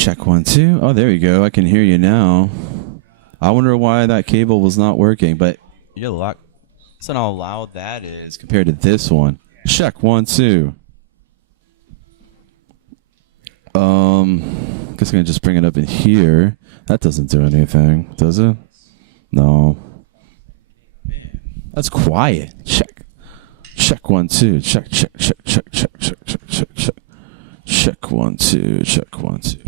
Check 1 2. Oh, there you go. I can hear you now. I wonder why that cable was not working, but you're loud. Listen how loud that is compared to this one. Check 1 2. Guess I'm gonna just bring it up in here. That doesn't do anything, does it? No. That's quiet. Check. Check 1 2. Check. Check 1 2. Check 1 2.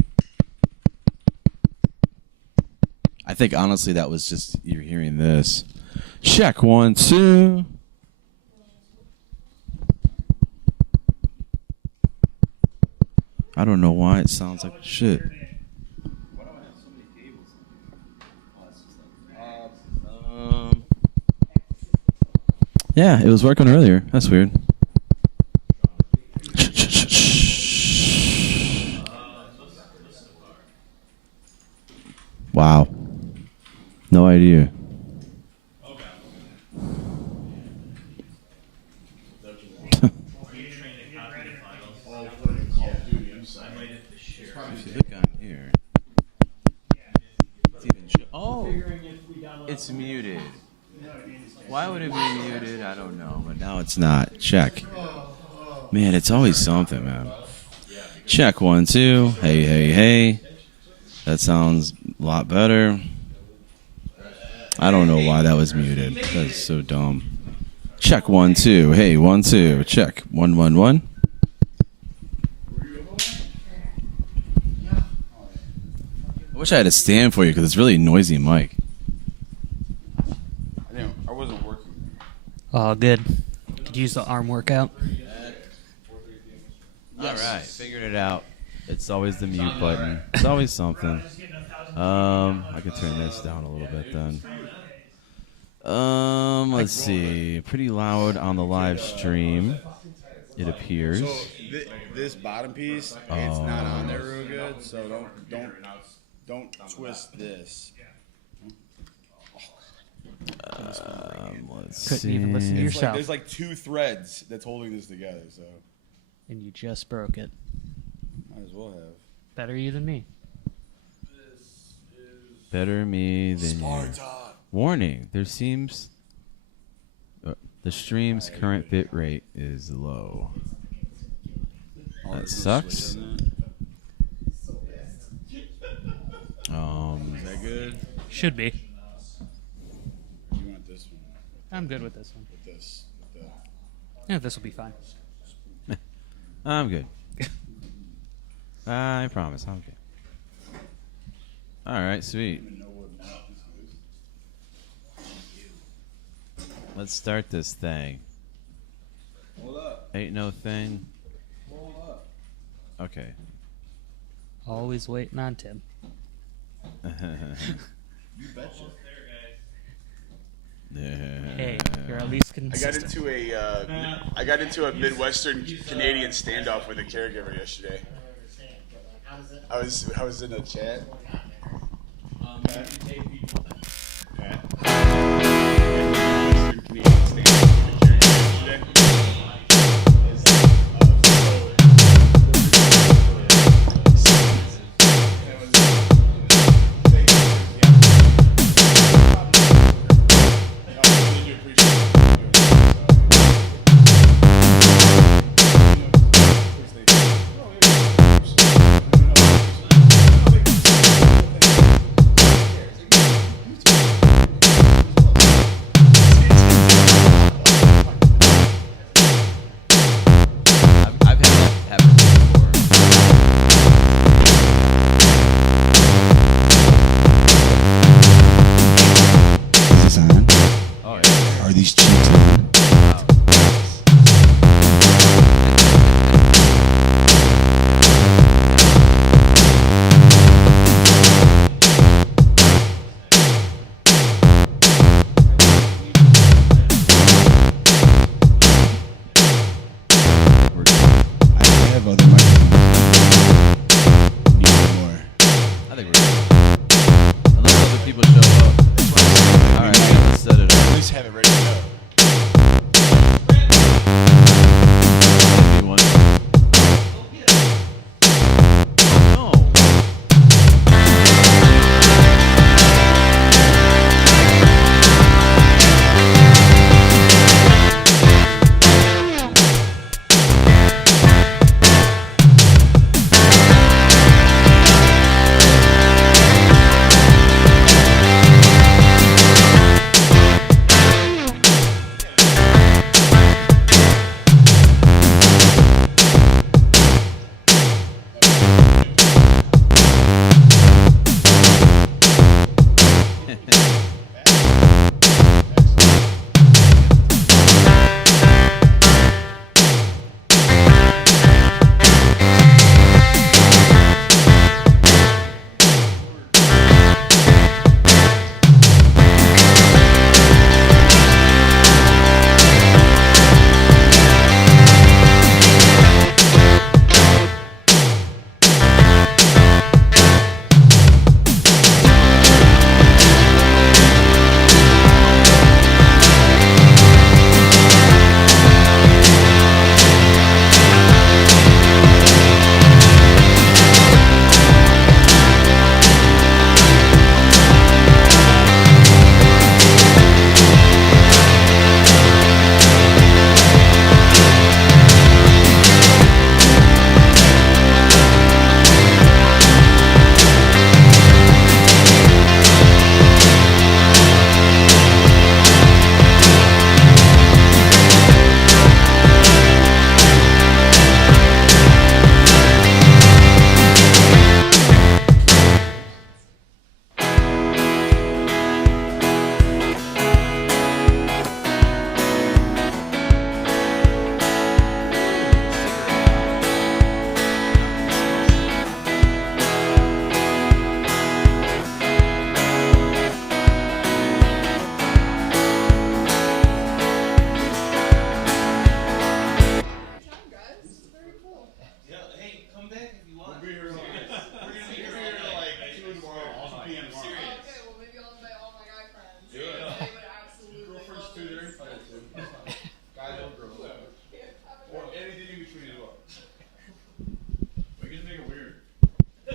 I think honestly that was just you're hearing this. Check 1 2. I don't know why it sounds like shit. Yeah, it was working earlier. That's weird. Wow. No idea. It's muted. Why would it be muted? I don't know, but now it's not. Check. Man, it's always something, man. Check 1 2. Hey. That sounds a lot better. I don't know why that was muted. That's so dumb. Check 1 2. Hey, 1 2. Check 1 1 1. I wish I had a stand for you because it's really noisy, mic. I wasn't working. Oh, good. Could use the arm workout. All right, figured it out. It's always the mute button. It's always something. I could turn this down a little bit then. Let's see. Pretty loud on the live stream. It appears. So this bottom piece, it's not on there real good. So don't twist this. Let's Couldn't see. even listen to yourself. There's like 2 threads that's holding this together. So And you just broke it. might as well have. Better you than me. Better me than you. Warning, there seems the stream's current bit rate is low. That sucks. Is that good? Should be. You want this one? I'm good with this one. With this. With Yeah, this will be fine. I'm good. I promise, I'm good. All right, sweet. Let's start this thing. Hold up. Ain't no thing. Hold up. Okay. Always waiting on Tim. You betcha. Hey, you're at least consistent. I got into a Midwestern Canadian standoff with a caregiver yesterday. I was in a chat. Pat. Midwestern Canadian standoff with a caregiver yesterday. I've had that happen before. Is this on? Oh yeah. Are these cheeks on? I have other microphones. Need more. I think we're good. Unless other people show up. All right, let's set it up. At least have it ready to go. Maybe one. No.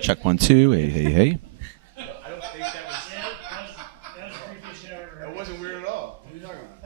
Check 1 2. Hey hey hey. I don't think that was. That wasn't weird at all. What are you talking about?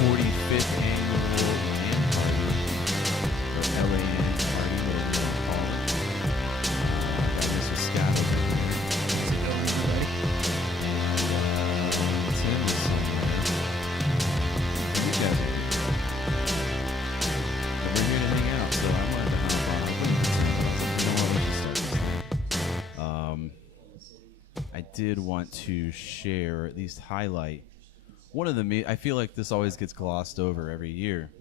45th annual LAN Party, or LAN Party, whatever you want to call it. Got Mr. Scott over here. How's it going, everybody? Tim is somewhere. You guys are here. But we're here to hang out, so I wanted to hop on. I couldn't just hang out. You know what? Let's just start this thing. I did want to share, or at least highlight, one of the I feel like this always gets glossed over every year.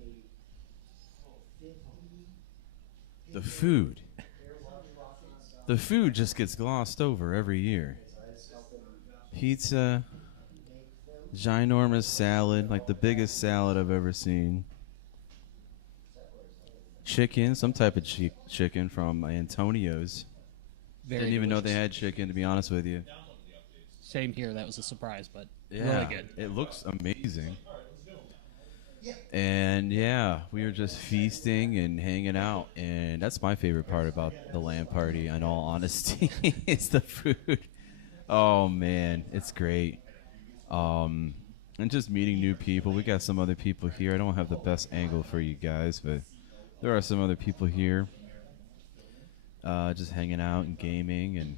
The food. The food just gets glossed over every year. Pizza, ginormous salad, like the biggest salad I've ever seen. Chicken, some type of chicken from Antonio's. Didn't even know they had chicken, to be honest with you. Same here. That was a surprise, but Yeah, really good. it looks amazing. And yeah, we were just feasting and hanging out, and that's my favorite part about the LAN party, in all honesty, is the food. Oh man, it's great. And just meeting new people. We got some other people here. I don't have the best angle for you guys, but there are some other people here. Just hanging out and gaming and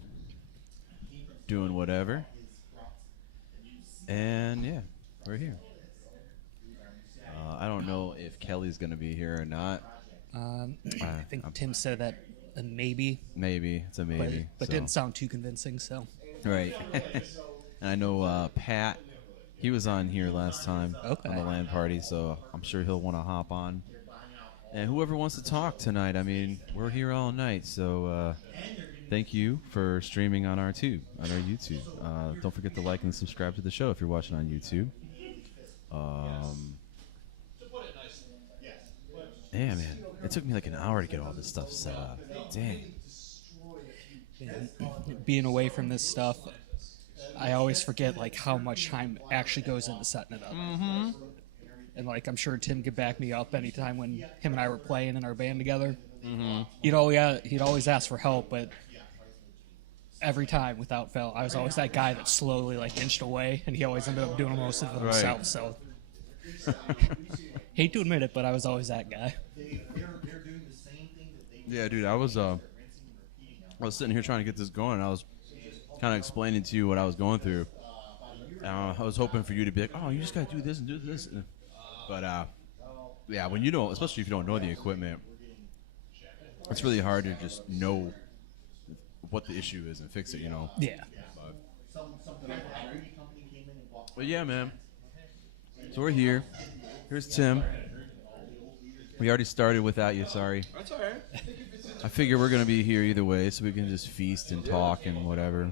doing whatever. And yeah, we're here. I don't know if Kelly's going to be here or not. I think Tim said that maybe, Maybe. It's a maybe. but so. didn't sound too convincing. So Right. And I know Pat, he was on here last time on the LAN party, so I'm sure he'll want to hop on. And whoever wants to talk tonight, I mean, we're here all night, so thank you for streaming on our YouTube. Don't forget to like and subscribe to the show if you're watching on YouTube. Yeah, man, it took me like an hour to get all this stuff set up. Dang. being away from this stuff, I always forget like how much time actually goes into setting it up. Mm-hmm. And like I'm sure Tim could back me up anytime when him and I were playing in our band together. Mm-hmm. He'd always ask for help, but every time without fail, I was always that guy that slowly like inched away, and he always ended up doing most of it himself. Right. So hate to admit it, but I was always that guy. Yeah, dude, I was sitting here trying to get this going, and I was kind of explaining to you what I was going through. I was hoping for you to be like, oh, you just got to do this and do this. But, yeah, when you don't, especially if you don't know the equipment, it's really hard to just know what the issue is and fix it, you know? Yeah. But yeah, man. So we're here. Here's Tim. We already started without you, sorry. That's all right. I figure we're going to be here either way, so we can just feast and talk and whatever.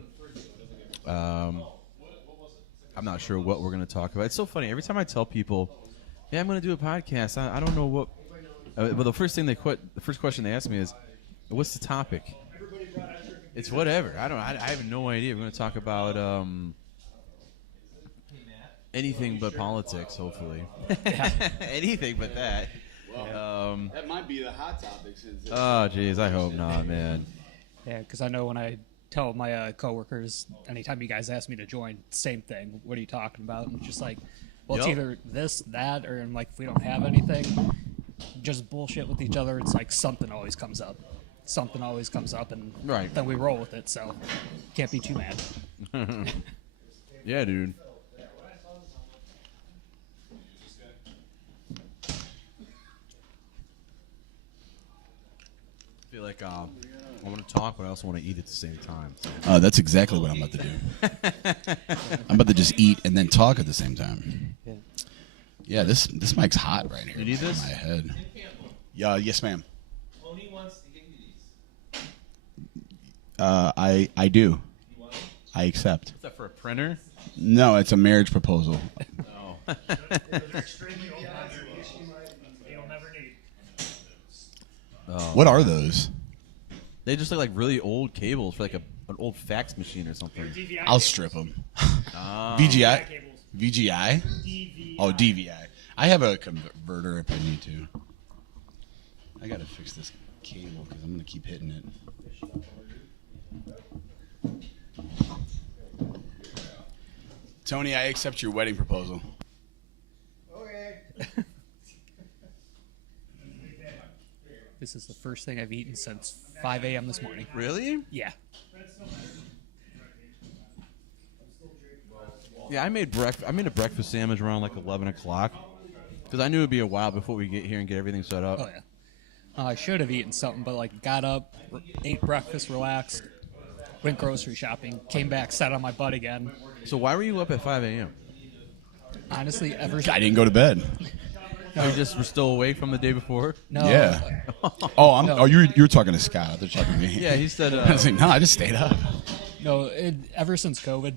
I'm not sure what we're going to talk about. It's so funny. Every time I tell people, yeah, I'm going to do a podcast, I don't know what. But the first question they ask me is, what's the topic? It's whatever. I have no idea. We're going to talk about anything but politics, hopefully. Anything but that. That might be the hot topic. Oh, jeez, I hope not, man. Yeah, because I know when I tell my coworkers, anytime you guys ask me to join, same thing. What are you talking about? And it's just like, well, it's either this, that, or like if we don't have anything, just bullshit with each other. It's like something always comes up. Something always comes up, and Right. then we roll with it. So can't be too mad. Yeah, dude. I feel like I want to talk, but I also want to eat at the same time. So. That's exactly what I'm about to do. I'm about to just eat and then talk at the same time. Yeah, this mic's hot right here. You need this? On my head. Yeah, yes, ma'am. Tony wants to give you these. I do. I accept. Is that for a printer? No, it's a marriage proposal. No. What are those? They just look like really old cables for like an old fax machine or something. I'll strip them. VGI? VGI? Oh, DVI. I have a converter if I need to. I gotta fix this cable because I'm gonna keep hitting it. Tony, I accept your wedding proposal. Okay. This is the first thing I've eaten since 5 a.m. this morning. Really? Yeah. Yeah, I made a breakfast sandwich around like 11 o'clock because I knew it'd be a while before we get here and get everything set up. Oh yeah. I should have eaten something, but like got up, ate breakfast, relaxed, went grocery shopping, came back, sat on my butt again. So why were you up at 5 a.m.? Honestly, I didn't go to bed. You just were still awake from the day before? no. Yeah. Oh, No. oh, you're talking to Scott. I thought you were talking to me. Yeah, he said. I was like, no, I just stayed up. No. Ever since COVID,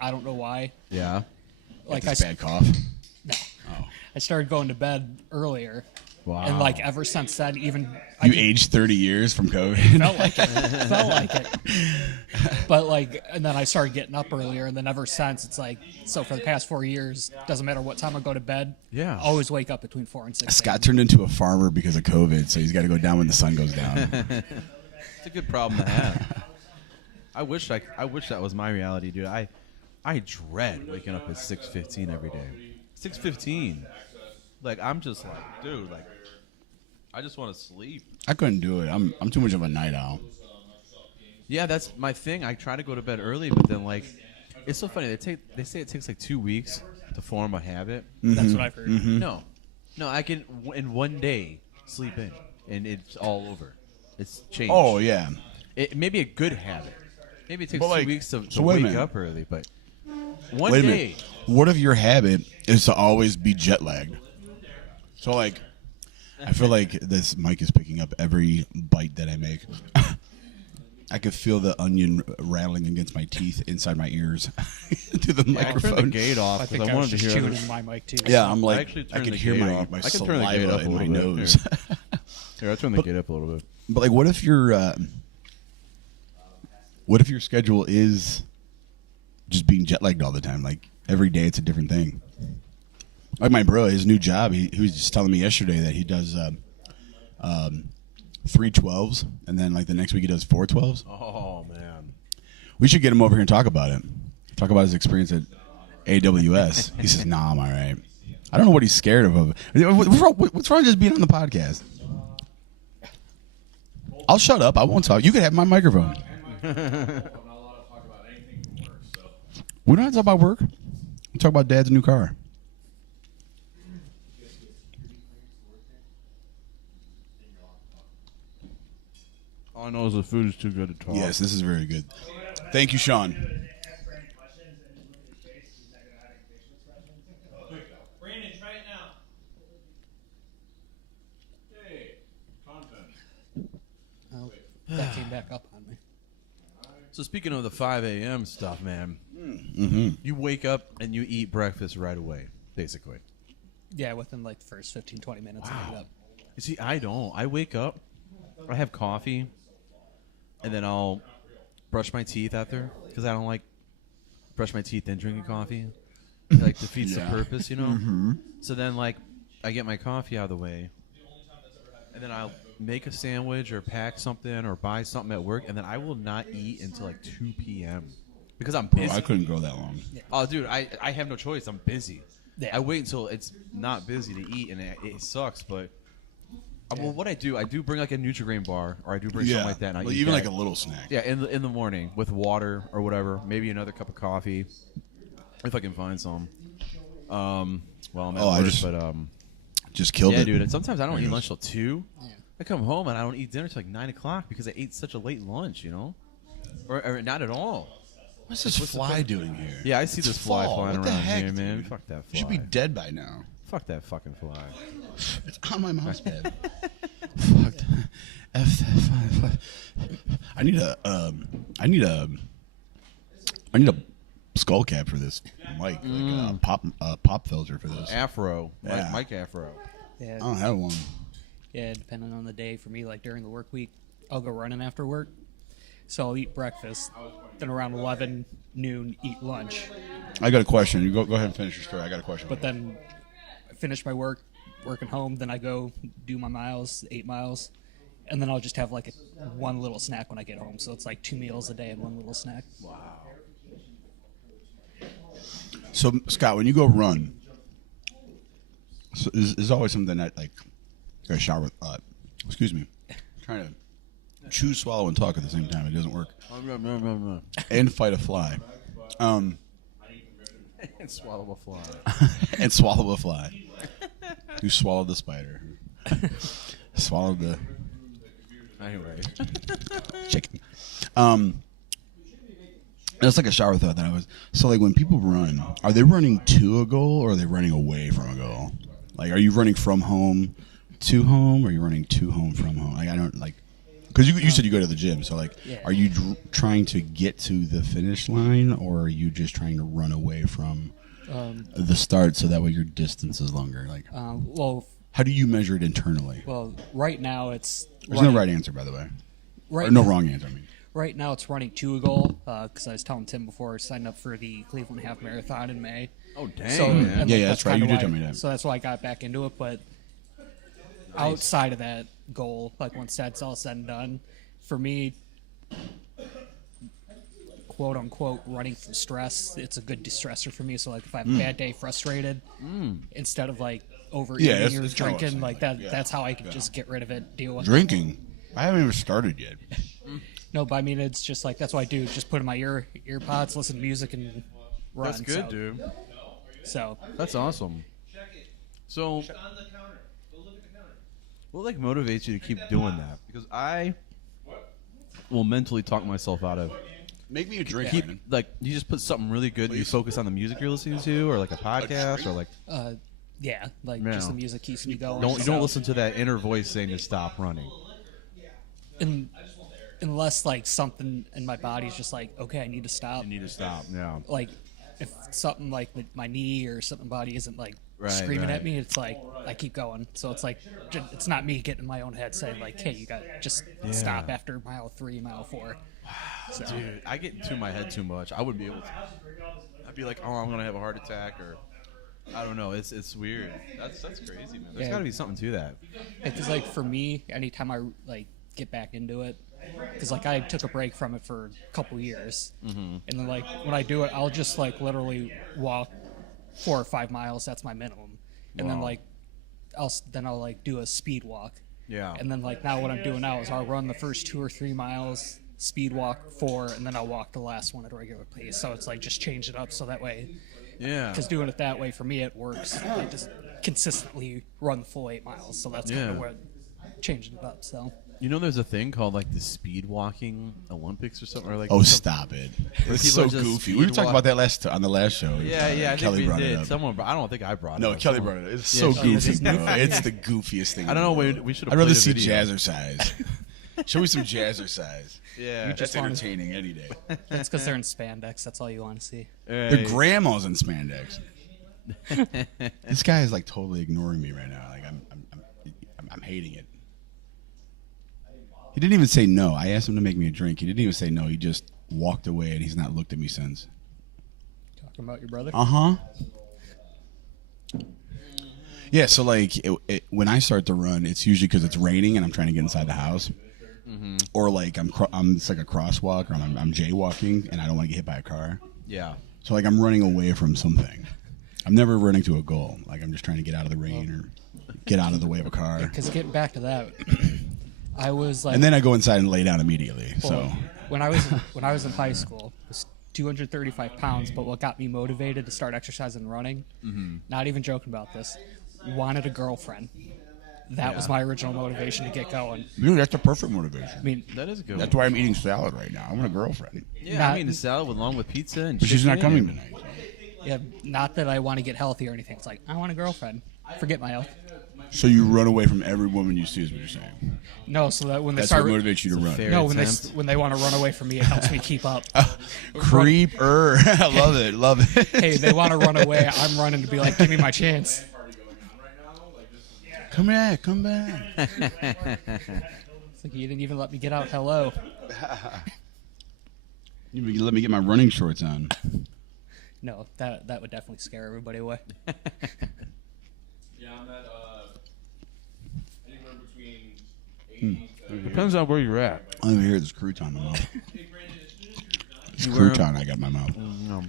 I don't know why. Yeah. Like This bad cough. no, Oh. I started going to bed earlier. Wow. And like ever since then, even You aged 30 years from COVID. felt like it. Felt like it. But like, and then I started getting up earlier, and then ever since, it's like, so for the past 4 years, doesn't matter what time I go to bed. Yeah. Always wake up between 4 and 6. Scott turned into a farmer because of COVID, so he's got to go down when the sun goes down. It's a good problem to have. I wish that was my reality, dude. I dread waking up at 6:15 every day. 6:15. Like I'm just like, dude, like I just want to sleep. I couldn't do it. I'm too much of a night owl. Yeah, that's my thing. I try to go to bed early, but then like it's so funny. They say it takes like 2 weeks to form a habit. That's what I've heard. No, I can in one day sleep in, and it's all over. It's changed. Oh yeah. It may be a good habit. Maybe it takes But, like, 2 weeks to so wait a wake minute. up early, but one Wait a day. minute. What if your habit is to always be jet lagged? So like, I feel like this mic is picking up every bite that I make. I could feel the onion rattling against my teeth inside my ears to the I turned the microphone. gate off I because think I I was wanted to just hear. chewing in my mic too. Yeah, I'm I like, actually I turned could the hear gate my off. I can turn the gate saliva up a in my little bit. nose. Here, I'll turn the gate up a little bit. But like, what if your schedule is just being jet lagged all the time? Like every day, it's a different thing. Like my bro, his new job, he was just telling me yesterday that he does 3 12s, and then like the next week he does 4 12s. Oh man. We should get him over here and talk about it. Talk about his experience at AWS. He says, "Nah, I'm all right." I don't know what he's scared of. What's wrong with just being on the podcast? I'll shut up. I won't talk. You can have my microphone. We don't have to talk about work. We talk about Dad's new car. All I know is the food is too good to talk. Yes, this is very good. Thank you, Sean. Brandon, try it now. Hey, content. Oh, that came back up on me. So speaking of the 5 a.m. stuff, man, Mm-hmm. you wake up and you eat breakfast right away, basically. Yeah, within like the first 15, 20 minutes. I get up. You see, I don't. I wake up, I have coffee, and then I'll brush my teeth after because I don't like brush my teeth and drinking coffee. It like defeats the purpose, you know. Mm-hmm. So then, like, I get my coffee out of the way, and then I'll make a sandwich or pack something or buy something at work, and then I will not eat until like 2 p.m. because I'm busy. I couldn't go that long. Oh, dude, I have no choice. I'm busy. Yeah. I wait until it's not busy to eat, and it sucks. But well, what I do bring like a Nutri-Grain bar, or I do bring something like that. And I eat even that. like a little snack. Yeah, in the morning with water or whatever. Maybe another cup of coffee, if I can find some. Well, I'm at work, but Just killed yeah, it. dude. And sometimes I don't There eat it lunch till 2. I come home and I don't eat dinner till like 9 o'clock because I ate such a late lunch, you know, or not at all. What's this fly doing here? Yeah, I see this fly fall. flying What the around heck, here, man. dude? Fuck that fly. You should be dead by now. Fuck that fucking fly. It's on my mouse pad. Fuck. F that fly. I need a skull cap for this mic, like a pop filter for this. Afro, Yeah. Mike Afro. Yeah. I don't have one. Yeah, depending on the day. For me, like during the work week, I'll go running after work. So I'll eat breakfast. Then around 11, noon, eat lunch. I got a question. You go ahead and finish your story. I got a question. But then I finish my working home. Then I go do my miles, 8 miles. And then I'll just have like one little snack when I get home. So it's like 2 meals a day and one little snack. Wow. So Scott, when you go run, so there's always something that like I shower with. Excuse me. trying to chew, swallow, and talk at the same time. It doesn't work. And fight a fly. And swallow a fly. And swallow a fly. You swallowed the spider. Swallowed the Anyway. chicken. That's like a shower thought that I was. So like when people run, are they running to a goal or are they running away from a goal? Like, are you running from home to home, or are you running to home from home? Like, I don't like, because you said you go to the gym. So like, Yeah. are you trying to get to the finish line, or are you just trying to run away from the start so that way your distance is longer? Like, Well, how do you measure it internally? right now it's There's no right answer, by the way. right Or no wrong answer. I mean, Right now it's running to a goal because I was telling Tim before I signed up for the Cleveland Half Marathon in May. Oh, dang, So, man. and, Yeah, that's right. kinda You did why- tell me that. So that's why I got back into it. But outside of that goal, like once that's all said and done, for me, quote unquote, running from stress, it's a good distressor for me. So like if I have a bad day, frustrated, instead of like overeating Yeah, that's- or that's kinda what I'm drinking, saying. like that, Yeah. that's how I can just get rid of it, deal with it. drinking. I haven't even started yet. No, but I mean, it's just like that's what I do. Just put in my ear pods, listen to music, and run. That's good, so, dude. So That's awesome. So, On the counter. Go look at the counter. what like motivates you to keep doing that? Because I will mentally talk myself out of Make me a drink. keep man. like you just put something really good. And you focus on the music you're listening to, or like a podcast, or like yeah, like Yeah. just the music keeps me going. you So- don't listen to that inner voice saying to stop running. And unless like something in my body's just like, okay, I need to stop. You need to stop. Yeah. Like if something like with my knee or something body isn't like Right, screaming right. at me, it's like I keep going. So it's like it's not me getting in my own head saying like, hey, you got just stop after mile 3, mile 4. So, Dude, I get into my head too much. I wouldn't be able to. I'd be like, oh, I'm gonna have a heart attack, or I don't know. It's weird. That's crazy, man. There's Yeah. got to be something to that. Because like for me, anytime I like get back into it, because like I took a break from it for a couple years, and then like when I do it, I'll just like literally walk 4 or 5 miles. That's my minimum, and then Wow. like I'll like do a speed walk, Yeah. and then like now what I'm doing now is I'll run the first 2 or 3 miles, speed walk 4, and then I'll walk the last one at a regular pace. So it's like just change it up so that way, Yeah. because doing it that way for me it works. I just consistently run the full 8 miles, so that's kind Yeah. of what changing it up. So. You know, there's a thing called like the speed walking Olympics or something, or like. Oh, stop it! It's people so just goofy. speed We were talking walk- about that on the last show. Yeah, I Kelly think we brought did. it up. Someone, I don't think I brought it. No, up. Kelly Someone- brought it. It's Yeah, so she goofy, did. bro. It's the goofiest thing. I don't know. We should have. I'd rather played a see video. jazzercise. Show me some jazzercise. Yeah. You That's just wanna- entertaining any day. That's because they're in spandex. That's all you want to see. Their grandma's in spandex. This guy is like totally ignoring me right now. Like I'm hating it. He didn't even say no. I asked him to make me a drink. He didn't even say no. He just walked away and he's not looked at me since. Talking about your brother. Uh-huh. Yeah, so like when I start to run, it's usually because it's raining and I'm trying to get inside the house, or like I'm it's like a crosswalk, or I'm jaywalking and I don't want to get hit by a car. Yeah. So like I'm running away from something. I'm never running to a goal. Like I'm just trying to get out of the rain or get out of the way of a car, Because getting back to that, I was like, and then I go inside and lay down immediately. So when I was in high school, I was 235 pounds. But what got me motivated to start exercising and running, not even joking about this, wanted a girlfriend. That was my original motivation to get going. dude, that's the perfect motivation. I mean, That is a good. That's why I'm eating salad right now. I want a girlfriend, Yeah, not- I mean the salad along with pizza and. but she's not chicken coming and- tonight. yeah, not that I want to get healthy or anything. It's like I want a girlfriend. Forget my health. So you run away from every woman you see, is what you're saying. No, so that when they That's start, what motivates you to run. fair no, attempt. when they want to run away from me, it helps me keep up. Creeper. I love it. Love it. Hey, they want to run away. I'm running to be like, give me my chance. Come back. Come back. It's like you didn't even let me get out. Hello. You let me get my running shorts on. No, that would definitely scare everybody away. Yeah, I'm at anywhere between 80 to. Depends on where you're at. Let me hear this crouton in my mouth. Hey, Brandon, This You wear 'em? crouton I got in my mouth. No.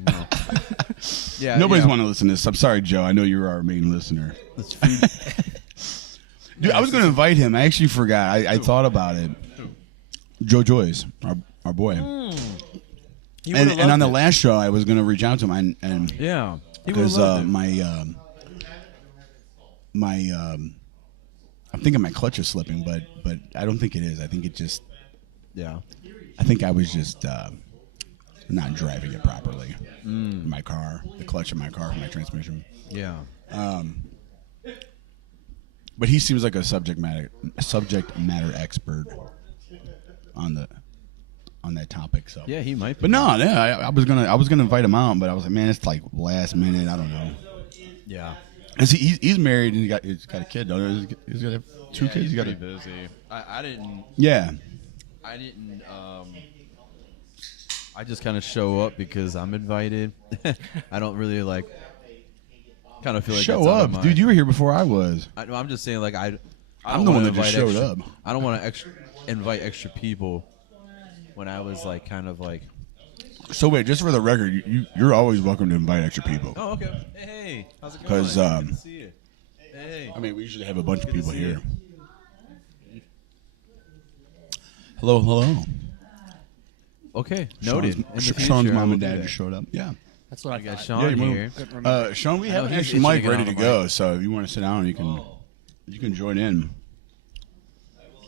Yeah. Nobody's yeah. want to listen to this. I'm sorry, Joe. I know you're our main listener. Let's feed. Dude, I was going to invite him. I actually forgot. I thought about it. Joe Joyce, our boy. And on the last show, I was going to reach out to him. And Yeah. because I'm thinking my clutch is slipping, but I don't think it is. I think it just. Yeah. I think I was just not driving it properly. In my car, the clutch in my car, my transmission. Yeah. But he seems like a subject matter expert on that topic. So Yeah, he might be. But no, yeah, I was gonna invite him out, but I was like, man, it's like last minute. I don't know. Yeah. Cause he's married and he's got a kid. Though. He's got 2 kids. He's got pretty busy. I didn't. Yeah. I didn't. I just kind of show up because I'm invited. I don't really like. Kind of feel like Show that's out up, of my, dude. You were here before I was. I'm just saying, like I'm the one that just showed up. I don't want to invite extra people when I was like kind of like. So wait, just for the record, you're always welcome to invite extra people. Oh, okay. Hey, how's it going? Because Good to see you. Hey. I mean, we usually have a bunch of Good to people see here. you. Hello. Okay, noted. In the Sean's future, I mom will and do dad that. just showed up. Yeah. That's what I I got got. Sean Yeah, you here. Sean, we have I an know he's extra itching to mic get ready on to the go, so if you want to sit down, you can join in.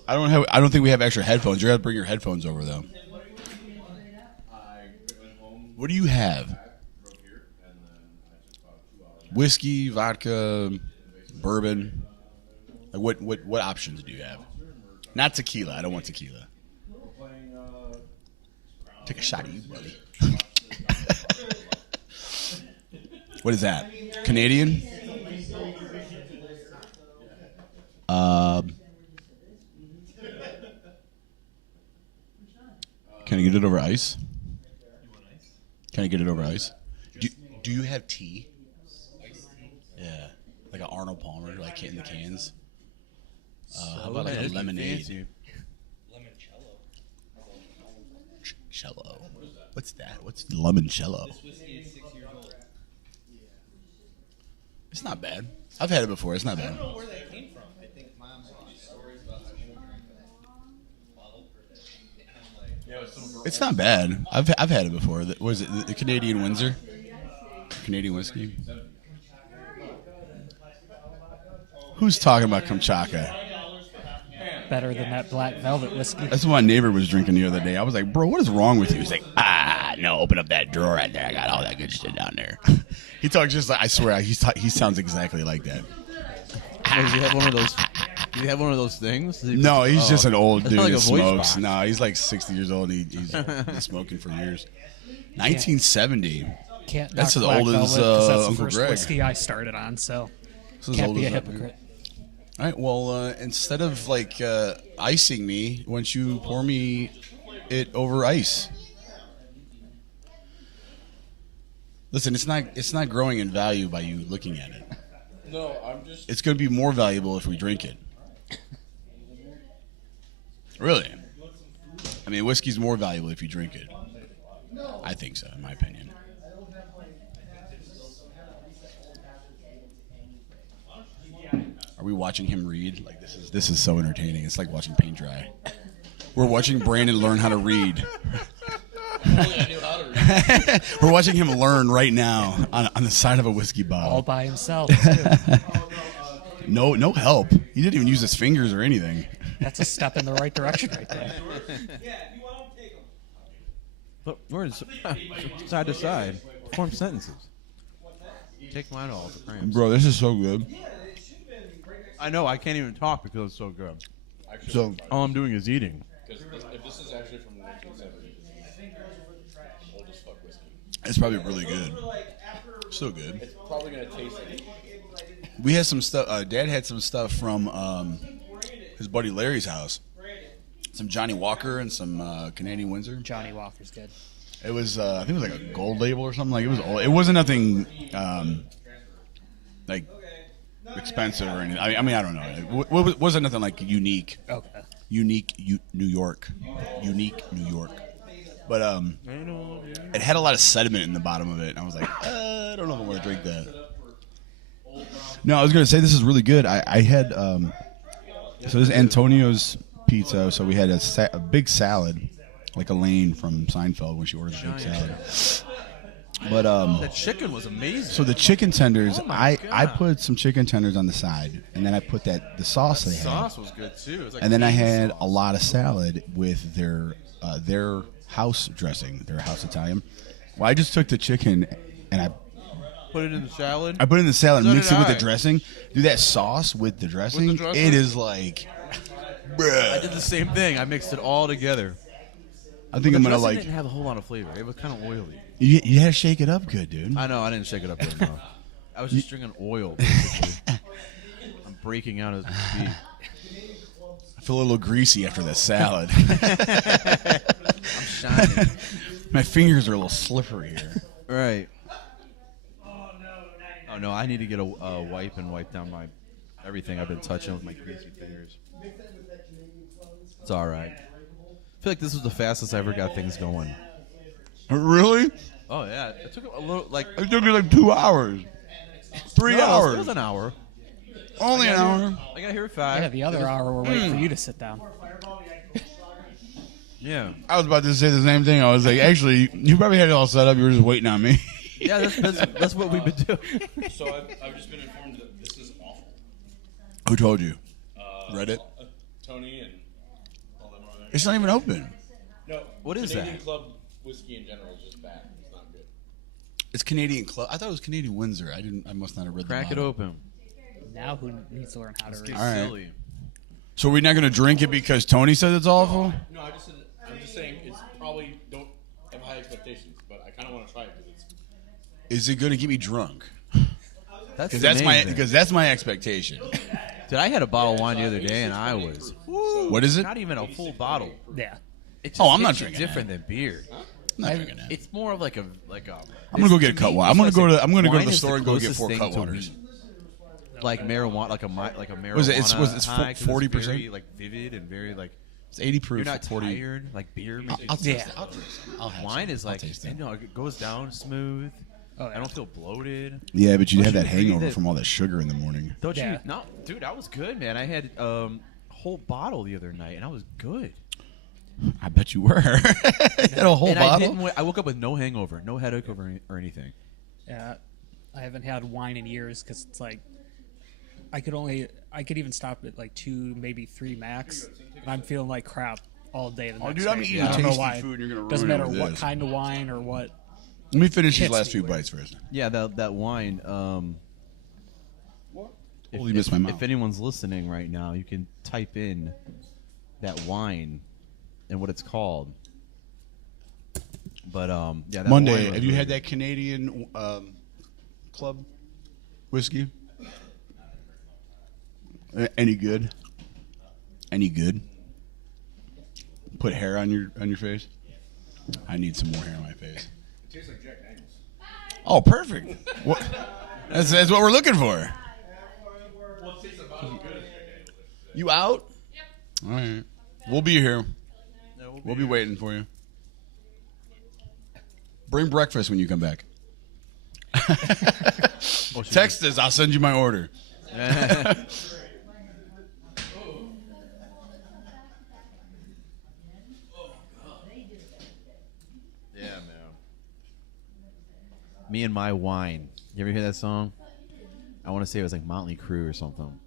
I don't think we have extra headphones. You're gonna have to bring your headphones over though. What do you have? Whiskey, vodka, bourbon. Like what options do you have? Not tequila. I don't want tequila. Take a shot of you, buddy. What is that? Canadian? Can I get it over ice? Can I get it over ice? Do you have tea? Yeah, like an Arnold Palmer, like in the cans. How about like a lemonade? Cello. What's that? What's limoncello? It's not bad. I've had it before. It's not bad. It's not bad. I've had it before. Was it the Canadian Windsor? Canadian whiskey. Who's talking about Kamchatka? Better than that black velvet whiskey. That's what my neighbor was drinking the other day. I was like, bro, what is wrong with you? He's like, no, open up that drawer right there. I got all that good shit down there. He talks just like, I swear, he sounds exactly like that. Does he have one of those? Does he have one of those things? No, he's just an old dude like that a voice smokes. box. No, he's like 60 years old. He's been smoking for years. 1970. Can't That's knock as Black old as, Velvet 'cause that's the Uncle first Greg. whiskey I started on, so This is as can't old be a as that, hypocrite. All right, well, instead of like icing me, why don't you pour me it over ice? Listen, it's not growing in value by you looking at it. No, I'm just. It's going to be more valuable if we drink it. Really? I mean, whiskey's more valuable if you drink it. I think so, in my opinion. Are we watching him read? Like this is so entertaining. It's like watching paint dry. We're watching Brandon learn how to read. We're watching him learn right now on the side of a whiskey All bottle. by himself, too. No help. He didn't even use his fingers or anything. That's a step in the right direction right there. But words side to side form sentences. Take mine all the frames. Bro, this is so good. I know I can't even talk because it's so good. So All I'm doing is eating. Because if this is actually from the 1970s, old as fuck whiskey. it's probably really good. So good. It's probably gonna taste like. We had some stuff. Dad had some stuff from his buddy Larry's house. Some Johnny Walker and some Canadian Windsor. Johnny Walker's good. It was, I think it was like a gold label or something. Like it was old. It wasn't nothing like expensive or anything. I mean, I don't know. It wasn't nothing like unique. Okay. Unique New York. Unique New York. But it had a lot of sediment in the bottom of it. And I was like, I don't know if I want to drink that. No, I was going to say this is really good. I had So this is Antonio's Pizza. So we had a big salad, like Elaine from Seinfeld when she orders a big salad. But The chicken was amazing. so the chicken tenders, Oh my I God. put some chicken tenders on the side, and then I put the sauce they had, sauce was good too. It was like and then I bean had sauce. a lot of salad with their house dressing, their house Italian. Well, I just took the chicken and I Put it in the salad. put it in the salad, So mix did it with the I. dressing. Do that sauce with the dressing. dressing? It is like, bruh. I did the same thing. I mixed it all together. I think The I'm gonna dressing like. didn't have a whole lot of flavor. It was kind of oily. You had to shake it up good, dude. I know. I didn't shake it up good enough. I was just drinking oil. Basically. I'm breaking out as we speak. I feel a little greasy after that salad. I'm shining. My fingers are a little slippery here. Right. Oh no! I need to get a wipe and wipe down my everything I've been touching with my greasy fingers. It's all right. I feel like this was the fastest I ever got things going. Really? Oh yeah, it took a little like It took me like 2 hours. 3 no, hours. It was an hour. Only an hour. I got here at 5. Yeah, the other hour we're waiting for you to sit down. Yeah. I was about to say the same thing. I was like, actually, you probably had it all set up. You were just waiting on me. Yeah, that's what we've been doing. So I've just been informed that this is awful. Who told you? Reddit? Tony and all them over there. It's not even open. No, What is Canadian that? Club whiskey in general is just bad. It's not good. It's Canadian Club. I thought it was Canadian Windsor. I must not have read Crack the it bottle. open. Now who needs to learn how to read? Get All right. silly. So we're not going to drink it because Tony said it's awful? No, I'm just saying it's probably don't have high expectations, but I kind of want to try it because it's. Is it going to get me drunk? That's Because that's my expectation. Dude, I had a bottle of wine the other day and I was What is it? not even a full bottle. Yeah. It just Oh, I'm not hits you drinking different than beer. I'm not drinking that. It's more of like a. I'm gonna go get a cut water. I'm gonna go to the store and go get 4 cut cut waters. Like marijuana, like a marijuana. Was it- it's 40%? Very, like vivid and very like. It's 80 proof. You're not 40. tired. Like beer. makes you I'll feel- taste it. I'll taste it. I'll have Wine some. is I'll like, taste it. it goes down smooth. Oh, yeah. I don't feel bloated. Yeah, but you have that Don't you agree hangover that- from all that sugar in the morning. Don't Yeah. you? No, dude, I was good, man. I had a whole bottle the other night, and I was good. I bet you were. You had a whole and bottle. I woke up with no hangover, no headache or anything. Yeah. I haven't had wine in years because it's like I could even stop at like 2, maybe 3 max, and I'm feeling like crap all day. The next dude, I'm day. eating I don't know tasty why. food, and you're gonna Doesn't ruin it matter with what this. kind of wine or what. Let me finish these Hits last me few with. bites first. Yeah, that wine. Holy missed my mouth. If anyone's listening right now, you can type in that wine and what it's called. But yeah, that Monday, wine was have you really had that Canadian club whiskey? Any good? Any good? Put hair on your face. I need some more hair on my face. It tastes like Jack Daniels. Oh, perfect. What? That's what we're looking for. Well, it tastes about as good as Jack Daniels. You out? All right. We'll be here. No, We'll be waiting for you. Bring breakfast when you come back. Text us. I'll send you my order. Yeah, man. Me and My Wine. You ever hear that song? I want to say it was like Motley Crue or something.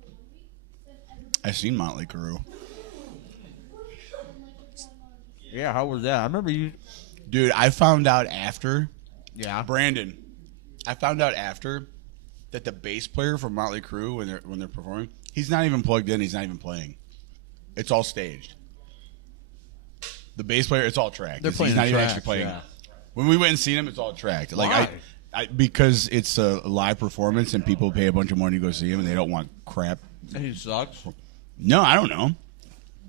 I've seen Motley Crue. Yeah, how was that? I remember you. Dude, I found out after. Yeah. Brandon, I found out after that the bass player for Motley Crue, when they're performing, he's not even plugged in. He's not even playing. It's all staged. The bass player, it's all tracked. They're playing He's not even tracks, actually playing. yeah. When we went and seen him, it's all tracked. Like Why? I because it's a live performance and people pay a bunch of money to go see him and they don't want crap. And he sucks. No, I don't know.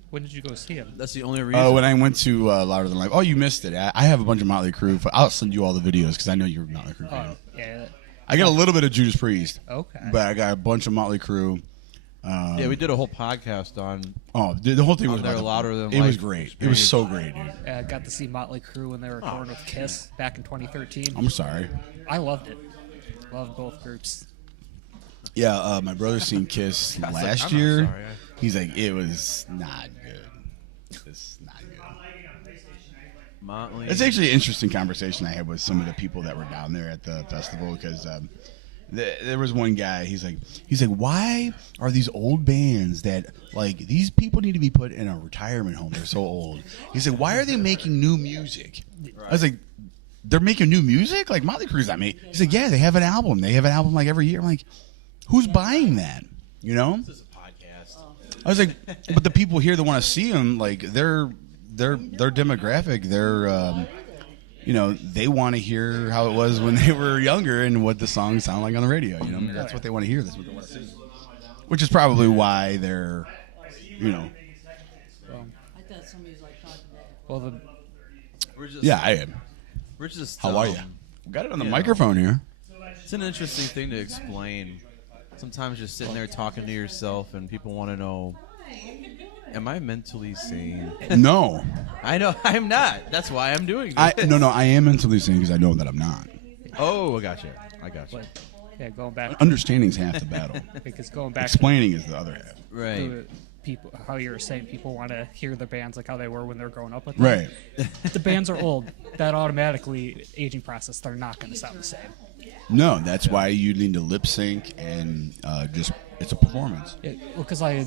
When did you go see him? That's the only reason. When I went to Louder Than Life. Oh, you missed it. I have a bunch of Motley Crue. I'll send you all the videos because I know you're a Motley Crue fan. Yeah. I got a little bit of Judas Priest. Okay. But I got a bunch of Motley Crue. Yeah, we did a whole podcast on. Oh, the whole thing was They're about louder than It was life great. It was so great, dude. I got to see Motley Crue when they were touring with Kiss back in 2013. I'm sorry. I loved it. Loved both groups. Yeah, my brother's seen Kiss I was like, last I'm not year. sorry. He's like, it was not good. It's not good. Motley. It's actually an interesting conversation I had with some of the people that were down there at the festival because there was one guy. He's like, why are these old bands that like these people need to be put in a retirement home? They're so old. He's like, why are they making new music? I was like, they're making new music? Like Motley Crue's not making. He's like, yeah, they have an album. They have an album like every year. I'm like, who's buying that? You know? This is a podcast. I was like, but the people here that want to see them, like their demographic, they want to hear how it was when they were younger and what the songs sound like on the radio. You know, that's what they want to hear. That's what they want to see. Which is probably why they're, Well, I thought somebody was like talking about it. well, We're just, yeah, I am. We're just. How are you? Got it on the yeah. microphone here. It's an interesting thing to explain. Sometimes you're sitting there talking to yourself, and people want to know, am I mentally sane? No, I know I'm not. That's why I'm doing this. no, I am mentally sane because I know that I'm not. Oh, I got you. yeah, going back Understanding's half the battle. because going back Explaining is the other half. Right. to people, how you were saying people want to hear the bands like how they were when they're growing up with them. Right. The bands are old. That automatically aging process. They're not going to sound the same. No, that's why you need to lip sync and just it's a performance. Because I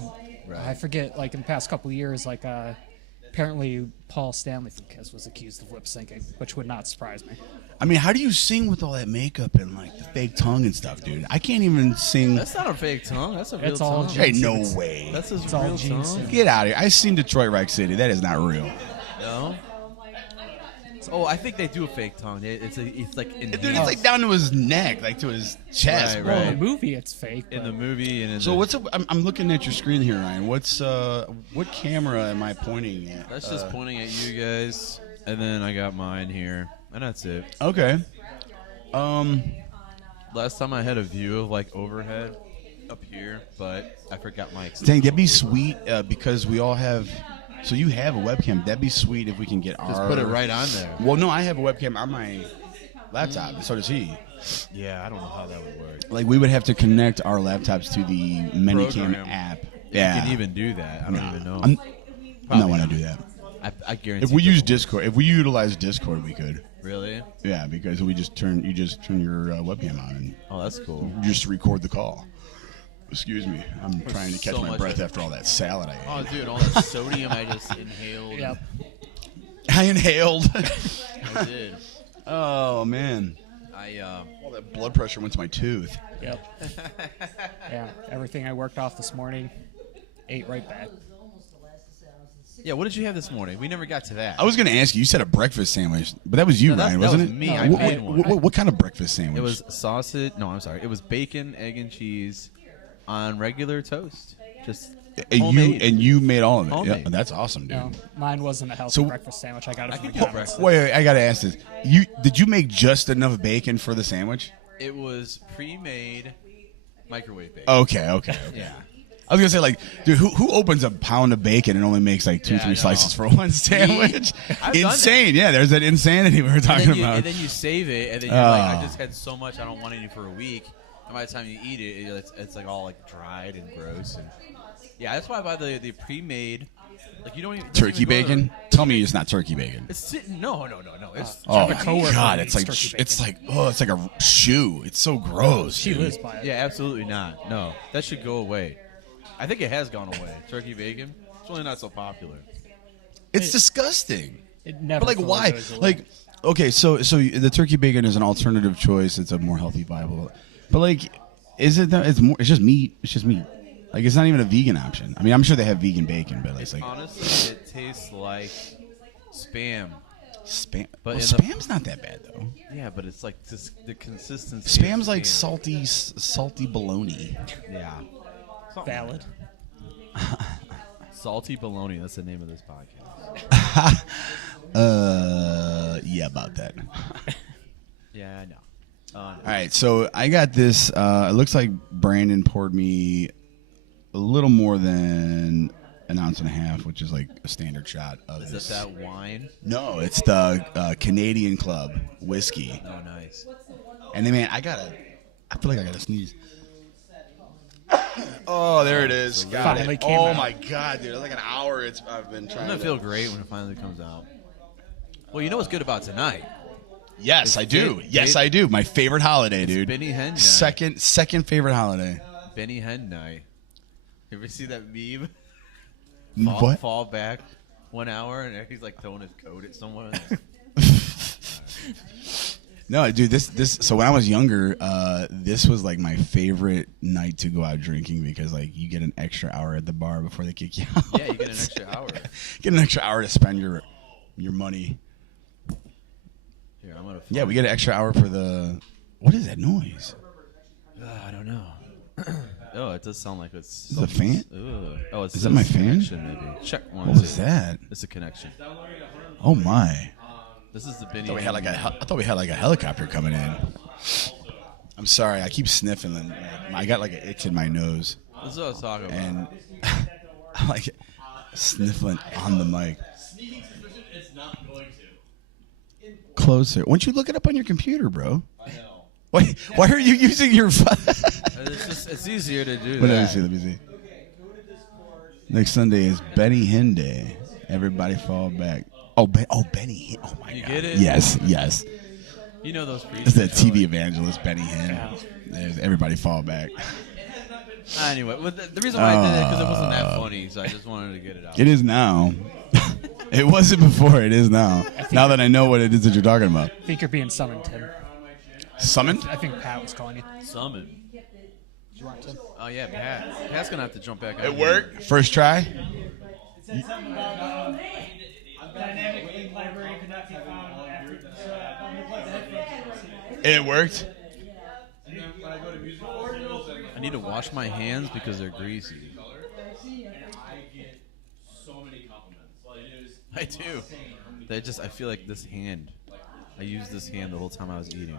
forget, like in the past couple of years, like apparently Paul Stanley from Kiss was accused of lip syncing, which would not surprise me. I mean, how do you sing with all that makeup and like the fake tongue and stuff, dude? I can't even sing. That's not a fake tongue. That's a real It's all tongue. Hey, Gene no Simmons. way. That's his It's all real Gene tongue. Simmons. Get out of here. I've seen Detroit Rock City. That is not real. No. Oh, I think they do a fake tongue. It's like Dude, it's enhanced. like down to his neck, like to his chest. Right, bro. Well, in right. the movie, it's fake. in but- the movie and in So the, what's up? I'm looking at your screen here, Ryan. What's what camera am I pointing at? That's just pointing at you guys, and then I got mine here, and that's it. Okay. Last time I had a view of like overhead up here, but I forgot my. Dang, that'd be sweet because we all have. So you have a webcam. That'd be sweet if we can get Just our. put it right on there. Well, no, I have a webcam on my laptop, and so does he. Yeah, I don't know how that would work. Like we would have to connect our laptops to the Manycam Program. app. You Yeah. can even do that. I don't even know. I'm not Probably want not. to do that. I guarantee. If we it use doesn't Discord, if we utilize Discord, we could. work. Really? Yeah, because you just turn your webcam on and Oh, that's cool. you just record the call. Excuse me, I'm trying to catch so my much breath of- after all that salad I Oh, ate. dude, all that sodium I just inhaled. Yep. I inhaled. I did. Oh man, all that blood pressure went to my tooth. Yep. Yeah. Everything I worked off this morning, ate right back. Yeah, what did you have this morning? We never got to that. I was gonna ask you. You said a breakfast sandwich, but that was you, No, that- Ryan, that wasn't was it? me. No, I what- made one. What kind of breakfast sandwich? It was sausage. No, I'm sorry. It was bacon, egg, and cheese on regular toast. Just homemade. you made all of it. Yeah, Homemade. that's awesome, dude. No, mine wasn't a healthy So- breakfast sandwich. I got it I from could do McDonald's. breakfast. Wait, I gotta ask this. Did you make just enough bacon for the sandwich? It was pre-made microwave bacon. Okay. Yeah. I was gonna say, like, dude, who opens a pound of bacon and only makes like two, Yeah, I three know. slices for one sandwich? I've done Insane. Yeah, there's that insanity we were talking about. And then you save it, and then you're like, Oh. I just had so much, I don't want any for a week. And by the time you eat it, it's like all like dried and gross. And yeah, that's why I buy the pre-made. Like you don't even doesn't Turkey even go to bacon? Tell me it's not turkey bacon. It's sitting. No. It's Oh a my coworker god, that it's like eats turkey it's like it's like a shoe. It's so gross. She dude. lives by it. yeah, absolutely not. No, that should go away. I think it has gone away. Turkey bacon. It's really not so popular. It's disgusting. It never. But like, fully why? goes away. Like, okay, so the turkey bacon is an alternative choice. It's a more healthy, viable. But like, is it? It's more. It's just meat. It's just meat. Like, it's not even a vegan option. I mean, I'm sure they have vegan bacon, but it's like Honestly, it tastes like spam. spam. But Well, in the- spam's not that bad though. Yeah, but it's like the consistency. Spam's of like spam. salty bologna. Yeah. valid. Salty Baloney. That's the name of this podcast. Yeah, about that. Yeah, I know. All right, so I got this. It looks like Brandon poured me a little more than an ounce and a half, which is like a standard shot of Is this. it that wine? No, it's the Canadian Club whiskey. Oh, nice. And then, man, I feel like I gotta sneeze. Oh, there it is. Got Finally it. came Oh out. my god, dude! It's like an hour. I've been trying. Doesn't it feel great when it finally comes out? Well, you know what's good about tonight? Yes, I do. Dave- Yes, I do. My favorite holiday, dude. Benny Hen night. Second favorite holiday. Benny Hen night. You ever see that meme? What? Fall back 1 hour and he's like throwing his coat at someone. No, dude. This. So when I was younger, this was like my favorite night to go out drinking because like you get an extra hour at the bar before they kick you out. Yeah, you get an extra hour. Get an extra hour to spend your money. Here, I'm gonna. Yeah, we get an extra hour for the. What is that noise? I don't know. Oh, it does sound like it's. Is it a fan? Ugh. Oh, it's Is that my fan? connection, maybe. Check one. What was two. that? It's a connection. Oh my! This is the Benny. I thought we had like a helicopter coming in. I'm sorry, I keep sniffing and I got like an itch in my nose, This is what I was talking about. and I'm like sniffling on the mic. Sneaking suspicion is not going to. Closer. Why don't you look it up on your computer, bro? I know. Why are you using your phone? It's easier to do Let me that. see. Let me see. Next Sunday is Benny Hinn Day. Everybody fall back. Oh, Benny Hinn. Oh my You God. get it? Yes. You know those It's that preachers. TV evangelist, Benny Hinn. There's Everybody fall back. Anyway, well, the reason why I did it because it wasn't that funny, so I just wanted to get it out. It is now. It wasn't before. It is now. Now that I know what it is that you're talking about. I think you're being summoned, Tim. Summoned? I think Pat was calling you. Summon. Do you want Tim? Oh yeah, Pat. Pat's gonna have to jump back. It worked. First try? It worked? I need to wash my hands because they're greasy. So many compliments. Like, it was I do. I feel like this hand. I used this hand the whole time I was eating.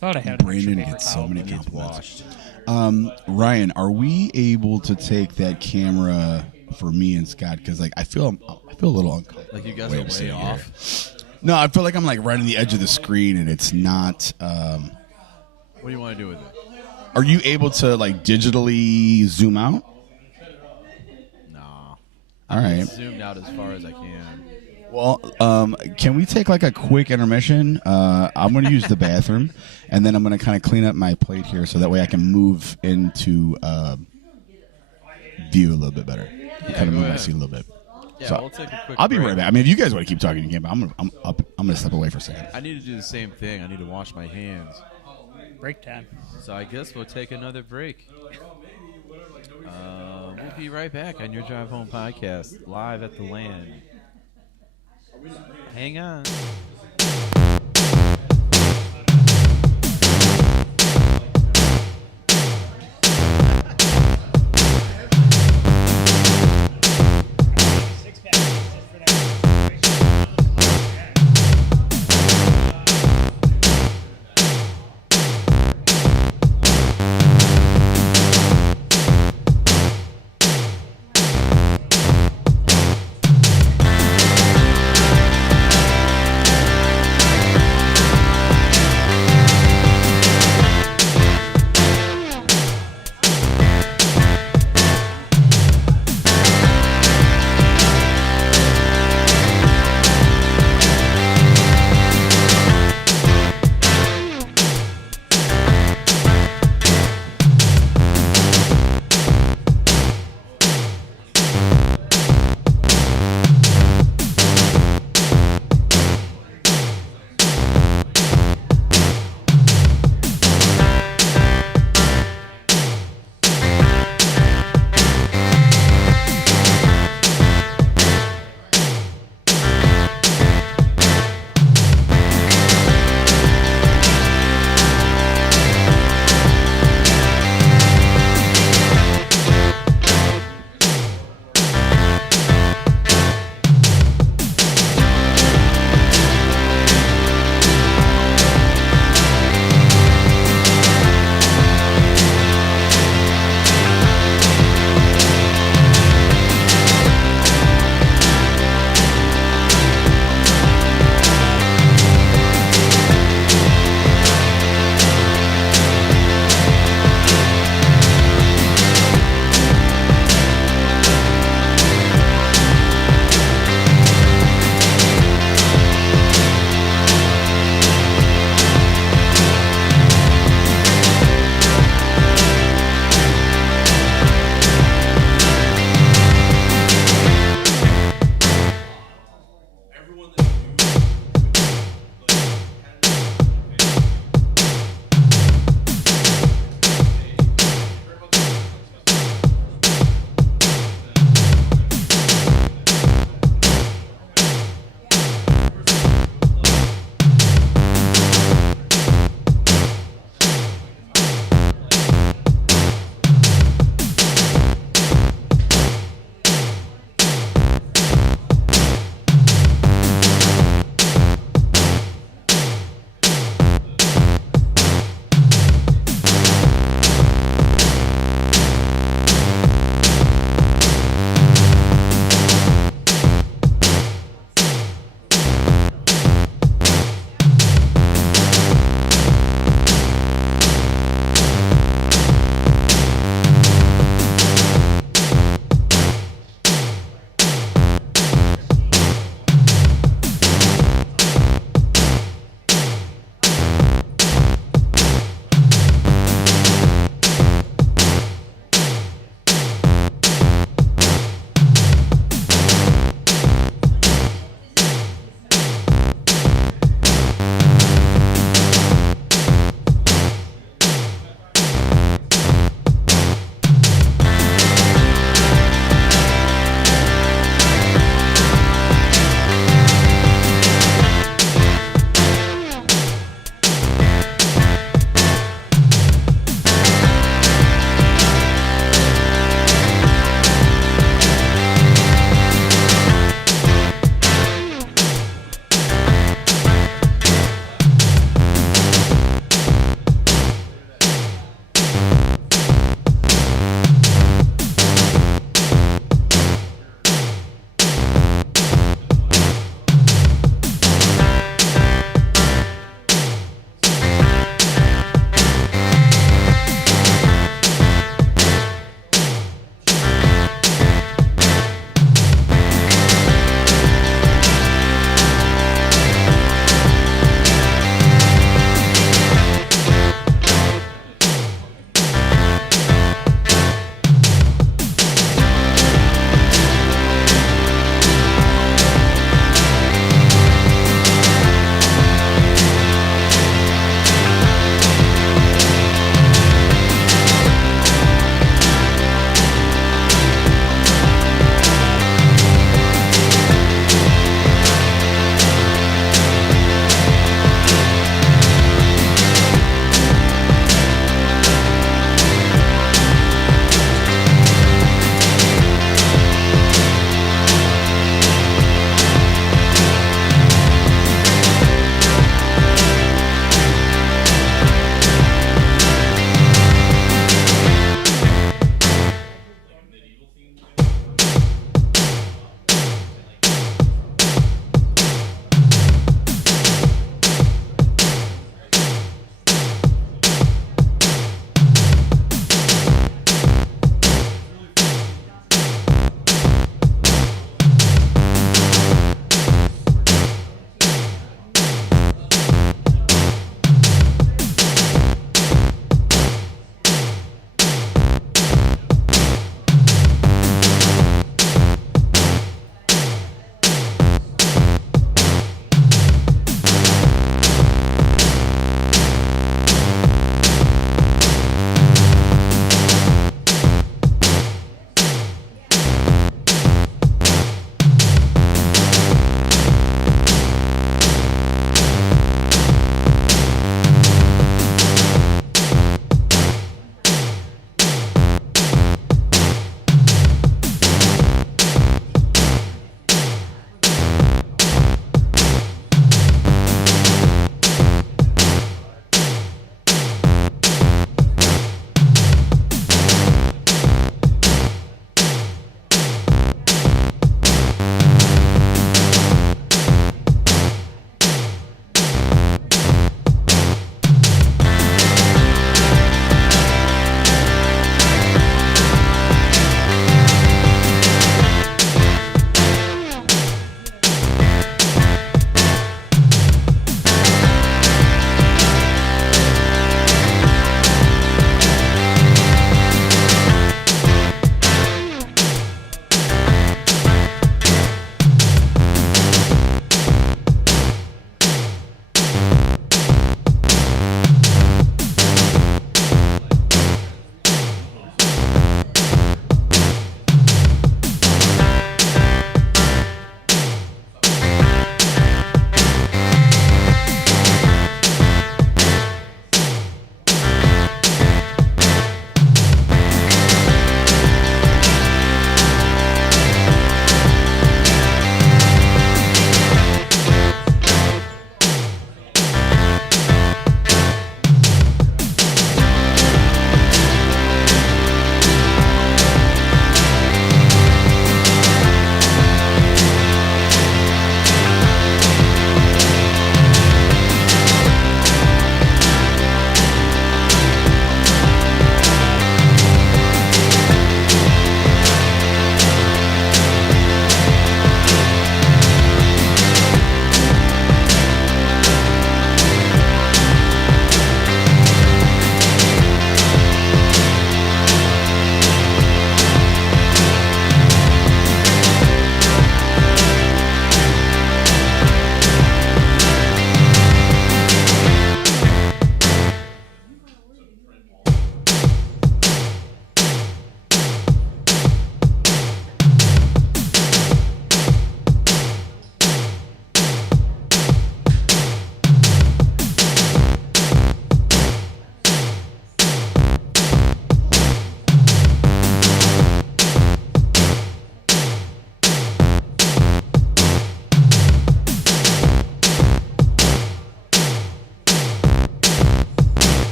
Thought I had an extra Brandon paper gets so towel. many Needs compliments. washed. Ryan, are we able to take that camera for me and Scott? Because like I feel a little uncomfortable. Like you guys Wait, are I'm way sitting here. off. No, I feel like I'm like right on the edge of the screen, and it's not. What do you want to do with it? Are you able to like digitally zoom out? Nah. All right. Zoomed out as far as I can. Well, can we take like a quick intermission? I'm going to use the bathroom, and then I'm going to kind of clean up my plate here, so that way I can move into view a little bit better. Kind of move my ahead. seat a little bit. Yeah, So, we'll take a quick I'll be break. right back. I mean, if you guys want to keep talking, you can. But I'm gonna step away for a second. I need to do the same thing. I need to wash my hands. Break time. So I guess we'll take another break. We'll be right back on your Drive Home podcast, live at the LAN. Hang on.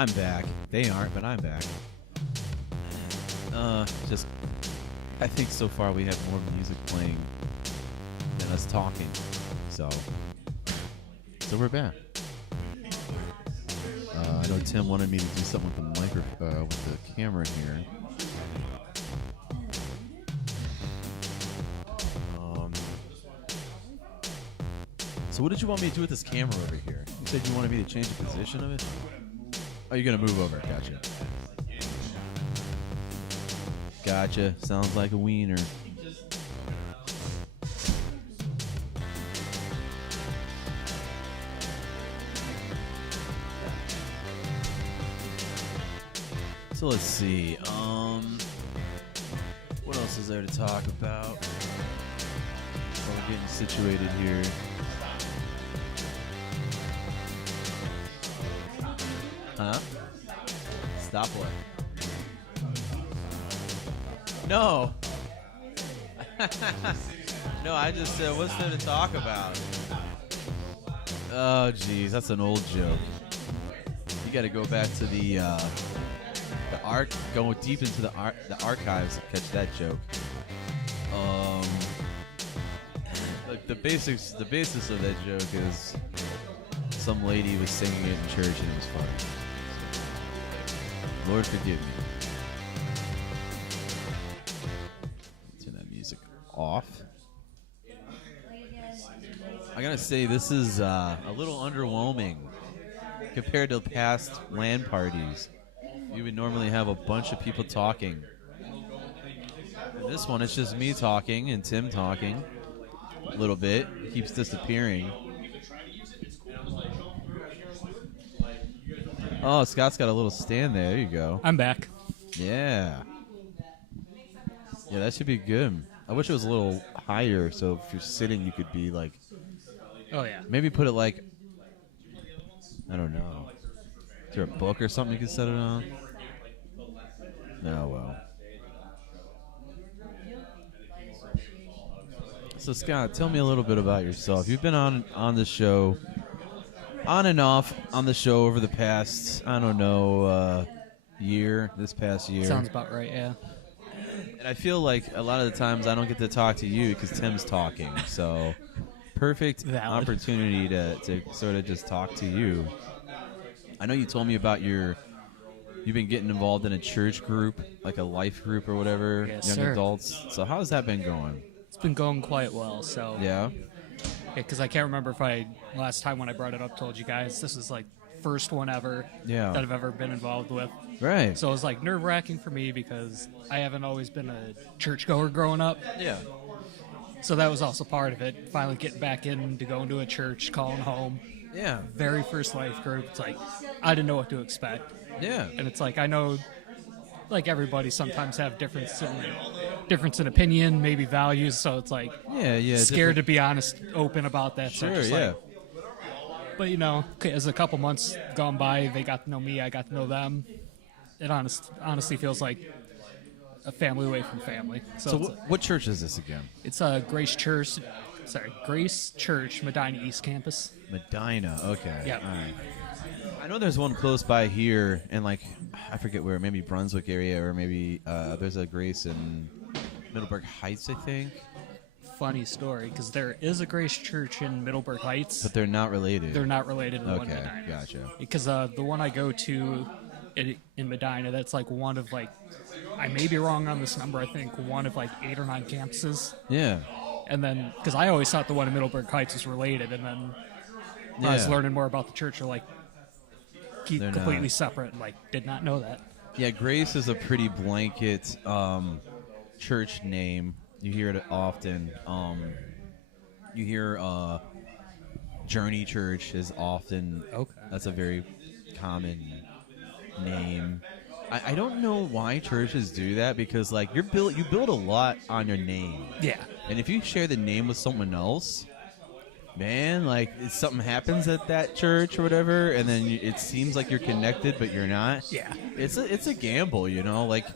I'm back. They aren't, but I'm back. Just, I think so far we have more music playing than us talking. So we're back. I know Tim wanted me to do something with the with the camera here. So what did you want me to do with this camera over here? You said you wanted me to change the position of it? Oh, you're gonna move over. Gotcha. Gotcha. Sounds like a wiener. So let's see. What else is there to talk about? While we're getting situated here. Huh? Stop what? No. No, I just said, what's there to talk about? Oh, geez, that's an old joke. You got to go back to go deep into the archives to catch that joke. Like the basis of that joke is some lady was singing it in church and it was funny. Lord forgive me. Turn that music off. I gotta say, this is a little underwhelming compared to past LAN parties. You would normally have a bunch of people talking. And this one, it's just me talking and Tim talking a little bit. He keeps disappearing. Oh, Scott's got a little stand there. There you go. I'm back. Yeah. Yeah, that should be good. I wish it was a little higher, so if you're sitting, you could be like... Oh, yeah. Maybe put it like... I don't know. Is there a book or something you can set it on? Oh, well. So, Scott, tell me a little bit about yourself. You've been on the show... on and off on the show over the past, I don't know, this past year. Sounds about right, yeah. And I feel like a lot of the times I don't get to talk to you because Tim's talking. So, perfect Valid. opportunity to sort of just talk to you. I know you told me about you've been getting involved in a church group, like a life group or whatever, Yes, young sir. adults. So how's that been going? It's been going quite well, so... Yeah? Because I can't remember if last time when I brought it up, told you guys this is like first one ever Yeah. that I've ever been involved with. Right. So it was like nerve-wracking for me because I haven't always been a churchgoer growing up. Yeah. So that was also part of it. Finally getting back into going to a church, calling home. Yeah. Very first life group. It's like I didn't know what to expect. Yeah. And it's like I know, like everybody sometimes have difference in opinion, maybe values. So it's like Yeah. scared to be honest, open about that. So Sure, just yeah. like, but you know, as a couple months gone by, they got to know me, I got to know them. It honestly feels like a family away from family. So it's, what church is this again? it's Grace Church, Medina East Campus. Medina. Okay. Yeah. All right. I know there's one close by here, and like I forget where, maybe Brunswick area, or maybe there's a Grace in Middleburg Heights, I think. Funny story, because there is a Grace Church in Middleburg Heights. But they're not related. They're not related to the one in Okay, Medina. gotcha. Because the one I go to in Medina, that's like one of like, I may be wrong on this number, I think one of like 8 or 9 campuses. Yeah. And then, because I always thought the one in Middleburg Heights was related, and then when I was Yeah. learning more about the church, they're like They're completely not. separate, and like did not know that. Yeah, Grace is a pretty blanket church name. You hear it often. You hear Journey Church is often. Okay. That's a very common name. I don't know why churches do that, because like you build a lot on your name. Yeah. And if you share the name with someone else, man, like if something happens at that church or whatever, and then it seems like you're connected, but you're not. Yeah. It's a gamble, you know. Like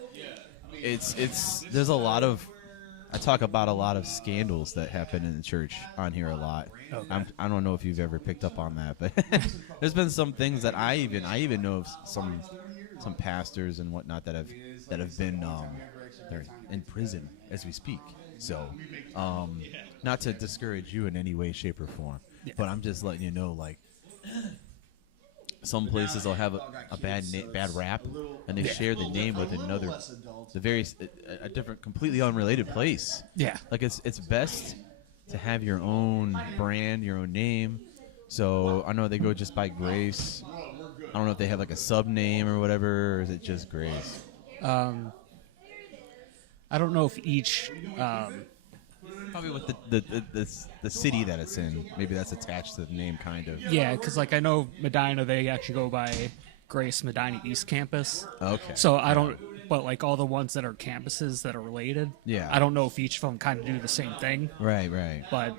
it's there's a lot of, I talk about a lot of scandals that happen in the church on here a lot. Okay. I don't know if you've ever picked up on that, but there's been some things that I even know of some pastors and whatnot that have been they're in prison as we speak. So, not to discourage you in any way, shape, or form, but I'm just letting you know, like, some places will have a bad rap, and they share the name with another, a different, completely unrelated place. Yeah. Like it's best to have your own brand, your own name. So I know they go just by Grace. I don't know if they have like a sub name or whatever, or is it just Grace? I don't know if each. Probably with the city that it's in. Maybe that's attached to the name, kind of. Yeah, because like I know Medina, they actually go by Grace Medina East Campus. Okay. So I don't, but like all the ones that are campuses that are related. Yeah. I don't know if each of them kind of do the same thing. Right. But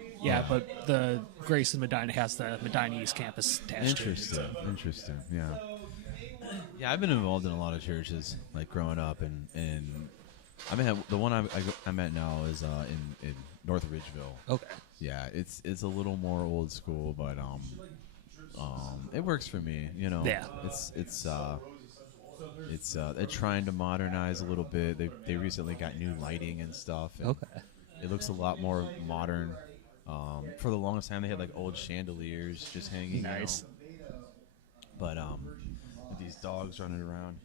but the Grace and Medina has the Medina East Campus attached to it. Interesting. Yeah. Yeah, I've been involved in a lot of churches, like growing up, and I mean the one I'm at now is in North Ridgeville. Okay. Yeah, it's a little more old school, but it works for me. You know. Yeah. They're trying to modernize a little bit. They recently got new lighting and stuff. And Okay. It looks a lot more modern. For the longest time, they had like old chandeliers just hanging. Nice. But with these dogs running around.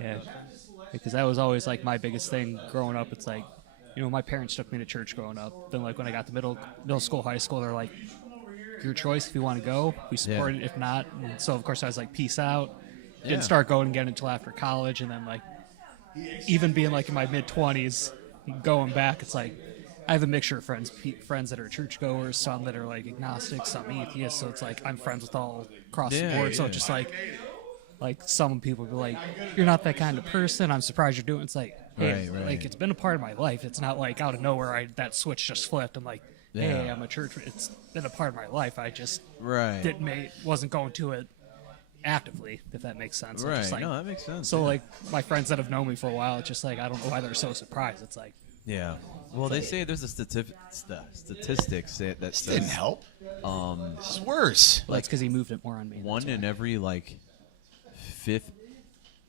Yeah. Because that was always like my biggest thing growing up. It's like, my parents took me to church growing up. Then like when I got to middle school, high school, they're like, your choice if you want to go. We support it. If not, and so of course I was like, peace out. Didn't start going again until after college, and then like even being like in my mid-20s, going back, it's like I have a mixture of friends that are churchgoers, some that are like agnostic, some atheists. So it's like I'm friends with all across the board. So it's just like some people be like, you're not that kind of person. I'm surprised you're doing it. It's like, hey, Right. like it's been a part of my life. It's not like out of nowhere that switch just flipped. I'm like, hey, I'm a church. It's been a part of my life. I just wasn't going to it actively, if that makes sense. I'm Right. just like, No, that makes sense. so like my friends that have known me for a while, it's just like I don't know why they're so surprised. It's like, Yeah. Well, they say there's a statistics that This says didn't help. It's worse. well, it's because he moved it more on me. one in every like fifth.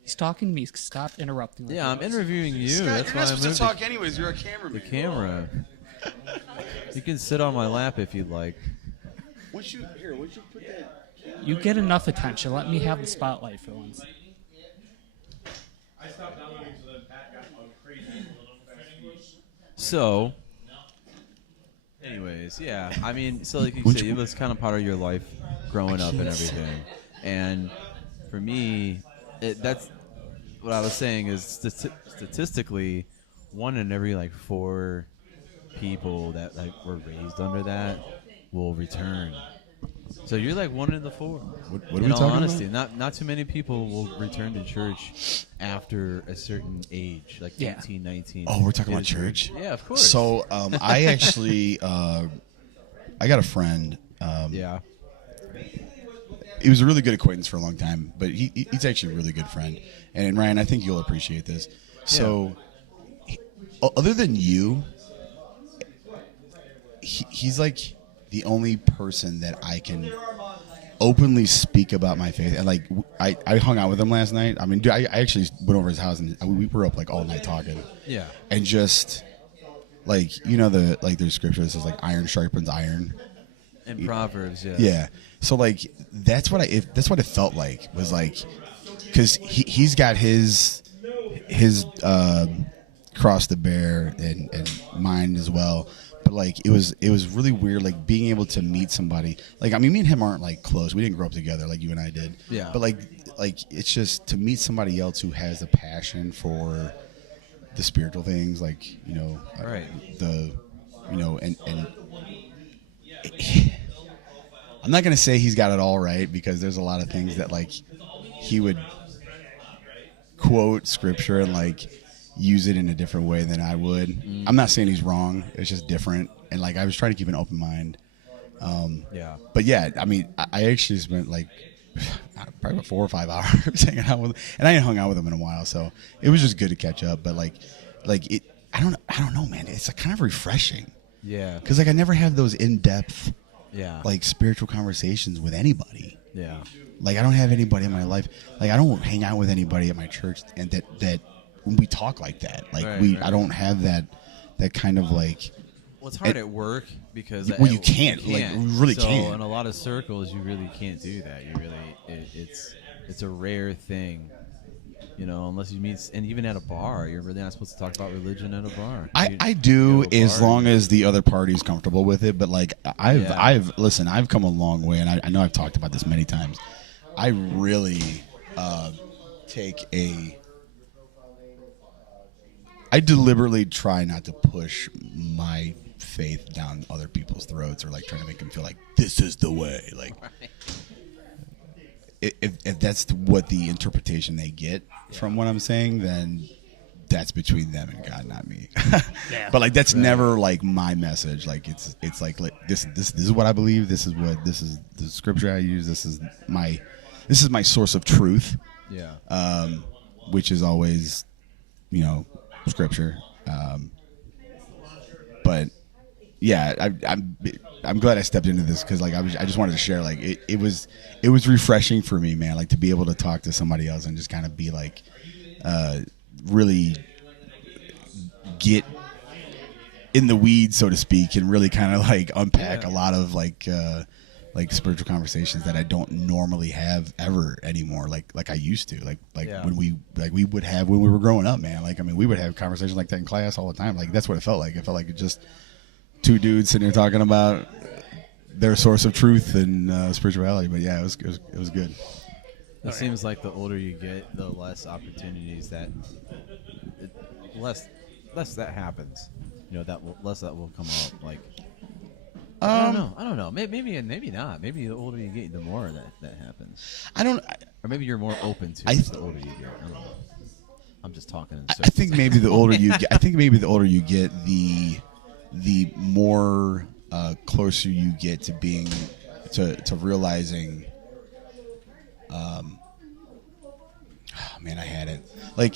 He's talking to me. Stop interrupting. Yeah, I'm interviewing you. Scott, That's you're why not I'm supposed to moving talk anyways. You're a cameraman. the camera. You can sit on my lap if you'd like. Once you put that. You get enough attention. Let me have the spotlight for once. I stopped downloading so then Pat got crazy. So, anyways, yeah. I mean, so like you said, it was kind of part of your life growing up and everything. And for me, that's what I was saying is statistically, one in every like 4 people that like were raised under that will return. So you're like 1 in the 4. What are In we all talking honesty, about? not too many people will return to church after a certain age, like 18, 19. Oh, we're talking about It is weird. church? Yeah, of course. So I actually, I got a friend. yeah. He was a really good acquaintance for a long time, but he's actually a really good friend. And Ryan, I think you'll appreciate this. So, other than you, he's like the only person that I can openly speak about my faith. And like, I hung out with him last night. I mean, dude, I actually went over his house and we were up like all night talking. Yeah. And just like, there's scripture that says like iron sharpens iron. In Proverbs, yeah. Yeah. So like that's what it felt like, was like, because he's got his cross to bear and mine as well. But like it was really weird, like being able to meet somebody. Like, I mean, me and him aren't like close. We didn't grow up together like you and I did. Yeah. But like it's just to meet somebody else who has a passion for the spiritual things, like, Right. and I'm not gonna say he's got it all right, because there's a lot of things that like he would quote scripture and like use it in a different way than I would. I'm not saying he's wrong. It's just different. And like I was trying to keep an open mind. Yeah. But yeah, I mean, I actually spent like probably about 4 or 5 hours hanging out with him, and I hadn't hung out with him in a while, so it was just good to catch up. But like I don't know, man. It's kind of refreshing. Yeah. Because like I never have those in-depth Yeah. like spiritual conversations with anybody. Yeah. Like I don't have anybody in my life. Like I don't hang out with anybody at my church and that when we talk like that. Like I don't have that kind of like. Well, it's hard at work because you can't. Like you really so can't. In a lot of circles, you really can't do that. You really it's a rare thing. Unless you meet, and even at a bar, you're really not supposed to talk about religion at a bar. I do as long as the other party's comfortable with it. But like I've come a long way, and I know I've talked about this many times. I really I deliberately try not to push my faith down other people's throats or like trying to make them feel like this is the way. Like if that's what the interpretation they get from what I'm saying, then that's between them and God, not me. Yeah. But like that's never like my message. Like it's like this is what I believe. This is the scripture I use. This is my source of truth. Yeah. Which is always, scripture. But yeah, I'm glad I stepped into this because like I just wanted to share like it was refreshing for me, man. Like to be able to talk to somebody else and just kind of be like, really get in the weeds, so to speak, and really kind of like unpack a lot of like spiritual conversations that I don't normally have ever anymore. Like I used to. Like when we would have when we were growing up, man. Like I mean, we would have conversations like that in class all the time. Like that's what it felt like. It felt like it just two dudes sitting here talking about their source of truth and spirituality. But yeah, it was good. It seems like the older you get, the less opportunities less that happens. Less that will come up. Like I don't know. Maybe not. Maybe the older you get, the more that happens. Or maybe you're more open to it the older you get. I don't know. I'm just talking. I think maybe the older you get. I think maybe the older you get, the more closer you get to being to realizing. Man, I had it. Like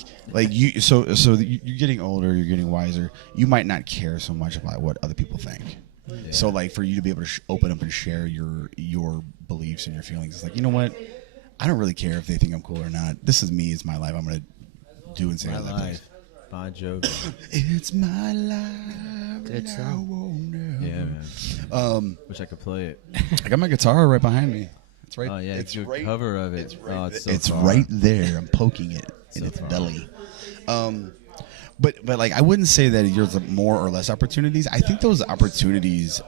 you. So you're getting older. You're getting wiser. You might not care so much about what other people think. Yeah. So like for you to be able to open up and share your beliefs and your feelings, it's like, you know what? I don't really care if they think I'm cool or not. This is me. It's my life. I'm gonna do and say my what I life. Bon Jovi. It's my life. It's I won't know. Yeah, man. Wish I could play it. I got my guitar right behind me. It's right. Oh yeah, it's a right. cover of it. It's right there. I'm poking it in its belly. But like I wouldn't say that there's more or less opportunities. I think those opportunities,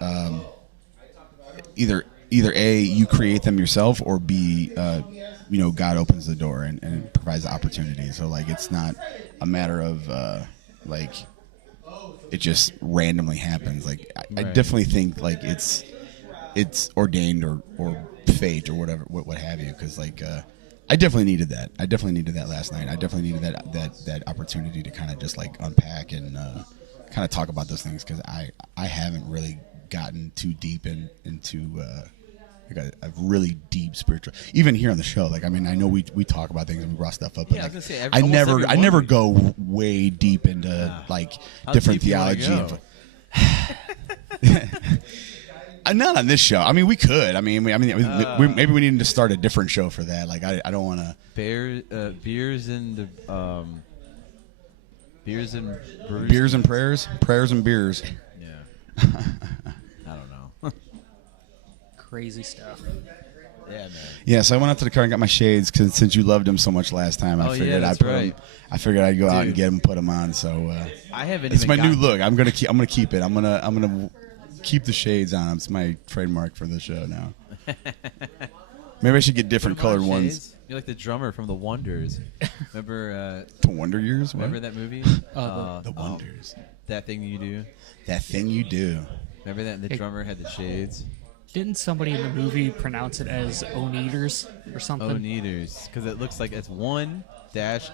either A, you create them yourself, or B, God opens the door and provides the opportunity. So like it's not a matter of like it just randomly happens. Like I definitely think like it's ordained or fate or whatever, what have you. Because like I definitely needed that. I definitely needed that last night. I definitely needed that opportunity to kind of just like unpack and kind of talk about those things because I haven't really gotten too deep into like a really deep spiritual. Even here on the show, like I mean, I know we talk about things and we brought stuff up, but like, I never go way deep into like different theology. Not on this show. I mean, we could. I mean, maybe we need to start a different show for that. Like, I don't want to. Beers and brews. Beers and prayers and beers. Yeah. I don't know. Crazy stuff. Yeah, man. Yeah, so I went out to the car and got my shades because since you loved them so much last time, I figured I'd go out and get them and put them on. So I haven't. It's my new look. I'm gonna keep it. I'm gonna keep the shades on. It's my trademark for the show now. Maybe I should get different colored ones. You're like the drummer from The Wonders. Remember The Wonder Years? Remember that movie? The Wonders. That Thing You Do. That Thing You Do. Remember that? The drummer had the shades. Didn't somebody in the movie pronounce it as Oneaters or something? Oneaters, because it looks like it's 1-ders.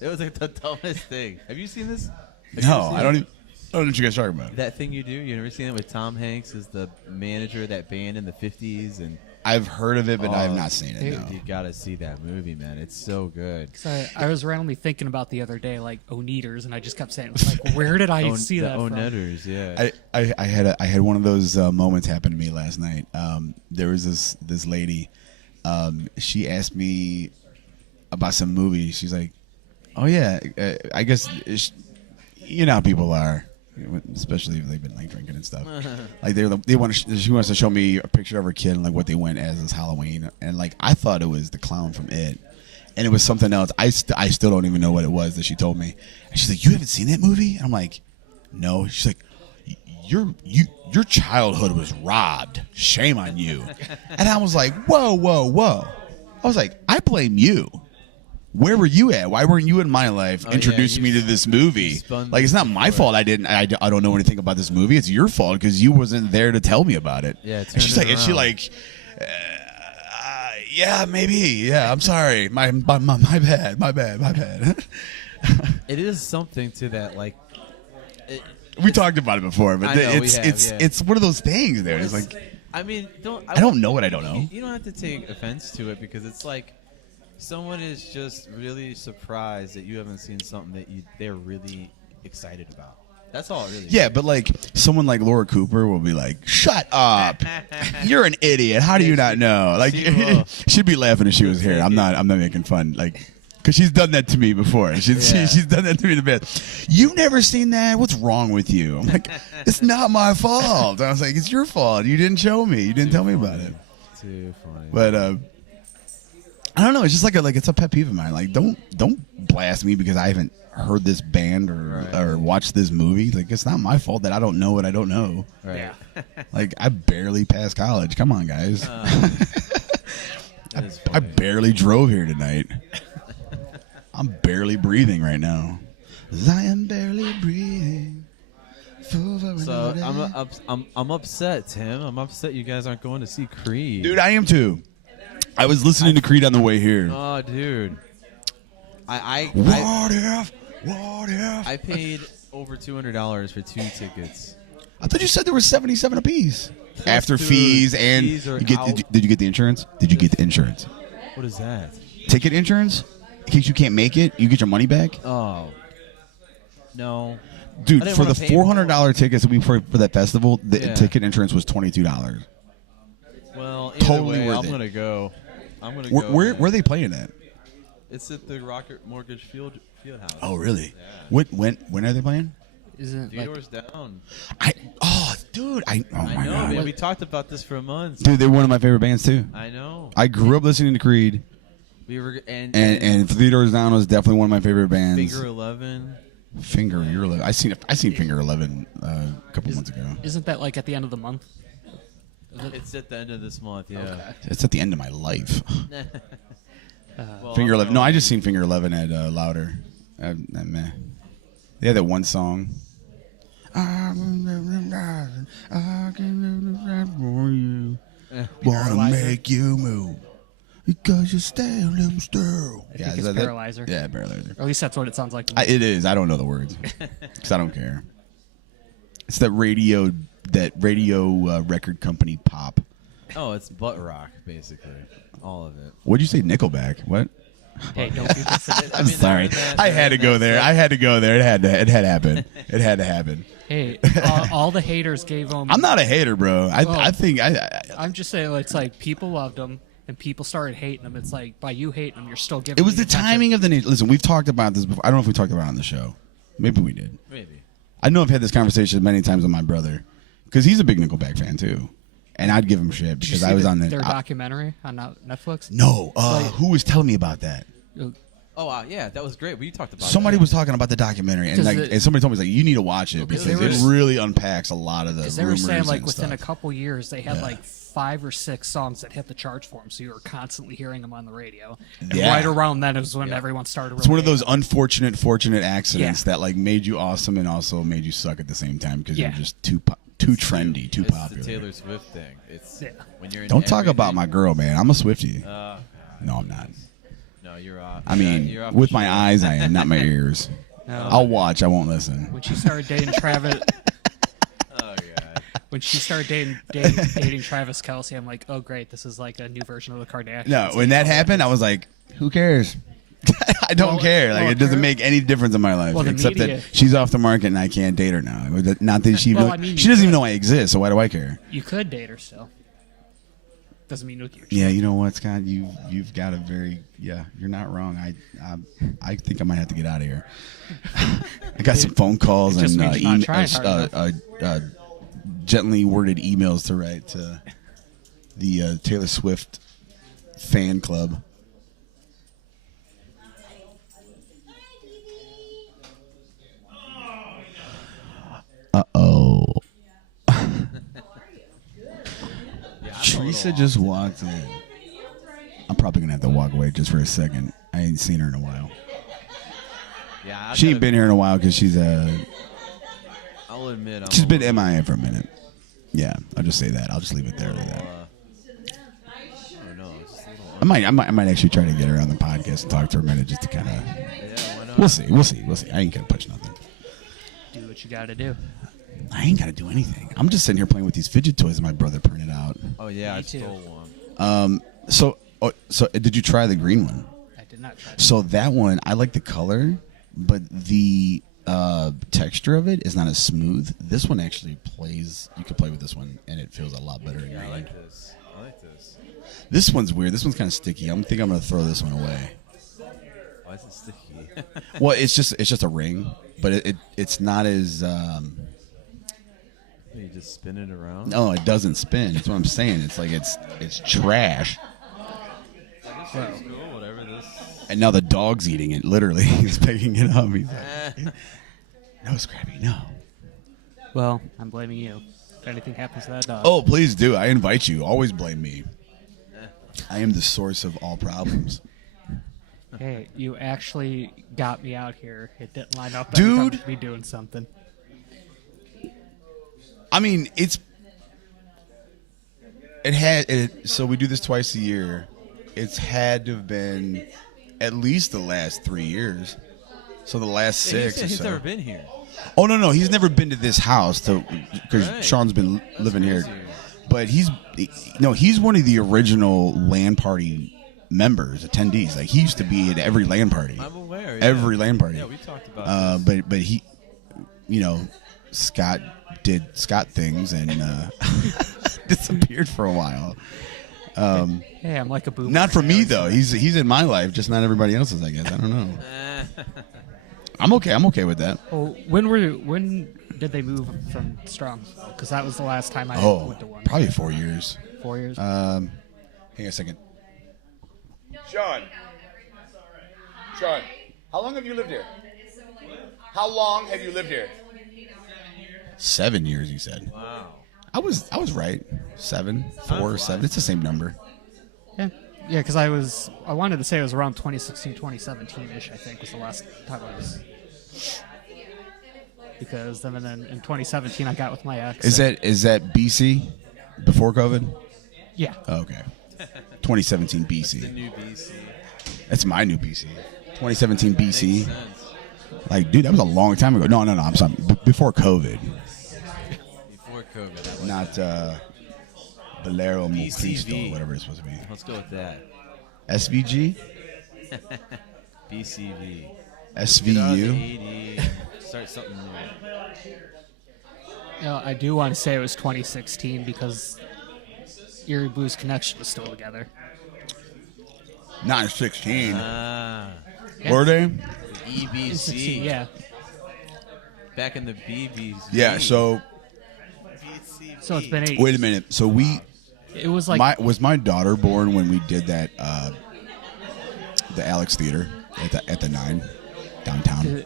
It was like the dumbest thing. Have you seen this? I don't know what you guys are talking about. That Thing You Do. You never seen it with Tom Hanks as the manager of that band in the 50s, and I've heard of it, but I have not seen it. Dude, No. You gotta see that movie, man. It's so good. 'Cause I was randomly thinking about the other day, like Oneaters, and I just kept saying, like, where did I see the that from? Onetters, yeah. I had one of those moments happen to me last night. There was this lady. She asked me about some movie. She's like, "Oh yeah, I guess you know how people are, especially if they've been like drinking and stuff. Like she wants to show me a picture of her kid and like what they went as Halloween, and like I thought it was the clown from It, and it was something else. I still don't even know what it was that she told me. And she's like, "You haven't seen that movie?" And I'm like, "No." She's like, your childhood was robbed. Shame on you. And I was like, whoa, whoa, whoa. I was like, I blame you. Where were you at? Why weren't you in my life introducing me to this movie? Like, it's not my fault. I don't know anything about this movie. It's your fault because you wasn't there to tell me about it. Yeah, and she's like, yeah, maybe. Yeah, I'm sorry. My bad. It is something to that, like. We talked about it before, but I know, it's one of those things. There, it's like I mean, I don't know what I don't know. You don't have to take offense to it because it's like someone is just really surprised that you haven't seen something that they're really excited about. That's all it really is. Yeah, but like someone like Laura Cooper will be like, "Shut up! You're an idiot. How do you not know?" Like she'd be laughing if she was here. I'm not making fun. Like. Because she's done that to me before. She's done that to me in the bed. You've never seen that? What's wrong with you? I'm like, it's not my fault. I was like, it's your fault. You didn't show me. You didn't tell me about it. Too funny. But I don't know. It's just like it's a pet peeve of mine. Like, don't blast me because I haven't heard this band or watched this movie. Like, it's not my fault that I don't know what I don't know. Right. Yeah. Like, I barely passed college. Come on, guys. I barely drove here tonight. I'm barely breathing right now. I am barely breathing. So I'm upset, Tim. I'm upset you guys aren't going to see Creed. Dude, I am too. I was listening to Creed on the way here. Oh, dude. What if? I paid over $200 for 2 tickets. I thought you said there were 77 apiece. Plus After two fees and fees are did you get the insurance? Did you get the insurance? What is that? Ticket insurance? In case you can't make it, you get your money back? Oh. No. Dude, I didn't for the wanna pay more. $400 tickets for that festival, the Yeah. ticket insurance was $22. Well, either Totally way, worth I'm it. gonna go. Where man. are they playing at? It's at the Rocket Mortgage Field House. Oh, really? Yeah. When are they playing? Isn't it Theodore's down. Dude, I my know, God. man. We talked about this for months. Dude, they're one of my favorite bands too. I know. I grew up listening to Creed, We were and Theodore's Down was definitely one of my favorite bands. Figure 11. Finger, you're 11. I seen Finger 11 a couple months ago. isn't that like at the end of the month? It's at the end of this month. Yeah. Okay. It's at the end of my life. Well, Finger I'm 11. No, going. I just seen Finger 11 at Louder. Meh. They had that one song. I can for you. Wanna Paralyzer? make you move because you stand them still. I think it's Paralyzer. Yeah, Paralyzer. Or at least that's what it sounds like to me. It is. I don't know the words because I don't care. It's that radio record company pop. Oh, it's butt rock, basically. All of it. What'd you say? Nickelback? What? Hey, don't do this. I'm sorry. I had to go there. I had to go there. It had to happen. It had to happen. Hey, all the haters gave them. I'm not a hater, bro. I think I'm just saying, it's like people loved them and people started hating them. It's like by you hating them, you're still giving. it was the attention. timing of the nation. Listen, we've talked about this before. I don't know if we talked about it on the show. Maybe we did. Maybe. I know I've had this conversation many times with my brother because he's a big Nickelback fan too, and I'd give him shit Did you because see I was on the their documentary on Netflix. No, like- who was telling me about that? Oh, wow. Yeah, that was great. We talked about Somebody that. was talking about the documentary, and, 'Cause like, the- and somebody told me, like, you need to watch it because they it were- really unpacks a lot of the Because they were rumors saying like and within stuff. a couple years they had like 5 or 6 songs that hit the charts for them, so you were constantly hearing them on the radio. And Yeah. right around then is when everyone started. It's one of really those unfortunate, fortunate accidents Yeah. that like made you awesome and also made you suck at the same time because Yeah. you're just too trendy, too It's popular. the Taylor Swift thing. It's Yeah. when you're in Don't talk about everything- my girl, man. I'm a Swiftie. No, I'm not. No, you're off. I mean, you're off with the my show. eyes, I am, not my ears. No. I'll watch. I won't listen. When she started dating Travis, Oh, God. When she started dating Travis Kelce, I'm like, oh great, this is like a new version of the Kardashians. No, when that happened, I was like, who cares? I don't care. Like, it doesn't make any difference in my life, Well, except media, that she's off the market and I can't date her now. Not that she, Well, I mean, she doesn't even know I exist, so why do I care? you could date her still. Doesn't mean you're Yeah, you know what, Scott? You've got a very you're not wrong. I think I might have to get out of here. I got some phone calls It just and means you're not trying hard enough. gently worded emails to write to the Taylor Swift fan club. Uh-oh. Teresa just walked in. I'm probably going to have to walk away just for a second. I ain't seen her in a while. Yeah, She ain't been here in a while because she's I'll admit, she's been MIA for a minute. Yeah, I'll just say that. I'll just leave it there like that. I don't know. It's just a little I might actually try to get her on the podcast and talk to her a minute just to kind of. yeah, why not? We'll see. I ain't gonna push nothing. Do what you got to do. I ain't gotta do anything. I'm just sitting here playing with these fidget toys that my brother printed out. Oh yeah, I Me too. stole one. So did you try the green one? I did not try. So that one, I like the color, but the texture of it is not as smooth. This one actually plays. You can play with this one, and it feels a lot better in your I hand. like this. I like this. This one's weird. This one's kind of sticky. I'm gonna throw this one away. Why is it sticky? Well, it's just a ring, but it's not as. You just spin it around. No, it doesn't spin. That's what I'm saying. It's like it's trash. That's cool. Whatever this. And now the dog's eating it. Literally, he's picking it up. He's like, no, Scrappy, no. Well, I'm blaming you. If anything happens to that dog. Oh, please do. I invite you. Always blame me. I am the source of all problems. Hey, you actually got me out here. It didn't line up. Dude. With me doing something. I mean, so we do this twice a year. It's had to have been at least the last 3 years. So the last 6 or He's so. never been here. Oh no, he's never been to this house because Right. Sean's been living here. crazy. But he's one of the original LAN Party members, attendees. Like he used to be at every LAN Party. I'm aware. Yeah. Every LAN Party. Yeah, we talked about this. But he, Scott did Scott things and disappeared for a while. Hey, I'm like a boomer. Not for me though. He's in my life, just not everybody else's. I guess I don't know. I'm okay. I'm okay with that. Oh, when did they move from Strongsville? Because that was the last time I went to one. Probably 4 years. 4 years. Hang on a second. Sean, how long have you lived here? How long have you lived here? 7 years, you said. Wow. I was right. 7, 4, 7. It's the same number. Yeah, because I wanted to say it was around 2016, 2017-ish, I think, was the last time I was. Because then in 2017, I got with my ex. Is that BC? Before COVID? Yeah. Oh, okay. 2017 The BC. new BC. That's my new BC. 2017 Makes BC. sense. Like, dude, that was a long time ago. No, I'm sorry. Before COVID. Before COVID. Not Bolero BCV. Cristo, whatever it's supposed to be. Let's go with that. SVG? BCV. SVU? 80. Start something new. I do want to say it was 2016 because Erie Blues Connection was still together. Not 16. Ah. Were they? EBC. 16, yeah. Back in the BBs. Yeah, so So it's been 8 wait a minute. So It was like was my daughter born when we did that the Alex Theater at the 9 downtown?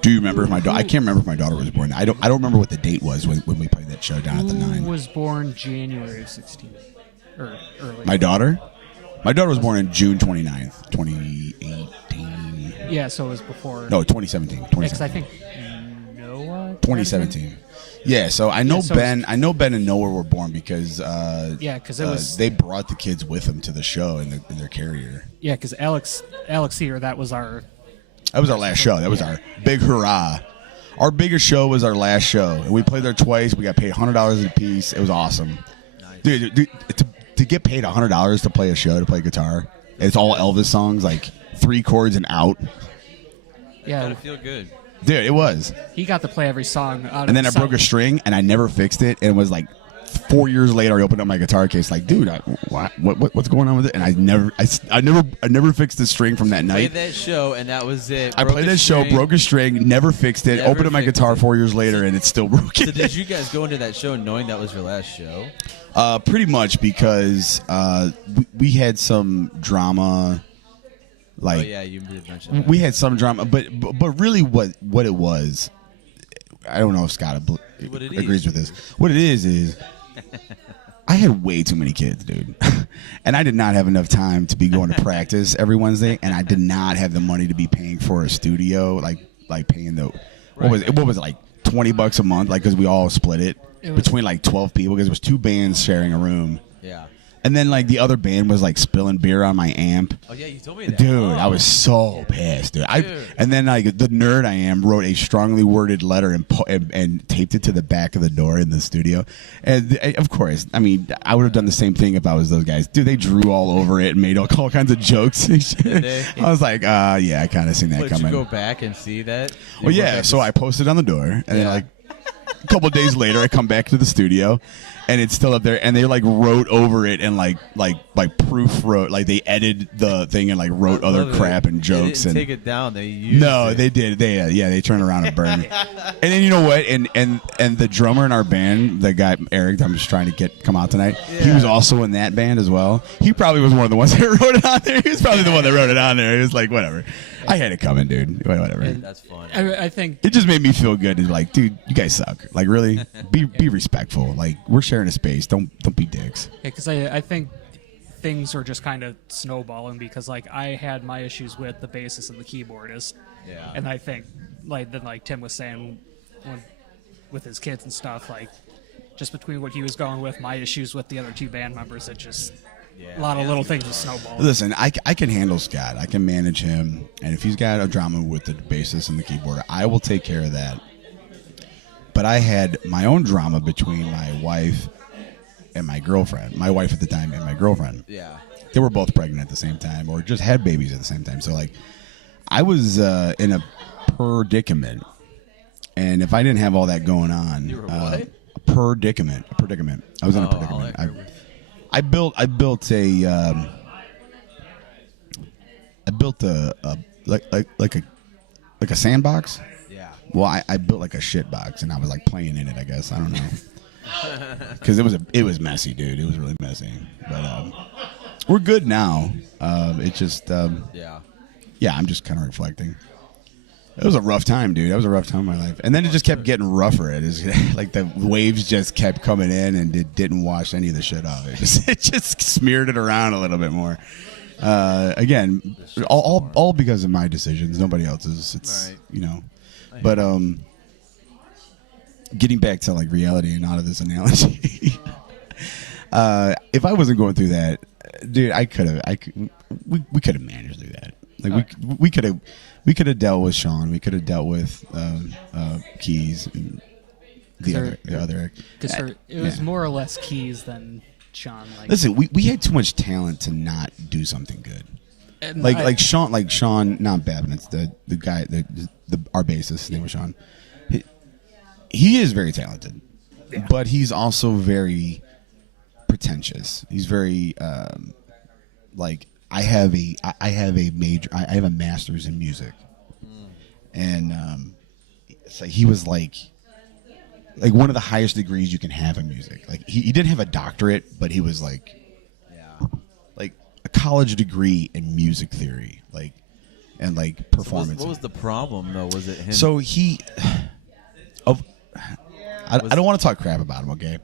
Do you remember if my daughter? I can't remember if my daughter was born. I don't remember what the date was when we played that show down at the 9. Who was born January of 16 or early. My daughter? My daughter was born on June 29th, 2018. Yeah, so it was before. No, 2017. Because I think Noah. 2017. Yeah, so I know Yeah, so Ben. I know Ben and Noah were born because Yeah, because it was. they brought the kids with them to the show in their carrier. Yeah, because Alex Theater, that was our. That was our last show. That was our big hurrah. Our biggest show was our last show, and we played there twice. We got paid $100 a piece. It was awesome, dude. To get paid $100 to play a show, to play guitar, it's all Elvis songs, like 3 chords and out. Yeah, Gotta feel good. Dude, it was. he got to play every song. And then I broke a string, and I never fixed it. And it was like 4 years later, I opened up my guitar case, like, dude, what's going on with it? And I never fixed the string from that night. Played that show, and that was it. I played that show, broke a string, never fixed it. Never Opened up my fixed guitar it. 4 years later, and it's still broken. So did you guys go into that show knowing that was your last show? Pretty much, because we had some drama. Like, Oh yeah, you did mention that. we had some drama, but really, what it was, I don't know if Scott What it agrees is. with this. What it is I had way too many kids, dude, and I did not have enough time to be going to practice every Wednesday, and I did not have the money to be paying for a studio, like paying the what was it like $20 a month, like, because we all split it between like 12 people, because it was 2 bands sharing a room. Yeah. And then, like, the other band was, like, spilling beer on my amp. Oh yeah, you told me that. Dude, Oh. I was so pissed, dude. Dude. And then, like, the nerd I am wrote a strongly worded letter and taped it to the back of the door in the studio. And, of course, I mean, I would have done the same thing if I was those guys. Dude, they drew all over it and made all kinds of jokes and shit. Did they? I was like, yeah, I kind of seen that Did coming. you go back and see that? Well, yeah, so I posted on the door, and then, like, a couple of days later, I come back to the studio, and it's still up there, and they like wrote over it and like proof wrote, like they edited the thing and like wrote other Love it. crap and They jokes. didn't And take it down. They used no, it. they did. They turned around and burned it. And then you know what? And the drummer in our band, the guy Eric, that I'm just trying to come out tonight. He was also in that band as well. He probably was one of the ones that wrote it on there. He was probably the one that wrote it on there. He was like, whatever. I had it coming, dude. Whatever. That's fun. I think It just made me feel good. It's like, dude, you guys suck. Like, really, be respectful. Like, we're sharing a space. Don't be dicks. because I think things are just kind of snowballing because like I had my issues with the bassist and the keyboardist, Yeah. and I think like Tim was saying with his kids and stuff, like just between what he was going with, my issues with the other 2 band members, it just a lot of little things just snowballed. Listen, I can handle Scott. I can manage him. And if he's got a drama with the bassist and the keyboard, I will take care of that. But I had my own drama between my wife and my girlfriend. My wife at the time and my girlfriend. Yeah. They were both pregnant at the same time or just had babies at the same time. So, like, I was in a predicament. And if I didn't have all that going on... You were what? A predicament. I was in a predicament. I built a sandbox. Yeah. Well, I built like a shit box, and I was like playing in it. I guess I don't know, because it was messy, dude. It was really messy, but we're good now. It just Yeah. I'm just kind of reflecting. It was a rough time, dude. That was a rough time in my life, and then it just kept getting rougher. It is like the waves just kept coming in, and it didn't wash any of the shit off. It just smeared it around a little bit more. Again, all because of my decisions, nobody else's. It's Right. you know, but getting back to like reality and out of this analogy, if I wasn't going through that, dude, we could have managed through that. Like we could have dealt with Sean. We could have dealt with Keys and the other. Because it was more or less Keys than Sean. Like, Listen, we had too much talent to not do something good. and Like Sean, not Babin. It's the guy, our bassist. His name was Sean. He is very talented, but he's also very pretentious. He's very like I have a master's in music, and it's like he was like one of the highest degrees you can have in music. Like he didn't have a doctorate, but he was like a college degree in music theory, and performance. What was the problem though? Was it him? So I don't want to talk crap about him. Okay,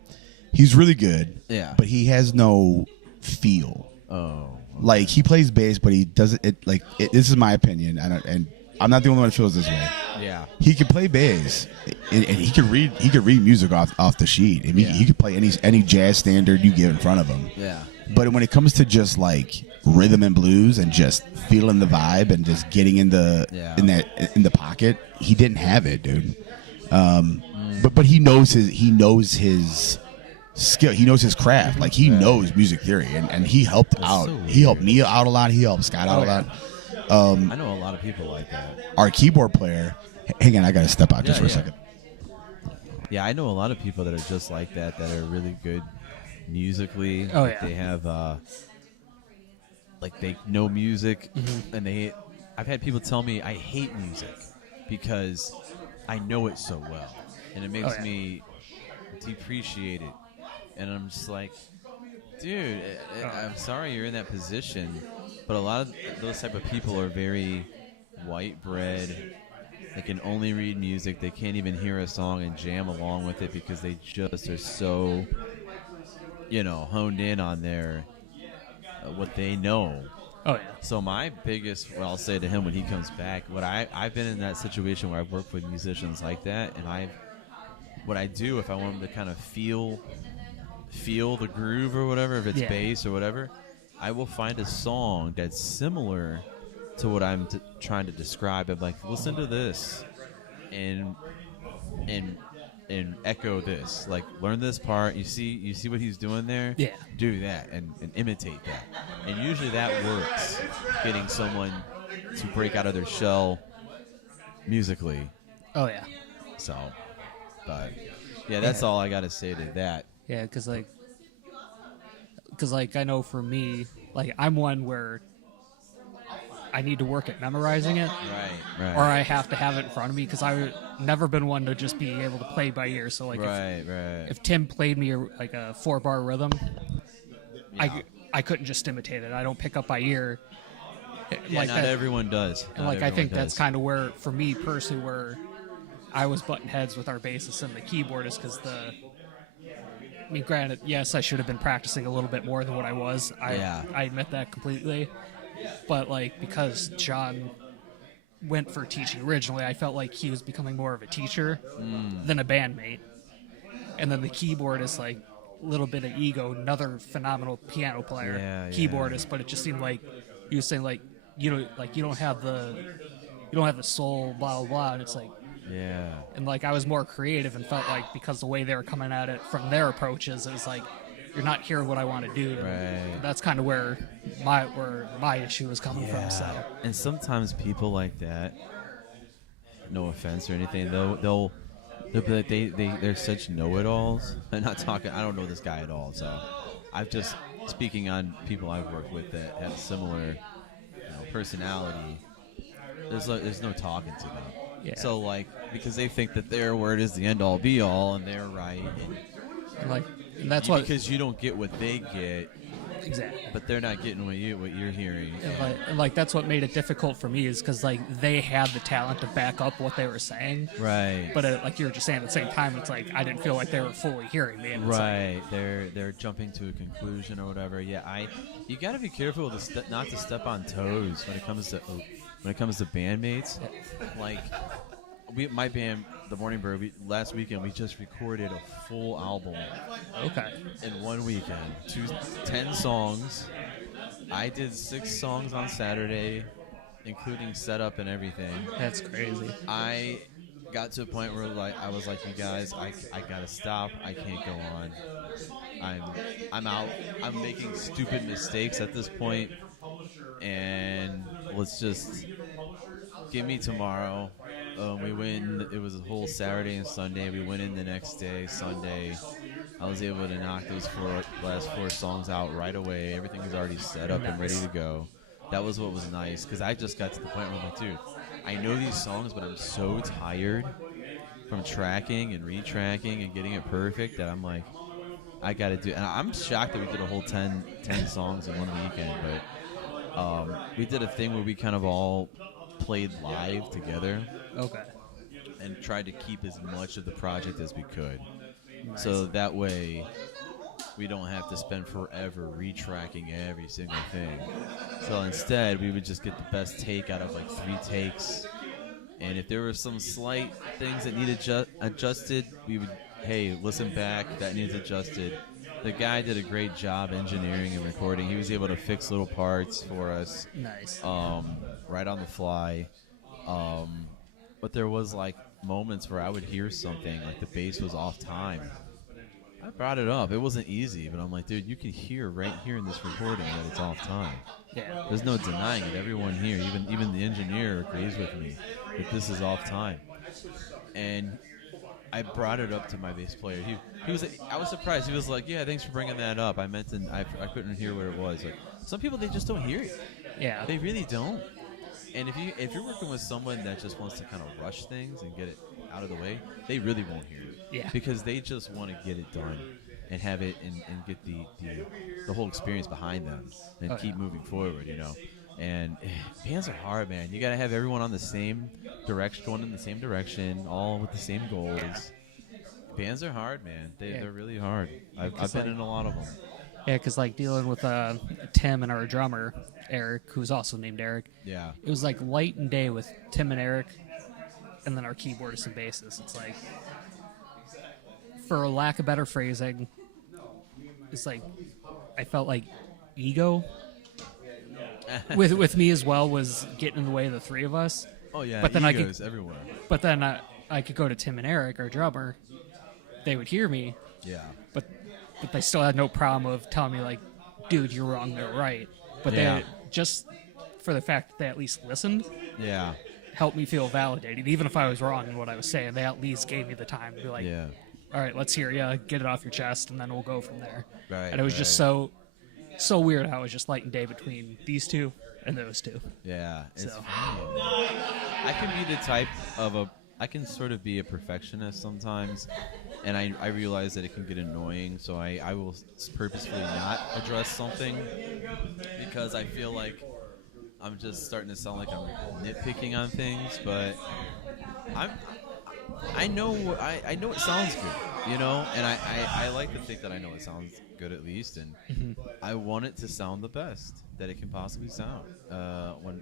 he's really good. Yeah. but he has no feel. Oh. Like he plays bass, but he doesn't. This is my opinion, and I'm not the only one that feels this way. Yeah. He could play bass, and he could read. He could read music off the sheet. I mean, he could play any jazz standard you give in front of him. Yeah. But when it comes to just like rhythm and blues and just feeling the vibe and just getting in the pocket, he didn't have it, dude. But he knows his skill. He knows his craft. Like he knows music theory, and he helped out. so He helped me out a lot. He helped Scott out a lot. I know a lot of people like that. Our keyboard player. Hang on, I gotta step out just for a second. Yeah, I know a lot of people that are just like that are really good musically. Oh, Like, yeah. they have like they know music, and I've had people tell me I hate music because I know it so well, and it makes yeah. me depreciate it. And I'm just like, dude, I'm sorry you're in that position, but a lot of those type of people are very white bread. They can only read music. They can't even hear a song and jam along with it because they just are so, honed in on their what they know. Oh yeah. So my biggest, what I'll say to him when he comes back, I've been in that situation where I've worked with musicians like that, and what I do if I want them to kind of feel the groove or whatever, if it's bass or whatever, I will find a song that's similar to what I'm trying to describe. I'm like, listen to this, and echo this. Like, learn this part. You see what he's doing there. Yeah. Do that and imitate that. And usually that works. Getting someone to break out of their shell musically. Oh yeah. So, but yeah, that's all I got to say to that. Yeah, because I know for me, like I'm one where I need to work at memorizing it, Right. or I have to have it in front of me because I've never been one to just be able to play by ear. So like, Right. if Tim played me like a 4-bar rhythm, I couldn't just imitate it. I don't pick up by ear. Yeah, like not that. everyone does. And Not like I think everyone that's does. kind of where, for me personally, where I was butting heads with our bassist and the keyboardist because I mean, granted, yes, I should have been practicing a little bit more than what I was. I admit that completely. But like because John went for teaching originally, I felt like he was becoming more of a teacher than a bandmate. And then the keyboardist, like a little bit of ego, another phenomenal piano player, keyboardist, but it just seemed like he was saying like you don't have the soul, blah blah blah, and it's like. Yeah. And like I was more creative and felt like because the way they were coming at it from their approaches, it was like you're not hearing what I want to do. Right. That's kind of where my issue was coming from. So And sometimes people like that, no offense or anything, they'll be like they're such know-it-alls. I'm not talking. I don't know this guy at all. So I've just speaking on people I've worked with that have similar personality. There's no talking to them. Yeah. So like because they think that their word is the end all be all and they're right, and that's what because you don't get what they get, exactly. but they're not getting what you're hearing. And like that's what made it difficult for me is because like they had the talent to back up what they were saying, Right. but like you were just saying at the same time, it's like I didn't feel like they were fully hearing me. And it's Right, they're jumping to a conclusion or whatever. Yeah, you got to be careful not to step on toes when it comes to bandmates. Like my band, the Morning Bird, last weekend we just recorded a full album. Okay. In one weekend, 10 songs. I did 6 songs on Saturday, including setup and everything. That's crazy. I got to a point where I was like, you guys, I gotta stop. I can't go on. I'm out. I'm making stupid mistakes at this point, and let's just give me tomorrow. We went. It was a whole Saturday and Sunday. We went in the next day, Sunday. I was able to knock those last 4 songs out right away. Everything was already set up and ready to go. That was what was nice because I just got to the point where I'm like, dude, I know these songs, but I'm so tired from tracking and retracking and getting it perfect that I'm like, I got to do. And I'm shocked that we did a whole 10 songs in one weekend, but we did a thing where we kind of all played live together. Okay. And tried to keep as much of the project as we could. Nice. So that way we don't have to spend forever retracking every single thing. So instead we would just get the best take out of like 3 takes. And if there were some slight things that needed adjusted, we would, hey, listen back, that needs adjusted. The guy did a great job engineering and recording. He was able to fix little parts for us. Nice. Right on the fly. But there was like moments where I would hear something like the bass was off time. I brought it up. It wasn't easy, but I'm like, dude, you can hear right here in this recording that it's off time. Yeah. There's no denying it. Everyone here, even the engineer, agrees with me that this is off time. And I brought it up to my bass player. He was. I was surprised. He was like, "Yeah, thanks for bringing that up. I meant to. I couldn't hear what it was." Like, some people, they just don't hear it. Yeah. They really don't. And if you're working with someone that just wants to kind of rush things and get it out of the way, they really won't hear it. Yeah. Because they just want to get it done and have it and get the whole experience behind them and keep moving forward, you know. And bands are hard, man. You got to have everyone on the same direction, going in the same direction, all with the same goals. Bands are hard, man. They're really hard. I've been in a lot of them. Yeah, because like dealing with Tim and our drummer Eric, who's also named Eric. Yeah. It was like light and day with Tim and Eric, and then our keyboardist and bassist. It's like, for lack of better phrasing, it's like I felt like ego with me as well was getting in the way of the three of us. Oh yeah. But then egos everywhere. But then I could go to Tim and Eric, our drummer. They would hear me. Yeah. But they still had no problem of telling me like, dude, you're wrong, they're right. But Yeah. they just for the fact that they at least listened Yeah. helped me feel validated. Even if I was wrong in what I was saying, they at least gave me the time to be like, Yeah. all right, let's hear you, get it off your chest, and then we'll go from there. Right. And it was just so weird how it was just light and day between these two and those two. Yeah. It's So. funny. I can be the type of I can sort of be a perfectionist sometimes, and I realize that it can get annoying, so I will purposefully not address something because I feel like I'm just starting to sound like I'm nitpicking on things, but I know it sounds good, you know, and I like to think that I know it sounds good at least, and I want it to sound the best that it can possibly sound,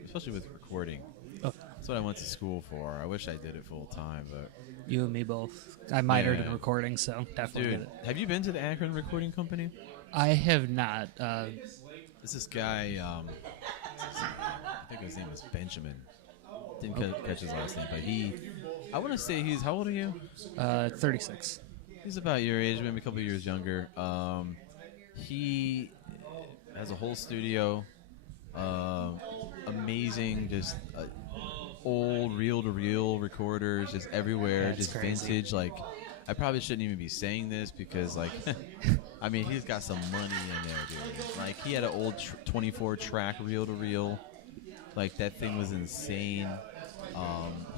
especially with recording. Oh. That's what I went to school for. I wish I did it full time, but You and me both. I minored Yeah. in recording, so definitely dude, did it. have you been to the Akron Recording Company? I have not. There's this guy. I think his name is Benjamin. Didn't catch his last name, but I want to say he's. How old are you? 36. He's about your age, maybe a couple years younger. He has a whole studio. Amazing, just old reel-to-reel recorders, just everywhere, That's just crazy. vintage. Like, I probably shouldn't even be saying this because, like, I mean, he's got some money in there, dude. Like, he had an old 24-track reel-to-reel. Like, that thing was insane.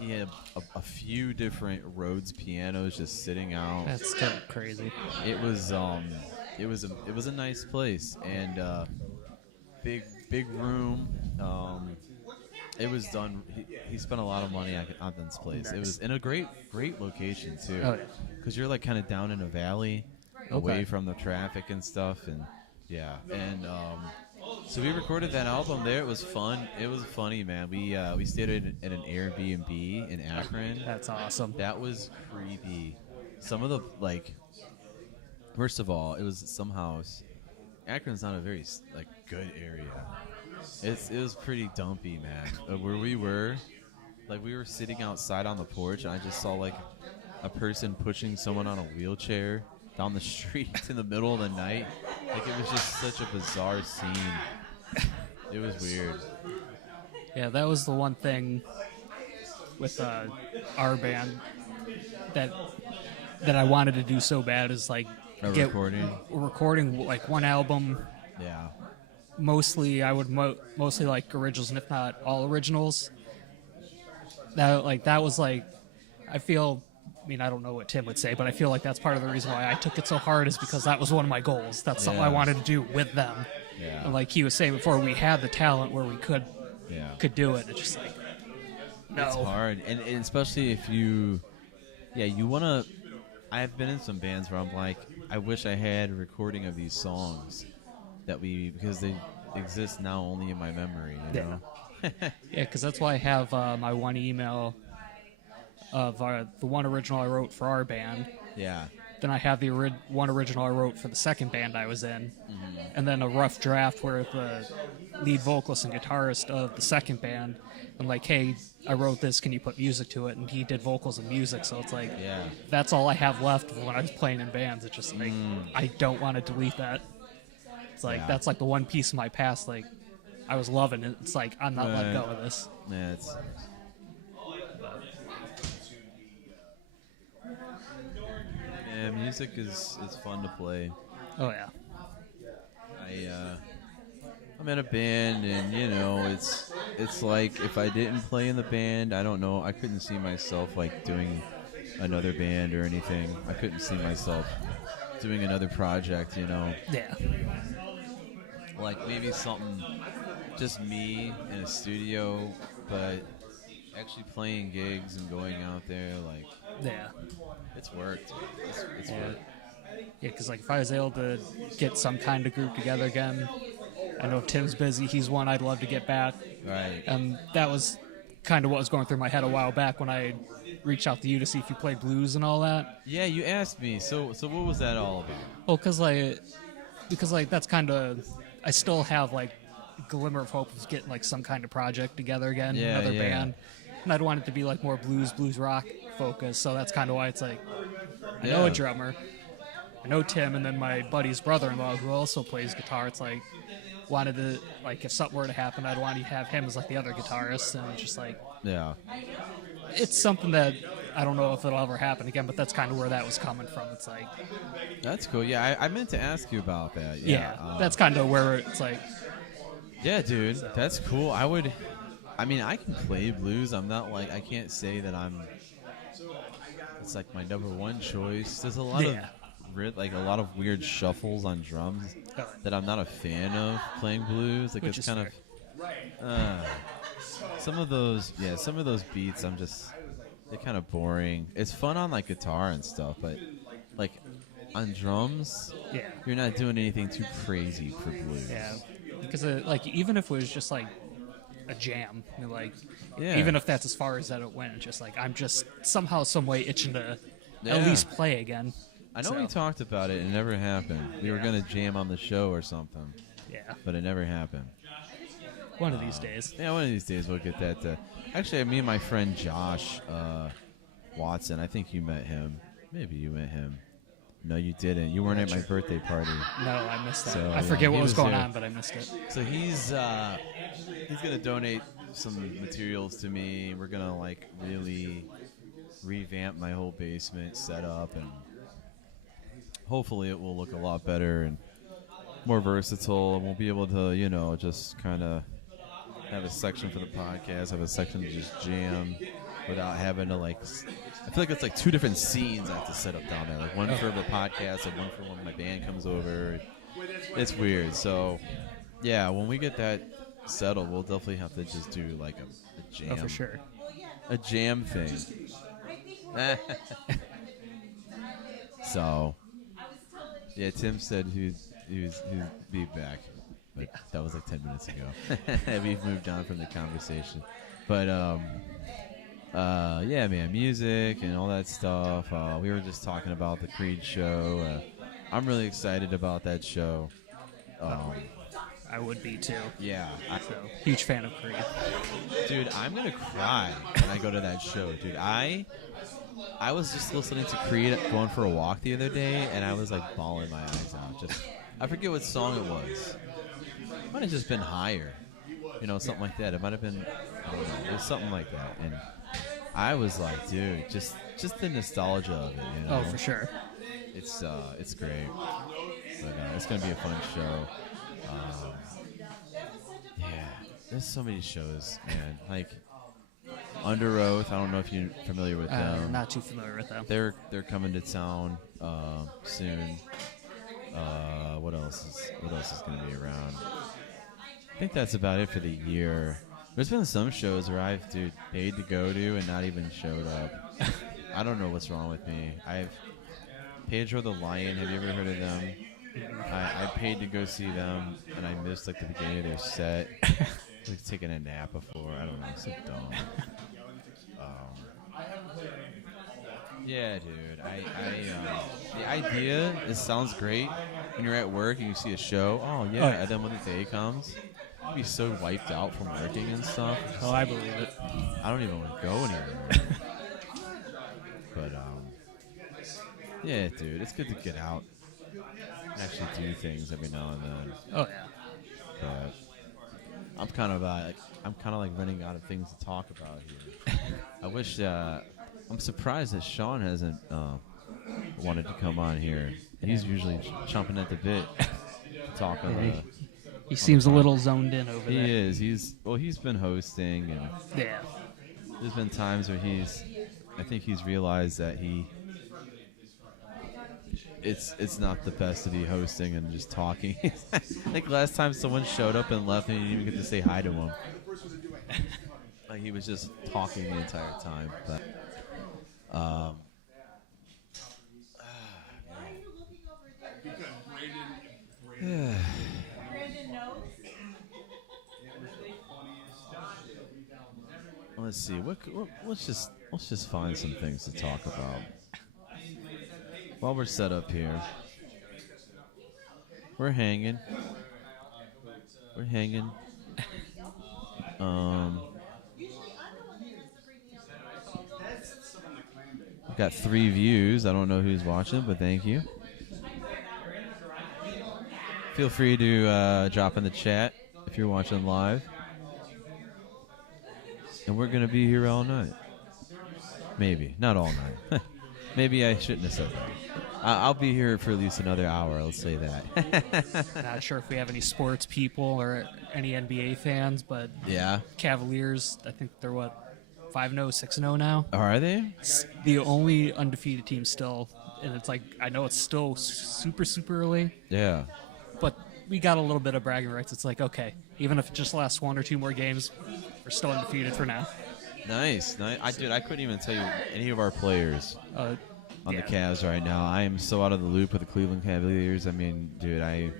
He had a few different Rhodes pianos just sitting out. That's still crazy. It was a nice place, and big room. It was done. He spent a lot of money on this place. It was in a great location too, Oh, yeah. because you're like kind of down in a valley, away from the traffic and stuff, and yeah, and so we recorded that album there. It was fun. It was funny, man. We stayed at an Airbnb in Akron. That's awesome. That was creepy. Some of the first of all, it was some house. Akron's not a very good area. It was pretty dumpy, man. Where we were sitting outside on the porch, and I just saw like a person pushing someone on a wheelchair down the street in the middle of the night. Like, it was just such a bizarre scene. It was weird. Yeah, that was the one thing with our band that I wanted to do so bad is like recording like one album. Yeah. Mostly, I would mostly like originals, and if not all originals. That was like, I feel. I mean, I don't know what Tim would say, but I feel like that's part of the reason why I took it so hard is because that was one of my goals. That's something I wanted to do with them. Yeah. And like he was saying before, we had the talent where we could do it. It's just like, no. It's hard, and especially if you want to. I've been in some bands where I'm like, I wish I had a recording of these songs because they exist now only in my memory, you know? Yeah, because that's why I have my one email of the one original I wrote for our band. Yeah. then I have the one original I wrote for the second band I was in, and then a rough draft where the lead vocalist and guitarist of the second band, I'm like, hey, I wrote this, can you put music to it? And he did vocals and music, so it's like, Yeah. that's all I have left when I was playing in bands. It's just like, I don't want to delete that. It's like, that's like the one piece of my past, like, I was loving it. It's like, I'm not letting go of this. Yeah, it's. Yeah, music is fun to play. Oh, yeah. I'm in a band, and it's like if I didn't play in the band, I don't know, I couldn't see myself like doing another band or anything. I couldn't see myself doing another project, Yeah. like maybe something just me in a studio, but actually playing gigs and going out there, like Yeah. it's worked. It's Yeah. worked. Yeah, because like if I was able to get some kind of group together again, I know if Tim's busy, he's one I'd love to get back. Right. And that was kind of what was going through my head a while back when I reached out to you to see if you played blues and all that. Yeah, you asked me. So what was that all about? Well, because that's kind of, I still have like a glimmer of hope of getting like some kind of project together again, Yeah, another yeah. band. And I'd want it to be like more blues rock focused. So that's kind of why it's like, I know Yeah. a drummer, I know Tim, and then my buddy's brother-in-law who also plays guitar. It's like, wanted to, like, if something were to happen, I'd want to have him as like the other guitarist, and just like, Yeah. it's something that I don't know if it'll ever happen again, but that's kind of where that was coming from. It's like, That's cool. Yeah, I meant to ask you about that. yeah, Yeah. that's kind of where it's like, Yeah, dude, that's cool. I mean, I can play blues. I'm not like, I can't say that it's like my number one choice. There's a lot Yeah. like a lot of weird shuffles on drums that I'm not a fan of playing blues. Like Which it's is kind of, some of those beats, they're kind of boring. It's fun on like guitar and stuff, but like on drums, yeah, you're not doing anything too crazy for blues. yeah, because like even if it was just like a jam, like Yeah. even if that's as far as that it went, it's just like I'm just somehow, some way itching to Yeah. at least play again. I know So, we talked about it. It never happened. We were Yeah. gonna jam on the show or something, yeah, but it never happened. one of these days. Yeah, one of these days we'll get that. Actually, me and my friend Josh Watson. I think you met him. Maybe you met him. No, you didn't. You weren't at my birthday party. No, I missed that. So, I yeah, forget he what was was going there. on, but I missed it. So he's gonna donate some materials to me. We're gonna like really revamp my whole basement setup, and hopefully it will look a lot better and more versatile. And we'll be able to, just kind of have a section for the podcast, have a section to just jam without having to like. I feel like it's like two different scenes I have to set up down there. Like one for the podcast and one for when my band comes over. It's weird. So yeah, when we get that settled, we'll definitely have to just do like a jam. Oh, for sure. A jam thing. So yeah, Tim said he'd be back, but that was like 10 minutes ago. We've moved on from the conversation, but yeah, man, music and all that stuff. We were just talking about the Creed show. I'm really excited about that show. I would be too. Yeah, So huge fan of Creed. dude, I'm gonna cry when I go to that show, dude. I was just listening to Creed going for a walk the other day, and I was like bawling my eyes out. Just, I forget what song it was. It might have just been Higher, something like that. It might have been, I don't know, it was something like that. And I was like, dude, just the nostalgia of it, Oh, for sure. It's great. But it's gonna be a fun show. Yeah, there's so many shows, man. Like Under Oath. I don't know if you're familiar with them. Not too familiar with them. They're coming to town soon. What else is gonna be around? I think that's about it for the year. There's been some shows where I've paid to go to and not even showed up. I don't know what's wrong with me. I've Pedro the Lion. Have you ever heard of them? I paid to go see them, and I missed like the beginning of their set. Like taking a nap before. I don't know. So dumb. Yeah, dude. The idea, it sounds great when you're at work and you see a show. Oh, yeah. Oh, yeah. And then when the day comes, you'd be so wiped out from working and stuff. Oh, I believe it. I don't even want to go anywhere. But, yeah, dude. It's good to get out and actually do things every now and then. Oh, yeah. But I'm kind of like running out of things to talk about here. I wish. I'm surprised that Sean hasn't wanted to come on here. He's usually chomping at the bit to talk on the. He seems a little zoned in over there. He is. He's been hosting, and Yeah. there's been times where I think he's realized that it's not the best to be hosting and just talking. Like last time someone showed up and left and you didn't even get to say hi to him. Like he was just talking the entire time. But let's see. Let's just find some things to talk about. While we're set up here, we're hanging. We've got 3 views. I don't know who's watching, but thank you. Feel free to drop in the chat if you're watching live. And we're going to be here all night. Maybe. Not all night. Maybe I shouldn't have said that. I'll be here for at least another hour, let's say that. Not sure if we have any sports people or any NBA fans, but Yeah. Cavaliers, I think they're 5-0, 6-0 now. Are they? It's the only undefeated team still, and it's like I know it's still super early, Yeah. but we got a little bit of bragging rights. It's like, okay, even if it just lasts 1 or 2 more games, we're still undefeated for now. Nice. I couldn't even tell you any of our players on Yeah. the Cavs right now. I am so out of the loop with the Cleveland Cavaliers. I mean, dude, I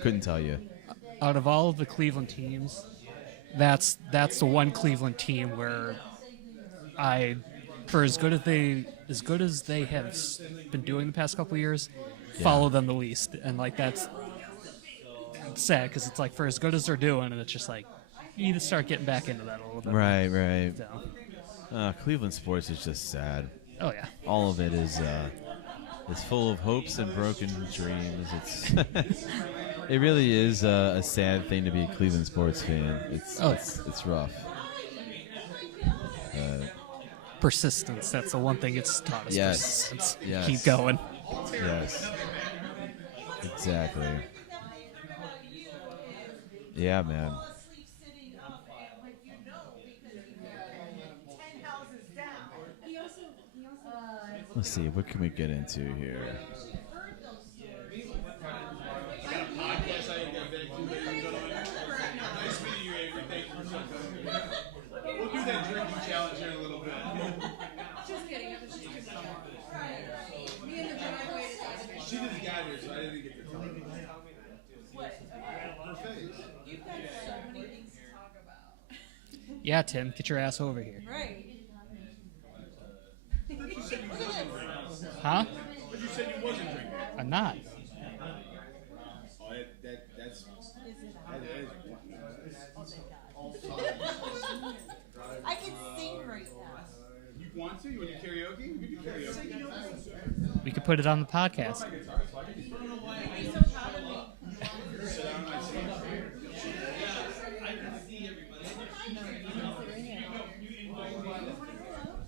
couldn't tell you. Out of all of the Cleveland teams, that's the one Cleveland team where for as good as they have been doing the past couple of years, follow them the least, and like that's sad because it's like for as good as they're doing, and it's just like you need to start getting back into that a little bit. Right. So, Cleveland sports is just sad. oh yeah. All of it is full of hopes and broken dreams. It's it really is a sad thing to be a Cleveland sports fan. It's rough. Persistence. That's the one thing it's taught us. Yes. Persistence. Yes. Keep going. Yes. Exactly. Yeah, man. Let's see, what can we get into here? We'll do that drinking challenge in a little bit. Just kidding. It was just too much. Me and the driveway. She just got here, so I didn't get to tell her. What? You've got so many things to talk about. Yeah, Tim, get your ass over here. Right. Huh? But you said you wasn't drinking. I'm not. Oh, that's I can sing right now. You want to? You want to do karaoke? We can do karaoke. We could put it on the podcast. You'd be so proud of me.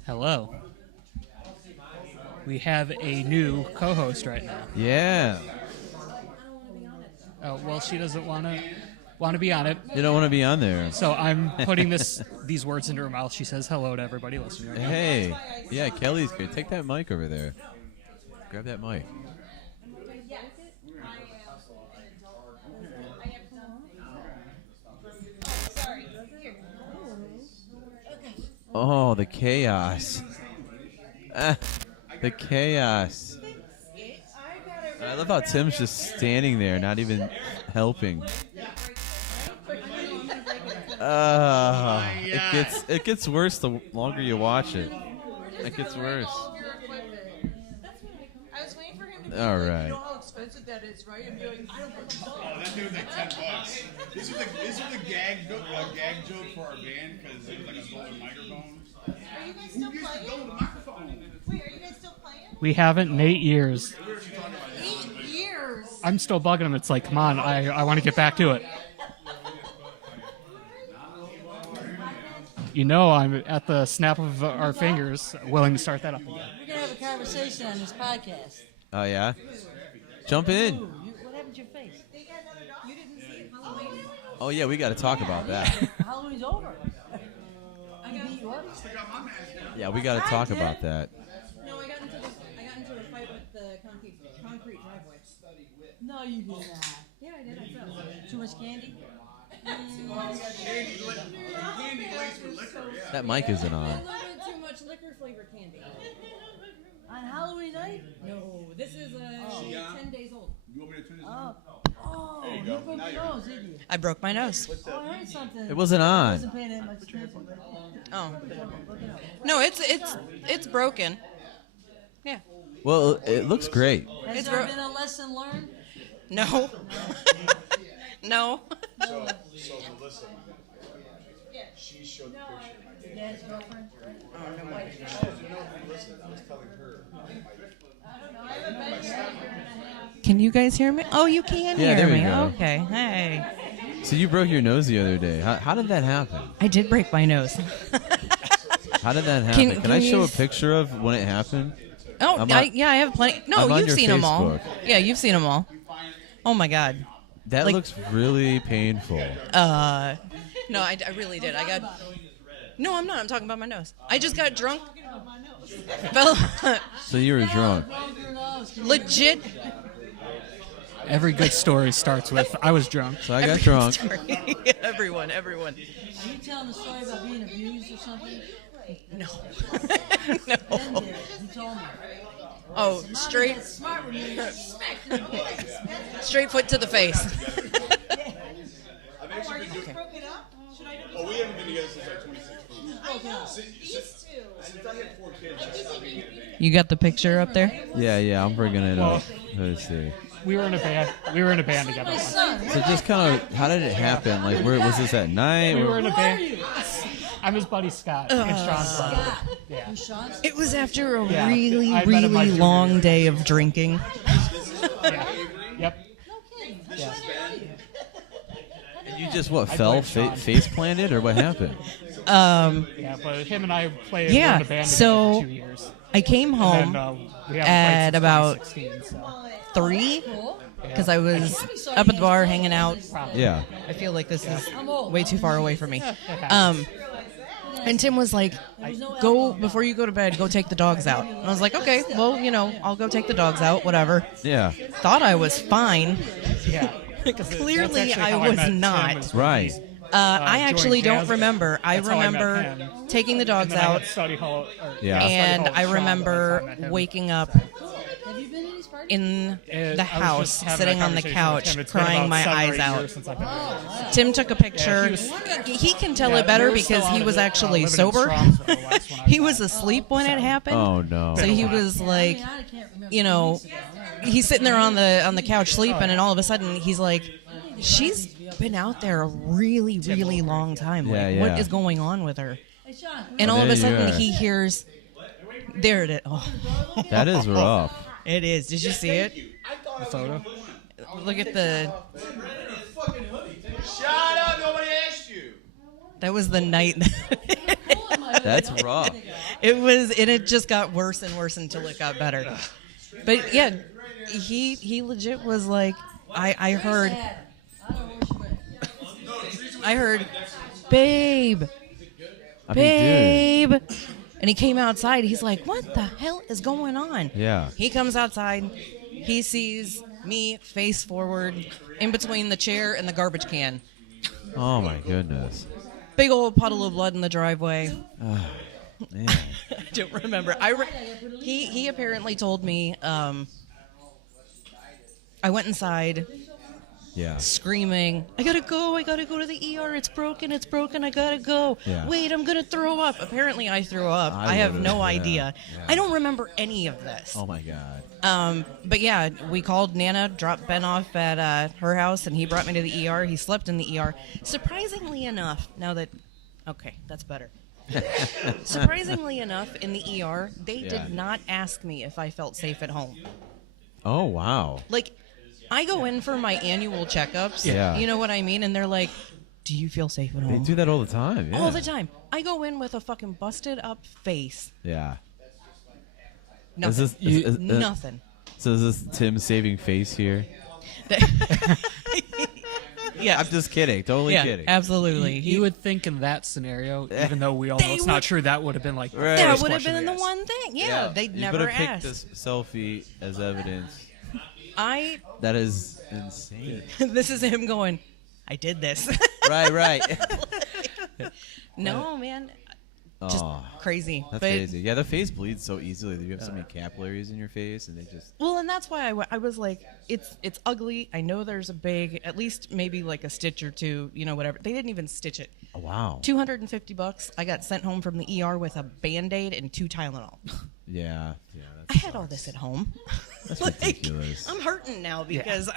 Hello. We have a new co-host right now. Yeah. Oh, well, she doesn't want to be on it. You don't want to be on there. So I'm putting these words into her mouth. She says hello to everybody listening right now. Hey. Yeah, Kelly's good. Take that mic over there. Grab that mic. Yes, I am an adult. I have something. Oh, sorry. Here. Okay. Oh, the chaos. The chaos. I love how Tim's just standing there, not even helping. It gets worse the longer you watch it. It gets worse. All You right. know how expensive that is, right? I'm doing. I don't put my phone. Oh, that dude was like $10. This was a gag joke for our band because it was like a golden microphone. Are you guys still playing? Wait, are you guys still playing? We haven't in 8 years. 8 years. I'm still bugging him. It's like, come on, I want to get back to it. You know, I'm at the snap of our fingers willing to start that up again. We're gonna have a conversation on this podcast. Oh yeah. Jump in. What happened to your face? You didn't see Halloween? Oh yeah, we got to talk about that. Halloween's over. I He got. beat you up? Yeah, we got to talk about that. No, I got into a fight with the concrete driveway. No, you did not. Yeah, I did. I fell. Too much candy? That mic isn't A on. little bit too much liquor flavored candy. On Halloween night? No, this is 10 days old. Oh, you broke your nose, didn't you? I broke my nose. Oh, I heard something. It wasn't I on. wasn't paying that much attention. Oh. No, it's broken. Yeah. Well, it looks great. Has It's there ro- been a lesson learned? No. No. So Melissa, she showed the picture of my dad. Dad's girlfriend? I was telling her. Can you guys hear me? Oh, you can Yeah, hear there we me. go. Okay. Hey. So you broke your nose the other day. How did that happen? I did break my nose. How did that happen? Can I can show you- a picture of when it happened? Oh, I'm on- yeah, I have plenty. No, I'm on you've your seen them all. Facebook. Yeah, you've seen them all. Oh my God. That Like- looks really painful. No, I really did. I got. No, I'm not. I'm talking about my nose. I just got drunk. Fell. So you were drunk. Broke your nose. Legit. Every good story starts with, I was drunk. So I got drunk. Everyone. Are you telling the story about being abused or something? No. Ben No. did. He told me. Oh, straight That's smart when you're smacked in the face. straight foot to the face. I've actually been doing. Broke it up? Should I Oh, we haven't been together since like 2016. Broke up. These two. Since I had 4 kids, I stopped being in a band. You got the picture up there? Yeah, I'm bringing it up. Let's see. We were in a band. We were in a band together. My once. son. So just kind of, how did it happen? Like, where was this at night? We Or- were in a Who are band. you? I'm his buddy Scott and Sean's brother. Scott. Yeah. You Sean? It was after a Yeah. really, I met him my really junior long year. day of drinking. Yeah. Yep. No kidding. Which Yeah. one are you? And you just, what, I fell, played Sean. face planted, or what happened? Yeah, but him and I played Yeah, in a band so- together for 2 years. I came And home then, we haven't at played since about 2016, so. 3 Cool. because I was up at the bar hanging out. Probably. Yeah. I feel like this is I'm old. way too far away from me. It happens. And Tim was like, "Go before you go to bed. Go take the dogs out." And I was like, "Okay, well, I'll go take the dogs out. Whatever." Yeah. Thought I was fine. Yeah. Clearly, That's actually I how was met Tim not. as Right. I actually joined don't jazz. remember. I That's how I met remember him. taking the And dogs then I had out, study hall, Yeah. study and hall with I Sean, remember that's how I met him. waking up Have you been to these parties? in And the I was house, just having sitting a on the conversation with couch, him. It's been crying about my 7 or 8 eyes out. years since I've been there. Tim took a picture. Yeah, He can tell Yeah, it better we were still because he out was of it, actually living in sober. Strongsville last when I He was was there. asleep when it happened. Oh, no. So he was like, I can't remember. he's sitting there on the couch sleeping, and all of a sudden he's like, "She's been out there a really, really long time. Like, Yeah, what yeah. is going on with her?" Hey, Sean. And all of a There you sudden are. he hears, there it is. Oh, That is rough. it is. Did you see it? The photo. Look at the. Shut up! Nobody asked you. That was the night. That's rough. It was, and it just got worse and worse until it got better. But yeah, he legit was like, I heard, I don't know where she went. I heard, babe, I mean, dude. babe. And he came outside. He's like, what the hell is going on? Yeah. He comes outside. He sees me face forward in between the chair and the garbage can. Oh, my goodness. Big old puddle of blood in the driveway. Man. I don't remember. He apparently told me. I went inside Yeah. screaming, I gotta go to the ER, it's broken, I gotta go. Yeah. Wait, I'm gonna throw up. Apparently I threw up. I have would've, no yeah, idea. yeah. I don't remember any of this. Oh my God. But yeah, we called Nana, dropped Ben off at her house, and he brought me to the ER. He slept in the ER. Surprisingly enough, okay, that's better. Surprisingly enough, in the ER, they Yeah. did not ask me if I felt safe at home. Oh wow. Like, I go in for my annual checkups. Yeah. You know what I mean? And they're like, do you feel safe at They home? do that all the time. Yeah. All the time. I go in with a fucking busted up face. Yeah. Nothing. Is this- Nothing. So is this Tim saving face here? Yeah. I'm just kidding. Totally Yeah, kidding. absolutely. You would think in that scenario, even though we all know They it's would- not true, that would have been like the Right. That first would have question been they the asked. one thing. Yeah, they'd You never better pick asked. this selfie as evidence. I That is insane. This is him going, I did this. right. No, man. Just Oh, crazy. that's But- crazy. Yeah, the face bleeds so easily. You have so many capillaries in your face, and they just. Well, and that's why I was like, it's ugly. I know there's a big, at least maybe like a stitch or two, whatever. They didn't even stitch it. Oh, wow. $250. I got sent home from the ER with a Band-Aid and 2 Tylenol. Yeah. I had all this at home. That's Like, ridiculous. I'm hurting now because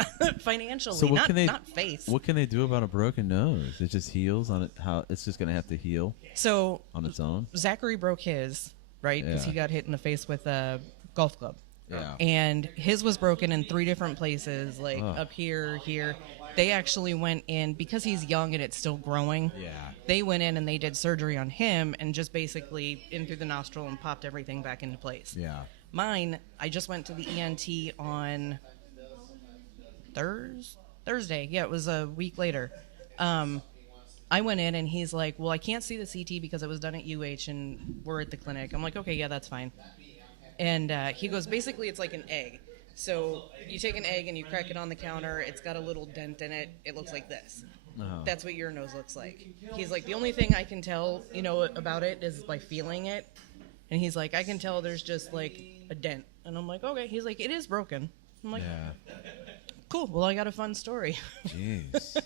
financially, So what not face. What can they do about a broken nose? It just heals on it. How it's just gonna have to heal So on its own. Zachary broke his, right? Because Yeah. he got hit in the face with a golf club. Yeah. And his was broken in 3 different places, like Ugh. up here. They actually went in, because he's young and it's still growing. Yeah. They went in and they did surgery on him and just basically in through the nostril and popped everything back into place. Yeah. Mine, I just went to the ENT on Thursday. Yeah, it was a week later. I went in and he's like, well, I can't see the CT because it was done at UH and we're at the clinic. I'm like, okay, yeah, that's fine. And he goes, basically, it's like an egg. So you take an egg and you crack it on the counter. It's got a little dent in it. It looks like this. Oh. That's what your nose looks like. He's like, the only thing I can tell, about it is by feeling it. And he's like, I can tell there's just like a dent. And I'm like, okay. He's like, it is broken. I'm like, Yeah. cool. Well, I got a fun story. Jeez.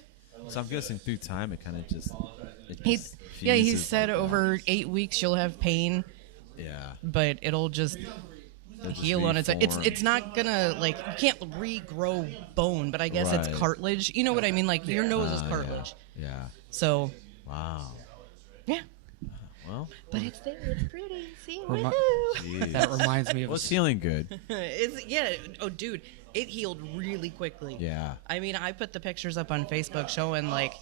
So I'm guessing through time it kind of just. He fuses. said over 8 weeks you'll have pain, Yeah. but it'll just It'll just heal on its own. reform. It's not gonna, like, you can't regrow bone, but I guess Right. it's cartilage. You know what I mean? Like, your nose is Ah, cartilage. Yeah. So, Wow. yeah. Well, But it's there. It's pretty. See? Remi- Woohoo! geez. That reminds me of Well, it's healing good. Yeah. Oh, dude. It healed really quickly. Yeah. I mean, I put the pictures up on Facebook showing, like,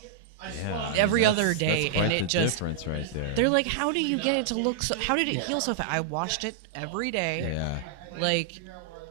Yeah. every That's- other day, that's quite and it the just- difference right there. they're like, how do you get it to look so, how did it heal so fast? I washed it every day. Yeah. Like,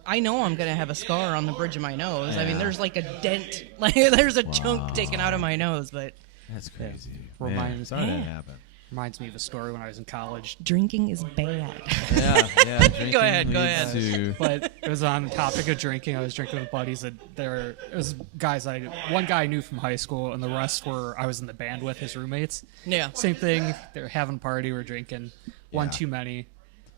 I know I'm gonna have a scar on the bridge of my nose. I mean, Yeah. there's like a dent, like there's a chunk taken out of my nose. But That's crazy. Reminds- Man, sorry Yeah. that happened. Reminds me of a story when I was in college. drinking is bad. Yeah. Drinking Go ahead, leads to- But it was on the topic of drinking. I was drinking with buddies that it was guys one guy I knew from high school, and the rest I was in the band with, his roommates. Yeah. Same thing. They're having a party, we're drinking. One Yeah. too many.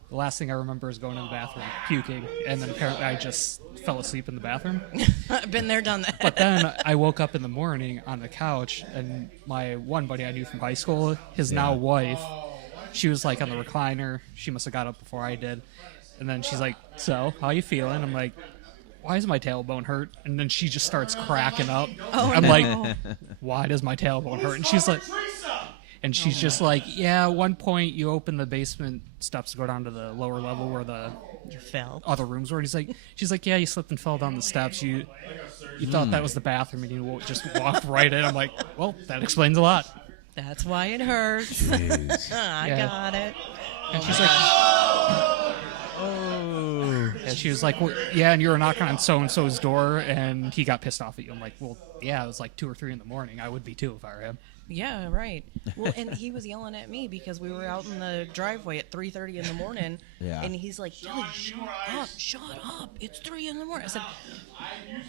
The last thing I remember is going to the bathroom, puking, and then apparently I just fell asleep in the bathroom. I've been there, done that. But then I woke up in the morning on the couch, and my one buddy I knew from high school, his now wife, she was like on the recliner. She must have got up before I did. And then she's like, so, how you feeling? I'm like, why does my tailbone hurt? And then she just starts cracking up. I'm like, why does my tailbone hurt? And she's like, she's just like, yeah, at one point you open the basement steps to go down to the lower level where the You fell. other rooms were. And she's like, yeah, you slipped and fell down the steps. You thought that was the bathroom and you just walked right in. I'm like, well, that explains a lot. That's why it hurts. Jeez. I Yeah. got it. And she's like, Oh. and she was like, well, yeah, and you were knocking on so and so's door, and he got pissed off at you. I'm like, well, yeah, it was like 2 or 3 in the morning. I would be too if I were him. Yeah, right. Well, and he was yelling at me because we were out in the driveway at 3:30 in the morning. Yeah. And he's like, Dilly, shut up. It's 3 in the morning. I said,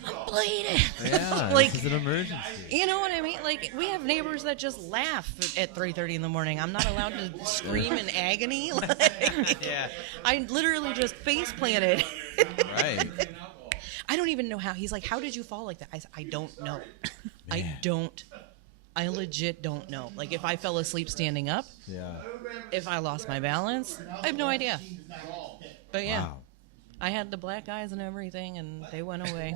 I'm bleeding. Yeah. Like, this is an emergency. you know what I mean? Like, we have neighbors that just laugh at 3:30 in the morning. I'm not allowed to scream in agony. Like, Yeah. I literally just face planted. Right. I don't even know how. He's like, how did you fall like that? I said, I don't know. I legit don't know. Like, if I fell asleep standing up, Yeah. if I lost my balance, I have no idea. But yeah, Wow. I had the black eyes and everything, and they went away.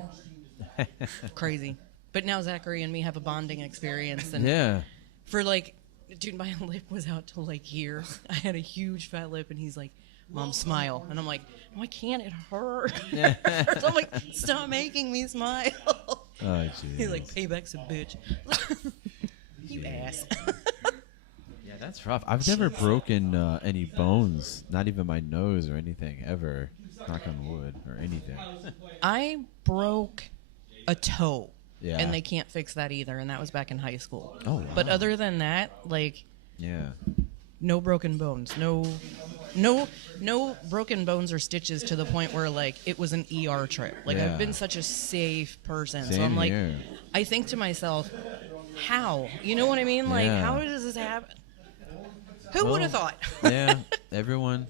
Crazy. But now Zachary and me have a bonding experience. And Yeah. for like, dude, my lip was out to like here. I had a huge fat lip, and he's like, Mom, smile. And I'm like, why can't it hurt? So I'm like, stop making me smile. Oh, jeez. He's like, payback's a bitch. You ass. Yeah, that's rough. I've never broken any bones, not even my nose or anything ever. Knock on wood or anything. I broke a toe. Yeah. And they can't fix that either, and that was back in high school. Oh, wow. But other than that, like, Yeah. no broken bones. No broken bones or stitches to the point where, like, it was an ER trip. Like, Yeah. I've been such a safe person. So Same I'm like, here. I think to myself, how? You know what I mean? Like, Yeah. how does this happen? Who would have thought? Yeah. Everyone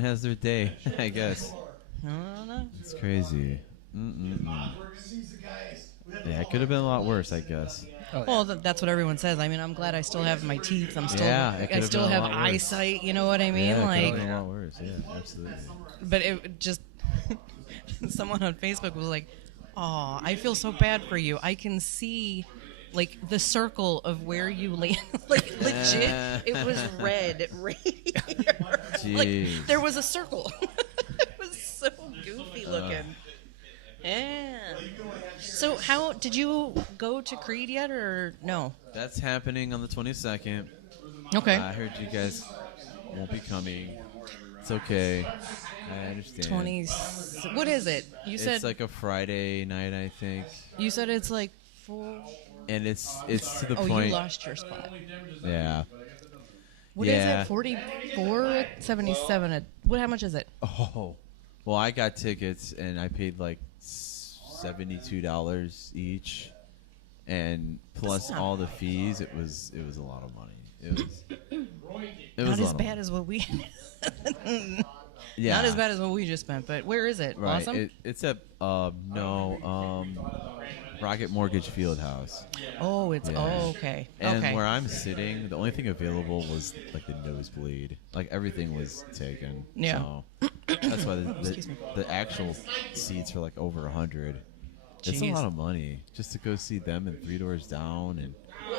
has their day, I guess. I don't know. It's crazy. Yeah, it could have been a lot worse, I guess. Well, that's what everyone says. I mean, I'm glad I still have my teeth. I'm still, Yeah, it I could've still been a have lot worse. eyesight. You know what I mean? Yeah, it could Like, have been a lot worse. Yeah, absolutely. but it just someone on Facebook was like, "Oh, I feel so bad for you. I can see like the circle of where you land. Like legit, it was red right here. Like Jeez. there was a circle. It was so goofy looking. Yeah. So how did you go to Creed yet or no? That's happening on the 22nd. Okay. I heard you guys won't be coming. It's okay. I understand. 20. What is it? You said It's like a Friday night, I think. you said it's like full. And it's to the Oh, point. you lost your spot. Yeah. What is Yeah. it? 44, 77. What? How much is it? Oh. Well, I got tickets and I paid like $72 each, and plus not all the fees. It was a lot of money. It was. It was Not a as lot bad as what we. Yeah. Not as bad as what we just spent. But where is it? Right. Awesome. It's at Rocket Mortgage Fieldhouse. Oh, it's Yeah. okay. And Okay. where I'm sitting, the only thing available was like the nosebleed. Like everything was taken. Yeah. So that's why Excuse me. the actual seats are like over 100. It's a Jeez. lot of money just to go see them and Three Doors Down and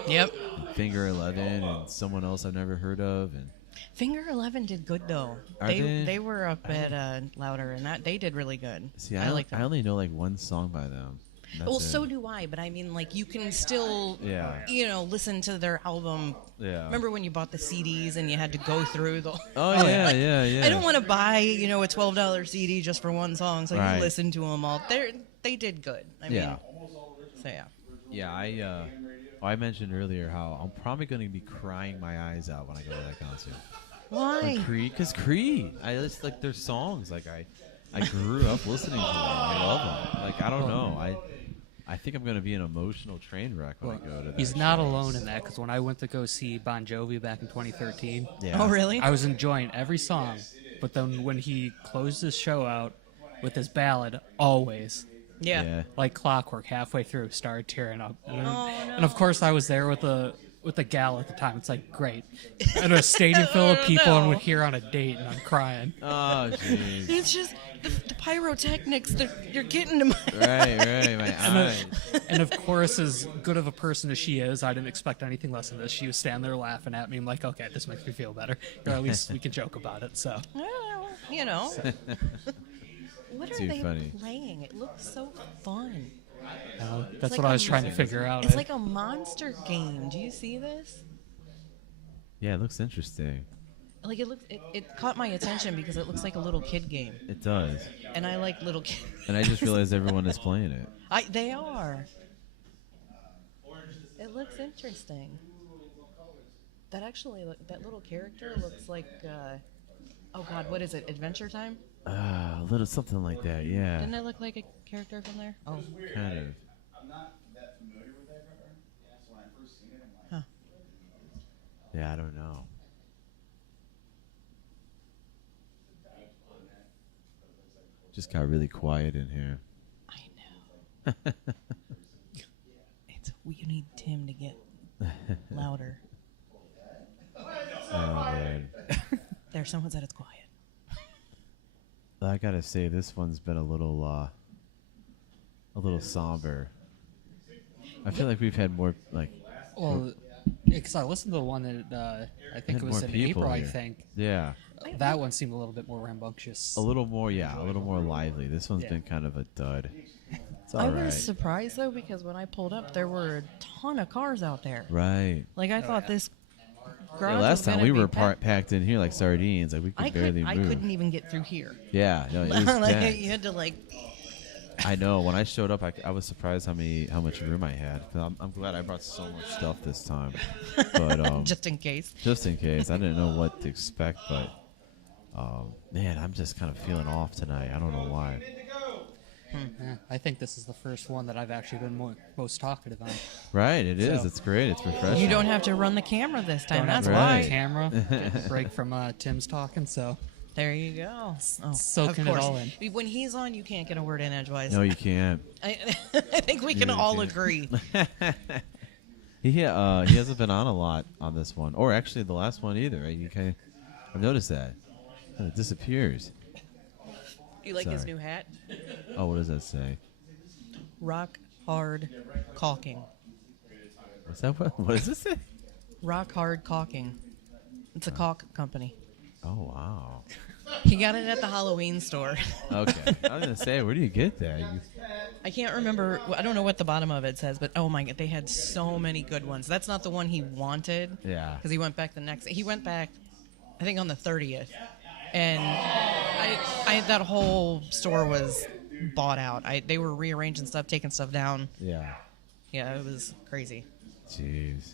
Yep. Finger 11 and someone else I've never heard of. And Finger 11 did good though. Are They they? were up at Louder, and that they did really good. see, I like them. I only know like one song by them. That's Well, it. so do I, but I mean, like, you can still, Yeah. listen to their album. Yeah. Remember when you bought the CDs and you had to go through the. Oh yeah, yeah. I don't want to buy, a $12 CD just for one song, so Right. you listen to them all. They did good. I mean, Yeah. so yeah. Yeah, I mentioned earlier how I'm probably going to be crying my eyes out when I go to that concert. Why? Creed, because Creed, I just like their songs. Like I grew up listening to them. I love them. Like I don't know. I think I'm going to be an emotional train wreck when I go to that. He's not show. alone in that because when I went to go see Bon Jovi back in 2013, Yeah. Oh, really? I was enjoying every song, but then when he closed his show out with his ballad, Always, Yeah. like clockwork, halfway through, started tearing up. And, then- Oh, and of course, I was there with the gal at the time. It's like great, and a stadium full of people, and we're here on a date, and I'm crying. Oh jeez. It's just the pyrotechnics. You're getting to my. Right. My eyes. And of course, as good of a person as she is, I didn't expect anything less than this. She was standing there laughing at me. I'm like, okay, this makes me feel better. Or at least we can joke about it. So What are Too they funny. playing? It looks so fun. that's like what I a was trying to figure out. It's like a monster game. Do you see this? Yeah, it looks interesting. Like it caught my attention because it looks like a little kid game, It does. and I like little kids. And I just realized everyone is playing it. They are. It looks interesting. That little character looks like. Oh God, what is it? Adventure Time? A little something like that. Yeah. Didn't it look like a character from there? Oh, Kind of. I'm not that familiar with that record. So when I first seen it, I'm like, huh. Yeah, I don't know. Just got really quiet in here. You need Tim to get louder. Oh man. There, someone said it's quiet. I gotta say, this one's been a little somber. I feel like we've had more like. Well, because I listened to the one that I think had it was more in people April. here. I think Yeah. that one seemed a little bit more rambunctious. A little more lively. This one's been kind of a dud. It's all I right. was surprised though because when I pulled up, there were a ton of cars out there. Right. Like I thought this. Yeah, last time we were packed in here like sardines. Like we could barely move. I couldn't even get through here. Yeah, no, it was Like, dense. you had to like. I know. When I showed up, I was surprised how much room I had. I'm glad I brought so much stuff this time. But Just in case. Just in case, I didn't know what to expect. But man, I'm just kind of feeling off tonight. I don't know why. Yeah, I think this is the first one that I've actually been most talkative on. Right, it is. So- It's great. It's refreshing. You don't have to run the camera this time. Don't have That's to run why. the camera. Get a break from Tim's talking, so There you go. Oh, soaking of it course. all in. When he's on, you can't get a word in edgewise. No, you can't. I think we can You all can't. agree. He hasn't been on a lot on this one, or actually the last one either. Right? I've noticed that. It disappears. You like his Sorry. new hat? Oh, what does that say? Rock hard caulking. What's that? What does it say? Rock hard caulking. It's a caulk company. Oh wow. He got it at the Halloween store. Okay. I was gonna say, where do you get that? I can't remember. I don't know what the bottom of it says, but oh my god, they had so many good ones. That's not the one he wanted. Yeah. Because he went back the next. He went back, I think on the 30th, and I that whole store was bought out. They were rearranging stuff, taking stuff down. Yeah. Yeah, it was crazy. Jeez.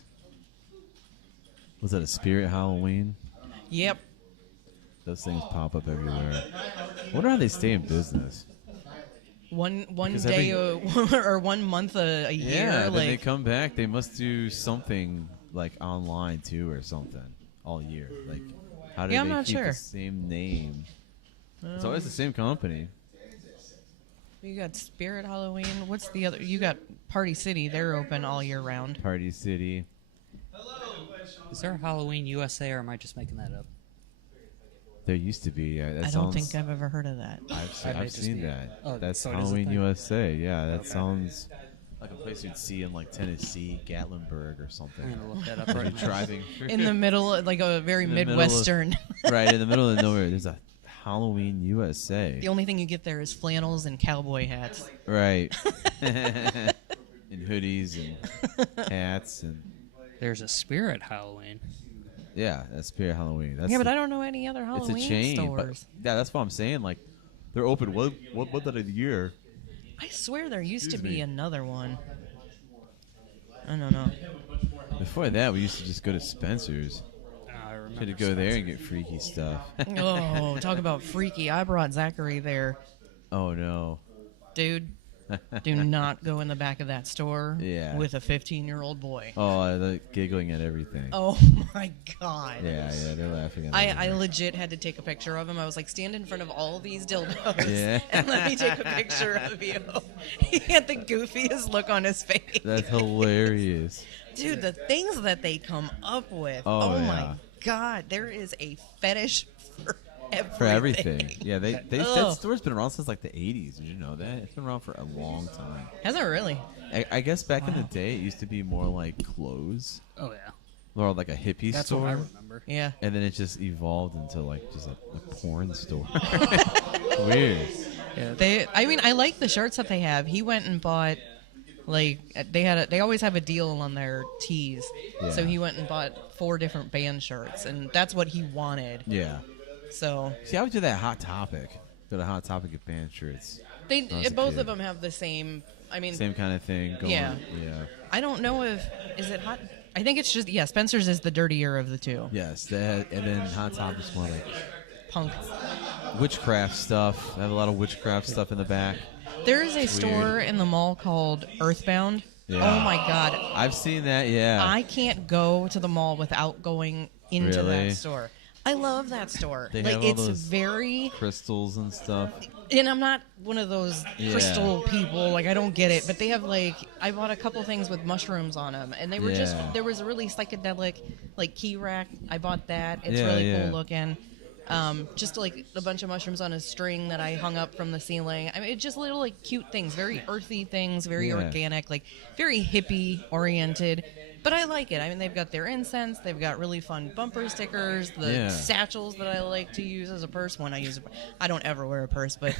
Was that a Spirit Halloween? Yep. Those things pop up everywhere. I wonder how they stay in business. One Because day or 1 month a year. Yeah, then they Like come back. They must do something like online too, or something all year. Like, how do Yeah, I'm they not keep sure. the same name? It's always the same company. you got Spirit Halloween. What's the other? You got Party City. They're open all year round. Party City. Is there a Halloween USA, or am I just making that up? There used to be. Yeah, that I don't think I've ever heard of that. I may I've just seen be- that. Oh, That's so it is a Halloween thing. USA. Yeah, that sounds like a place you'd see in like Tennessee, Gatlinburg, or I'm something. gonna look that up You're right now. driving In the middle, like a very In the middle of- Midwestern. right in the middle of nowhere. There's a Halloween USA. The only thing you get there is flannels and cowboy hats. Right. And hoodies and hats and There's a Spirit Halloween. yeah, that's Spirit Halloween. That's Yeah, but I don't know any other it's Halloween a chain. stores. But yeah, that's what I'm saying. Like they're open what month of the year? I swear there used to Excuse be me. another one. I don't know. Before that, we used to just go to Spencer's. I remember. Had to go there and get freaky stuff. Oh, talk about freaky. I brought Zachary there. Oh no. Dude, do not go in the back of that store Yeah. with a 15-year-old boy. Oh, they're giggling at everything. Oh, my God. Yeah, they're laughing at I everything. legit had to take a picture of him. I was like, stand in front of all these dildos Yeah. and let me take a picture of you. He had the goofiest look on his face. That's hilarious. Dude, the things that they come up with. Oh, my yeah. God. There is a fetish for everything. For everything. Yeah, that Ugh. store's been around since like the 80s. Did you know that? It's been around for a long time. Has it really? I guess back in the day, it used to be more like clothes, Oh yeah, or like a hippie that's store. what I remember. Yeah. And then it just evolved into like just a porn store. Weird. I like the shirts that they have. He went and bought, like, they always have a deal on their tees. So Yeah. he went and bought 4 different band shirts, and that's what he wanted. Yeah. So See, I would do that Hot Topic. Do the Hot Topic of band shirts. they When I was a both kid. of them have the same. I mean, Same kind of thing going. Yeah. Yeah. I don't know if is it hot. I think it's just Spencer's is the dirtier of the two. Yes. That, and then Hot Topic's more like Punk. witchcraft stuff. I have a lot of witchcraft stuff in the back. There is a store in the mall called Earthbound. Yeah. Oh my God. I've seen that. Yeah. I can't go to the mall without going into Really? that store. I love that store. They like have all it's those very, crystals and stuff. and I'm not one of those Yeah. crystal people. Like I don't get it. But they have like I bought a couple things with mushrooms on them, and they were just Yeah. there was a really psychedelic like key rack. I bought that. It's Yeah, really yeah. cool looking. Just like a bunch of mushrooms on a string that I hung up from the ceiling. I mean, it's just little like cute things, very earthy things, very Yeah. organic, like very hippie oriented. But I like it. I mean, they've got their incense. They've got really fun bumper stickers. The Yeah. satchels that I like to use as a purse when I use a I don't ever wear a purse, but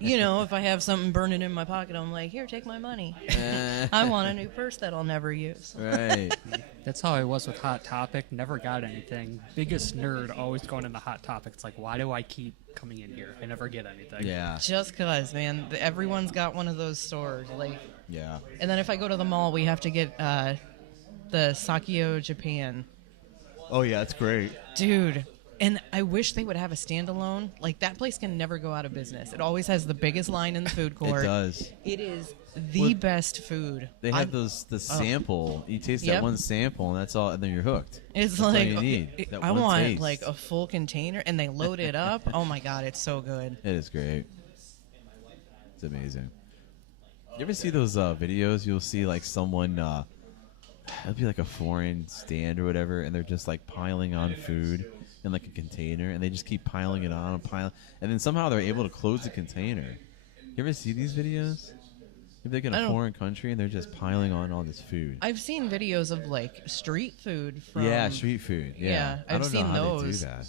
you know, if I have something burning in my pocket, I'm like, here, take my money. I want a new purse that I'll never use. Right. That's how I was with Hot Topic. Never got anything. Biggest nerd, always going into Hot Topic. It's like, why do I keep coming in here? I never get anything. Yeah. Just cause, man, everyone's got one of those stores. Like, Yeah. and then if I go to the mall, we have to get the Sakio Japan. Oh yeah, that's great. Dude, and I wish they would have a standalone. Like, that place can never go out of business. It always has the biggest line in the food court. It does. It is the Well, best food. They have the sample. You taste Yep. that one sample, and that's all, and then you're hooked. It's That's all like you need. That I one want taste. like a full container, and they load it up. Oh my god, it's so good. It is great. It's amazing. You ever see those videos? You'll see like someone, it'll be like a foreign stand or whatever, and they're just like piling on food in like a container, and they just keep piling it on and piling, and then somehow they're able to close the container. You ever see these videos? If they're in I a don't- foreign country and they're just piling on all this food. I've seen videos of like street food from Yeah, street food. Yeah, Yeah, I I've don't seen know how those. they do that.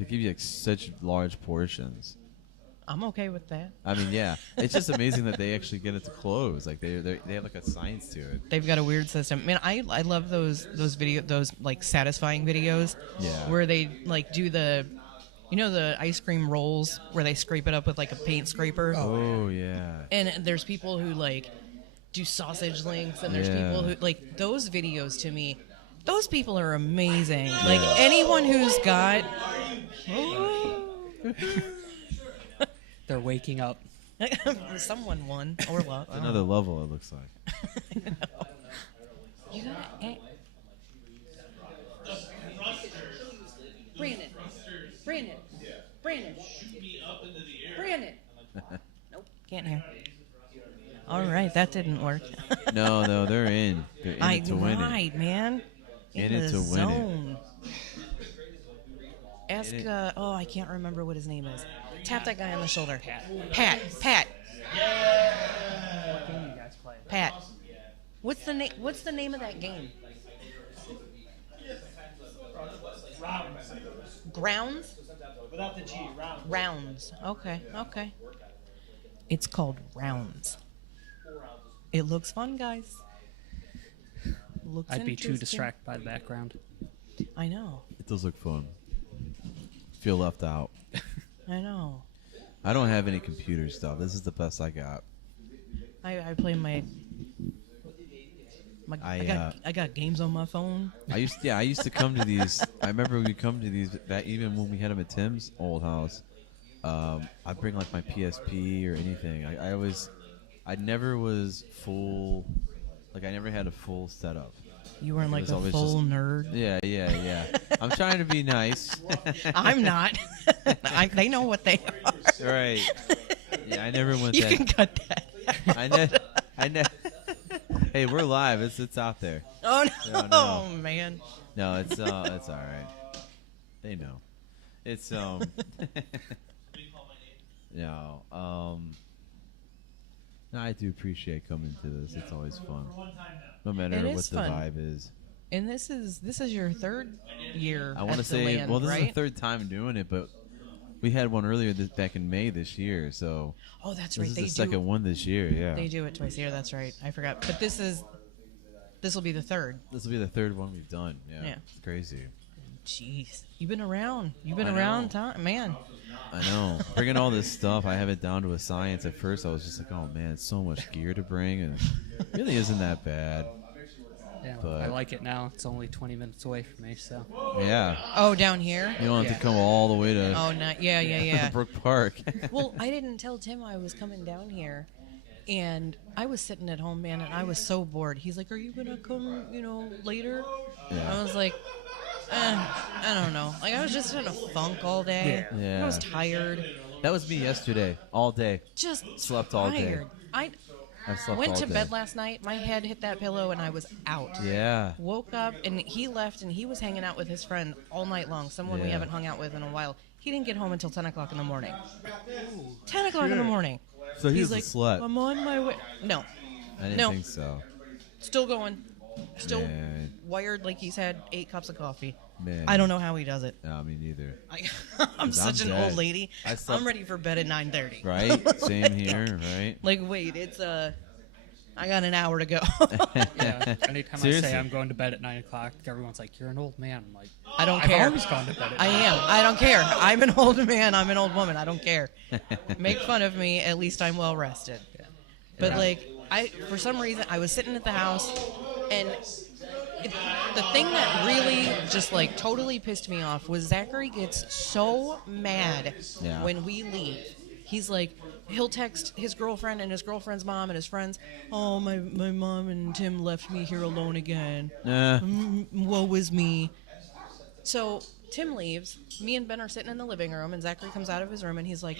They give you like such large portions. I'm okay with that. I mean, yeah, it's just amazing that they actually get it to close. Like they have like a science to it. They've got a weird system. Man, I love those like satisfying videos. Yeah. Where they like do the the ice cream rolls where they scrape it up with like a paint scraper. Oh yeah. And there's people who like do sausage links, and there's Yeah. people who like those videos. To me, those people are amazing. Like anyone who's got They're waking up. someone won or lost. I don't Another know. level, it looks like. You gotta Brandon. Nope, can't hear. All right, that didn't work. No, they're in. They're in it to win it. Right, man. In In it the to win it. zone. Ask. In it. I can't remember what his name is. Tap that guy on the shoulder. Pat. Pat. What's the name of that game? Grounds? Without the G, round. Rounds. Okay. It's called Rounds. It looks fun, guys. Looks I'd be too interesting. distracted by the background. I know. It does look fun. Feel left out. I know. I don't have any computer stuff. This is the best I got. I play my I got games on my phone. I used to come to these. I remember we come to these back even when we had them at Tim's old house. I'd bring like my PSP or anything. I never was full. Like I never had a full setup. You weren't It like was a always full just- nerd. Yeah. I'm trying to be nice. I'm not. They know what they are. Right. Yeah, I never went You that. can cut that. I know. Hey, we're live. It's out there. Oh no, No, no. man. No, it's all right. They know. It's no. No, I do appreciate coming to this. It's always fun. No matter It what is the fun. vibe is. And this is your third year. I want to at the say, LAN, well, this is right? the third time doing it, but we had one earlier back in May this year, so Oh, that's this right. is They the do. second one this year. Yeah, They do it twice a year. That's right. I forgot. But this will be the third. this will be the third one we've done. Yeah, Yeah. It's crazy. Jeez, you've been around. You've been I around, know. time, man. I know. Bringing all this stuff, I have it down to a science. At first, I was just like, oh man, it's so much gear to bring, and it really isn't that bad. Yeah, But- I like it now. It's only 20 minutes away from me, so. Yeah, Oh, down here. you don't have Yeah. to come all the way to Oh, not yeah. Brook Park. Well, I didn't tell Tim I was coming down here, and I was sitting at home, man, and I was so bored. He's like, "Are you gonna come, later?" Yeah. I was like, I don't know. Like, I was just in a funk all day. Yeah. I was tired. That was me yesterday, all day. Just Slept all day. tired. I slept went all to day. bed last night. My head hit that pillow, and I was out. Yeah. Woke up, and he left, and he was hanging out with his friend all night long, someone we Yeah. haven't hung out with in a while. He didn't get home until 10 o'clock in the morning. 10 o'clock in the morning. So he He's was like, a slut. I'm on my way. No. I didn't No. think so. Still going. Still Man. wired like he's had 8 cups of coffee. Man. I don't know how he does it. No, me neither. I'm such an dead. old lady. I slept- I'm ready for bed at 9:30. Right? Same here, right? Like, wait, it's I got an hour to go. Yeah. Anytime I Seriously. say I'm going to bed at 9 o'clock, everyone's like, "You're an old man." I'm like, I don't I've care. always gone to bed at I 9. am. I don't care. I'm an old man. I'm an old woman. I don't care. Make fun of me. At least I'm well rested. But like, for some reason, I was sitting at the house, and the thing that really just like totally pissed me off was Zachary gets so mad Yeah. when we leave. He's like, he'll text his girlfriend and his girlfriend's mom and his friends. Oh, my mom and Tim left me here alone again. Woe is me. So Tim leaves. Me and Ben are sitting in the living room, and Zachary comes out of his room, and he's like,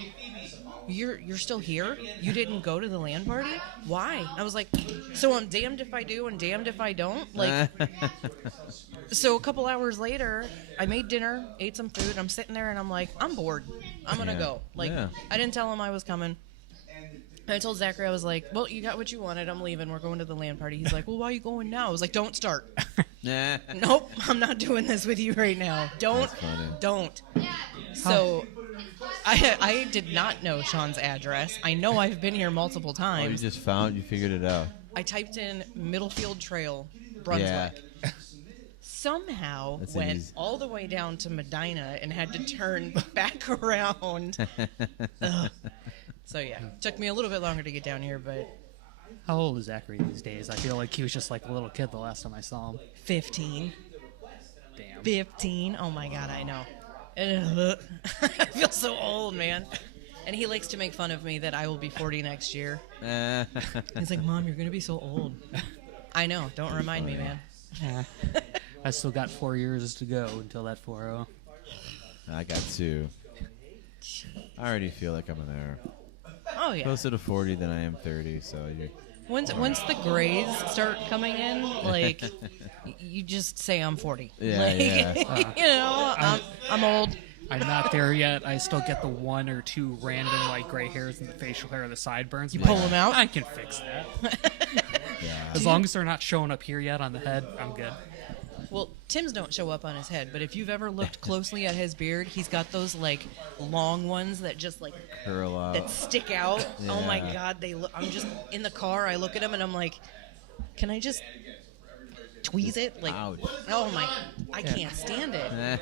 You're still here? You didn't go to the LAN party? Why? I was like, so I'm damned if I do and damned if I don't. Like, so a couple hours later, I made dinner, ate some food. I'm sitting there, and I'm like, I'm bored. I'm gonna Yeah. go. Like, Yeah. I didn't tell him I was coming. I told Zachary, I was like, well, you got what you wanted. I'm leaving. We're going to the LAN party. He's like, well, why are you going now? I was like, don't start. Nah. Nope, I'm not doing this with you right now. Don't. funny. Don't. So, I did not know Sean's address. I know I've been here multiple Oh, you times. just you figured it out. I typed in Middlefield Trail, Brunswick. Yeah. Somehow That's went easy. all the way down to Medina and had to turn back around. Ugh. So yeah, took me a little bit longer to get down here, but How old is Zachary these days? I feel like he was just like a little kid the last time I saw him. 15. Damn. 15. Oh my god, I know. Ugh. I feel so old, man. And he likes to make fun of me that I will be 40 next year. He's like, Mom, you're going to be so old. I know. Don't remind me, man. Yeah. I still got 4 years to go until that 4-0. I got 2. I already feel like I'm in there. Oh, yeah. Closer to 40 than I am 30, so you're... Once the grays start coming in, like, you just say I'm 40. Yeah, like, yeah. you know, I'm old. I'm not there yet. I still get the 1 or 2 random like gray hairs in the facial hair or the sideburns. You I'm pull like, them out? I can fix that. Yeah. As long as they're not showing up here yet on the head, I'm good. Well, Tim's don't show up on his head, but if you've ever looked closely at his beard, he's got those like long ones that just like Curl out. that stick out. Oh my Yeah. god, they look. I'm just in the car. I look at him and I'm like, can I just tweeze it? Like, Ouch. oh my, I can't stand it.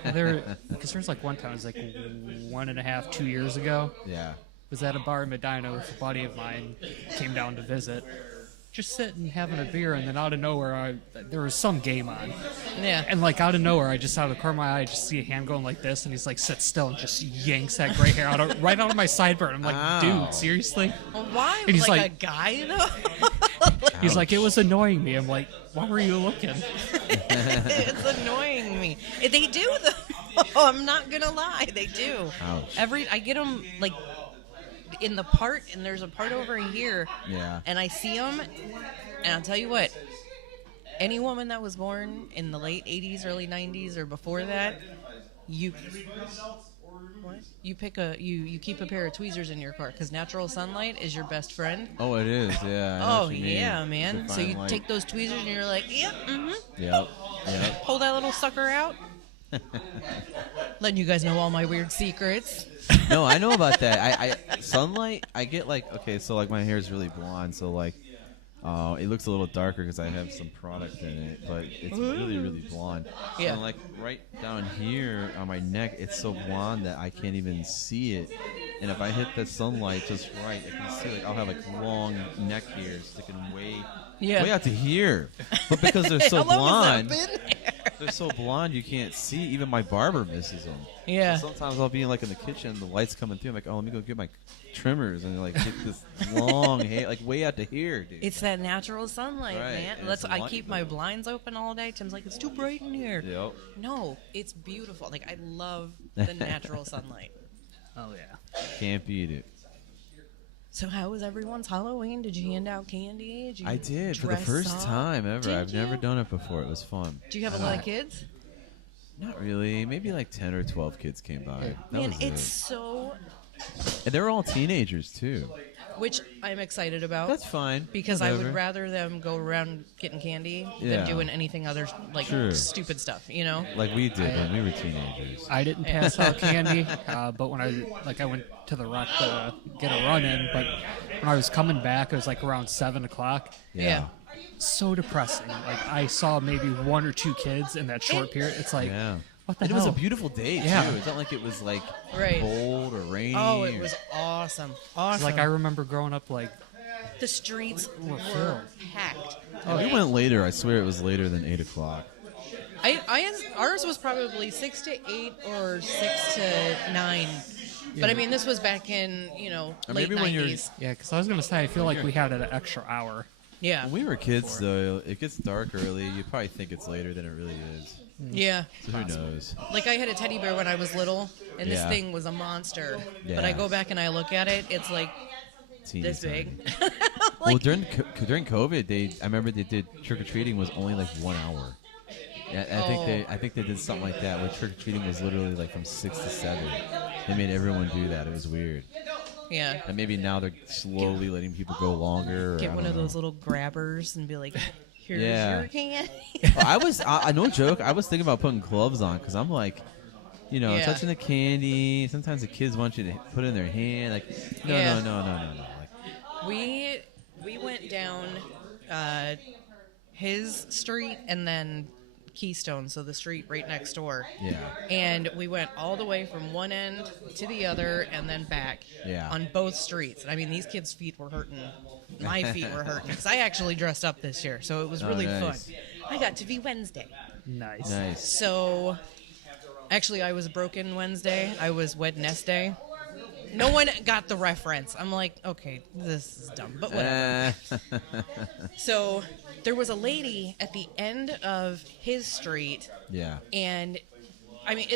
Because there's like one time, it was like 1.5, 2 years ago. Yeah. Was at a bar in Medina with a buddy of mine. Came down to visit. Just sitting having a beer, and then out of nowhere, there was some game on. Yeah. And like out of nowhere, I just out of the corner of my eye, I just see a hand going like this, and he's like sits still and just yanks that gray hair right out of my sideburn. I'm like, Ow. dude, seriously? Well, why? And he's like, like- a guy though. He's like, it was annoying me. I'm like, why were you looking? It's annoying me. They do though. I'm not gonna lie, they do. Ouch. I get them like in the part, and there's a part over here. Yeah. And I see them, and I'll tell you what. Any woman that was born in the late 80s, early 90s, or before that, you pick you keep a pair of tweezers in your car because natural sunlight is your best friend. Oh, it is, yeah. I know Oh what you mean. yeah, man. So you Define, like- take those tweezers and you're like, yep, Yep. Yep. pull that little sucker out. Letting you guys know all my weird secrets. No, I know about that. I sunlight. I get like okay, so like my hair is really blonde, so like it looks a little darker because I have some product in it, but it's really really blonde. Yeah. And like right down here on my neck, it's so blonde that I can't even see it. And if I hit the sunlight just right, I can see like I'll have like long neck hairs sticking way Yeah. out to here. But because they're so How long has blonde, that been there? They're so blonde you can't see. Even my barber misses them. Yeah. Sometimes I'll be in the kitchen, the light's coming through. I'm like, oh, let me go get my trimmers and get this long hair, way out to here, dude. It's that natural sunlight, Right, man. and That's it's I light, keep my though. blinds open all day. Tim's like, it's too bright in here. Yep. No, it's beautiful. I love the natural sunlight. Oh yeah. Can't beat it. So how was everyone's Halloween? Did you hand out candy? Did you I did for the dress first up? time ever. Did I've never you? done it before. It was fun. Do you have a lot of kids? Not really. Maybe 10 or 12 kids came by. That Man, was it's it. so, And they were all teenagers too. which I'm excited about. That's fine. Because I would Whatever. rather them go around getting candy Yeah. than doing anything other True. stupid stuff, you know? Like we did when we were teenagers. I didn't pass out candy, but when I went to the rock to get a run in, but when I was coming back, it was around 7:00. Yeah. So depressing. I saw maybe 1 or 2 kids in that short period. It's Yeah. what the And it hell? was a beautiful day Yeah. too. It's not like it was Right. cold or rainy. Oh, it or- was awesome. It's Awesome. I remember growing up The streets were filled. packed. We went later. I swear it was later than 8:00. Ours was probably 6 to 8 or 6 to 9. But I mean, this was back in, Or late maybe when you're- 90s. yeah, because I was gonna say I feel like we had an extra hour. Yeah. When we were kids, though, it gets dark early. You probably think it's later than it really is. Yeah. So who knows? I had a teddy bear when I was little, and this Yeah. thing was a monster. Yeah. But I go back and I look at it, it's Teeny this tiny. big. Well, during COVID, I remember they did trick or treating was only 1 hour. Yeah, I think they did something like that where trick or treating was literally from 6 to 7. They made everyone do that. It was weird. Yeah. And maybe now they're slowly letting people go longer. Or, Get I one don't of know. those little grabbers and be like, here's Yeah. your candy. I no joke. I was thinking about putting gloves on because I'm Yeah. touching the candy. Sometimes the kids want you to put it in their hand. No, Yeah. no. We went down his street and then Keystone, so the street right next door. Yeah. And we went all the way from one end to the other and then back Yeah. on both streets. I mean, these kids' feet were hurting. My feet were hurting because I actually dressed up this year, so it was really nice. fun. I got to be Wednesday. Nice. Nice. So, actually, I was broken Wednesday. I was Wednesday. No one got the reference. I'm like, okay, this is dumb, but whatever. So, there was a lady at the end of his street, Yeah. and I mean,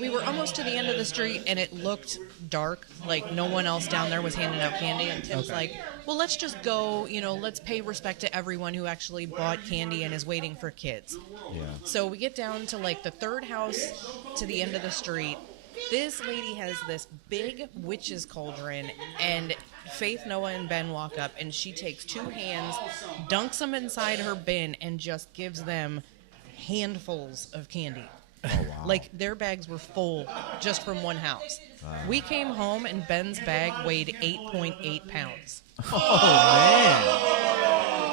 we were almost to the end of the street, and it looked dark. No one else down there was handing out candy, and Tim's like, well, let's just go, let's pay respect to everyone who actually bought candy and is waiting for kids. Yeah. So we get down to the third house to the end of the street. This lady has this big witch's cauldron, and Faith, Noah, and Ben walk up, and she takes 2 hands, dunks them inside her bin, and just gives them handfuls of candy. Oh, wow. Their bags were full just from one house. We came home, and Ben's bag weighed 8.8 pounds.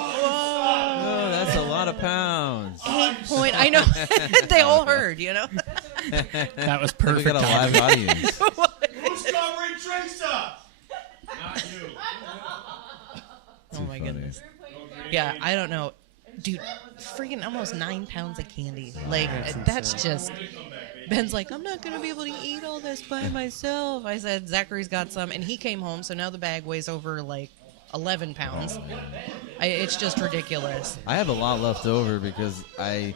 Oh, that's a lot of pounds. I know. They all heard, That was We perfect. got a live audience. Who's covering Trickster? Not you. Oh my funny. goodness. Yeah, I don't know. Dude, freaking almost 9 pounds of candy. That's just. Ben's like, I'm not going to be able to eat all this by myself. I said, Zachary's got some, and he came home, so now the bag weighs over 11 pounds. It's just ridiculous. I have a lot left over because I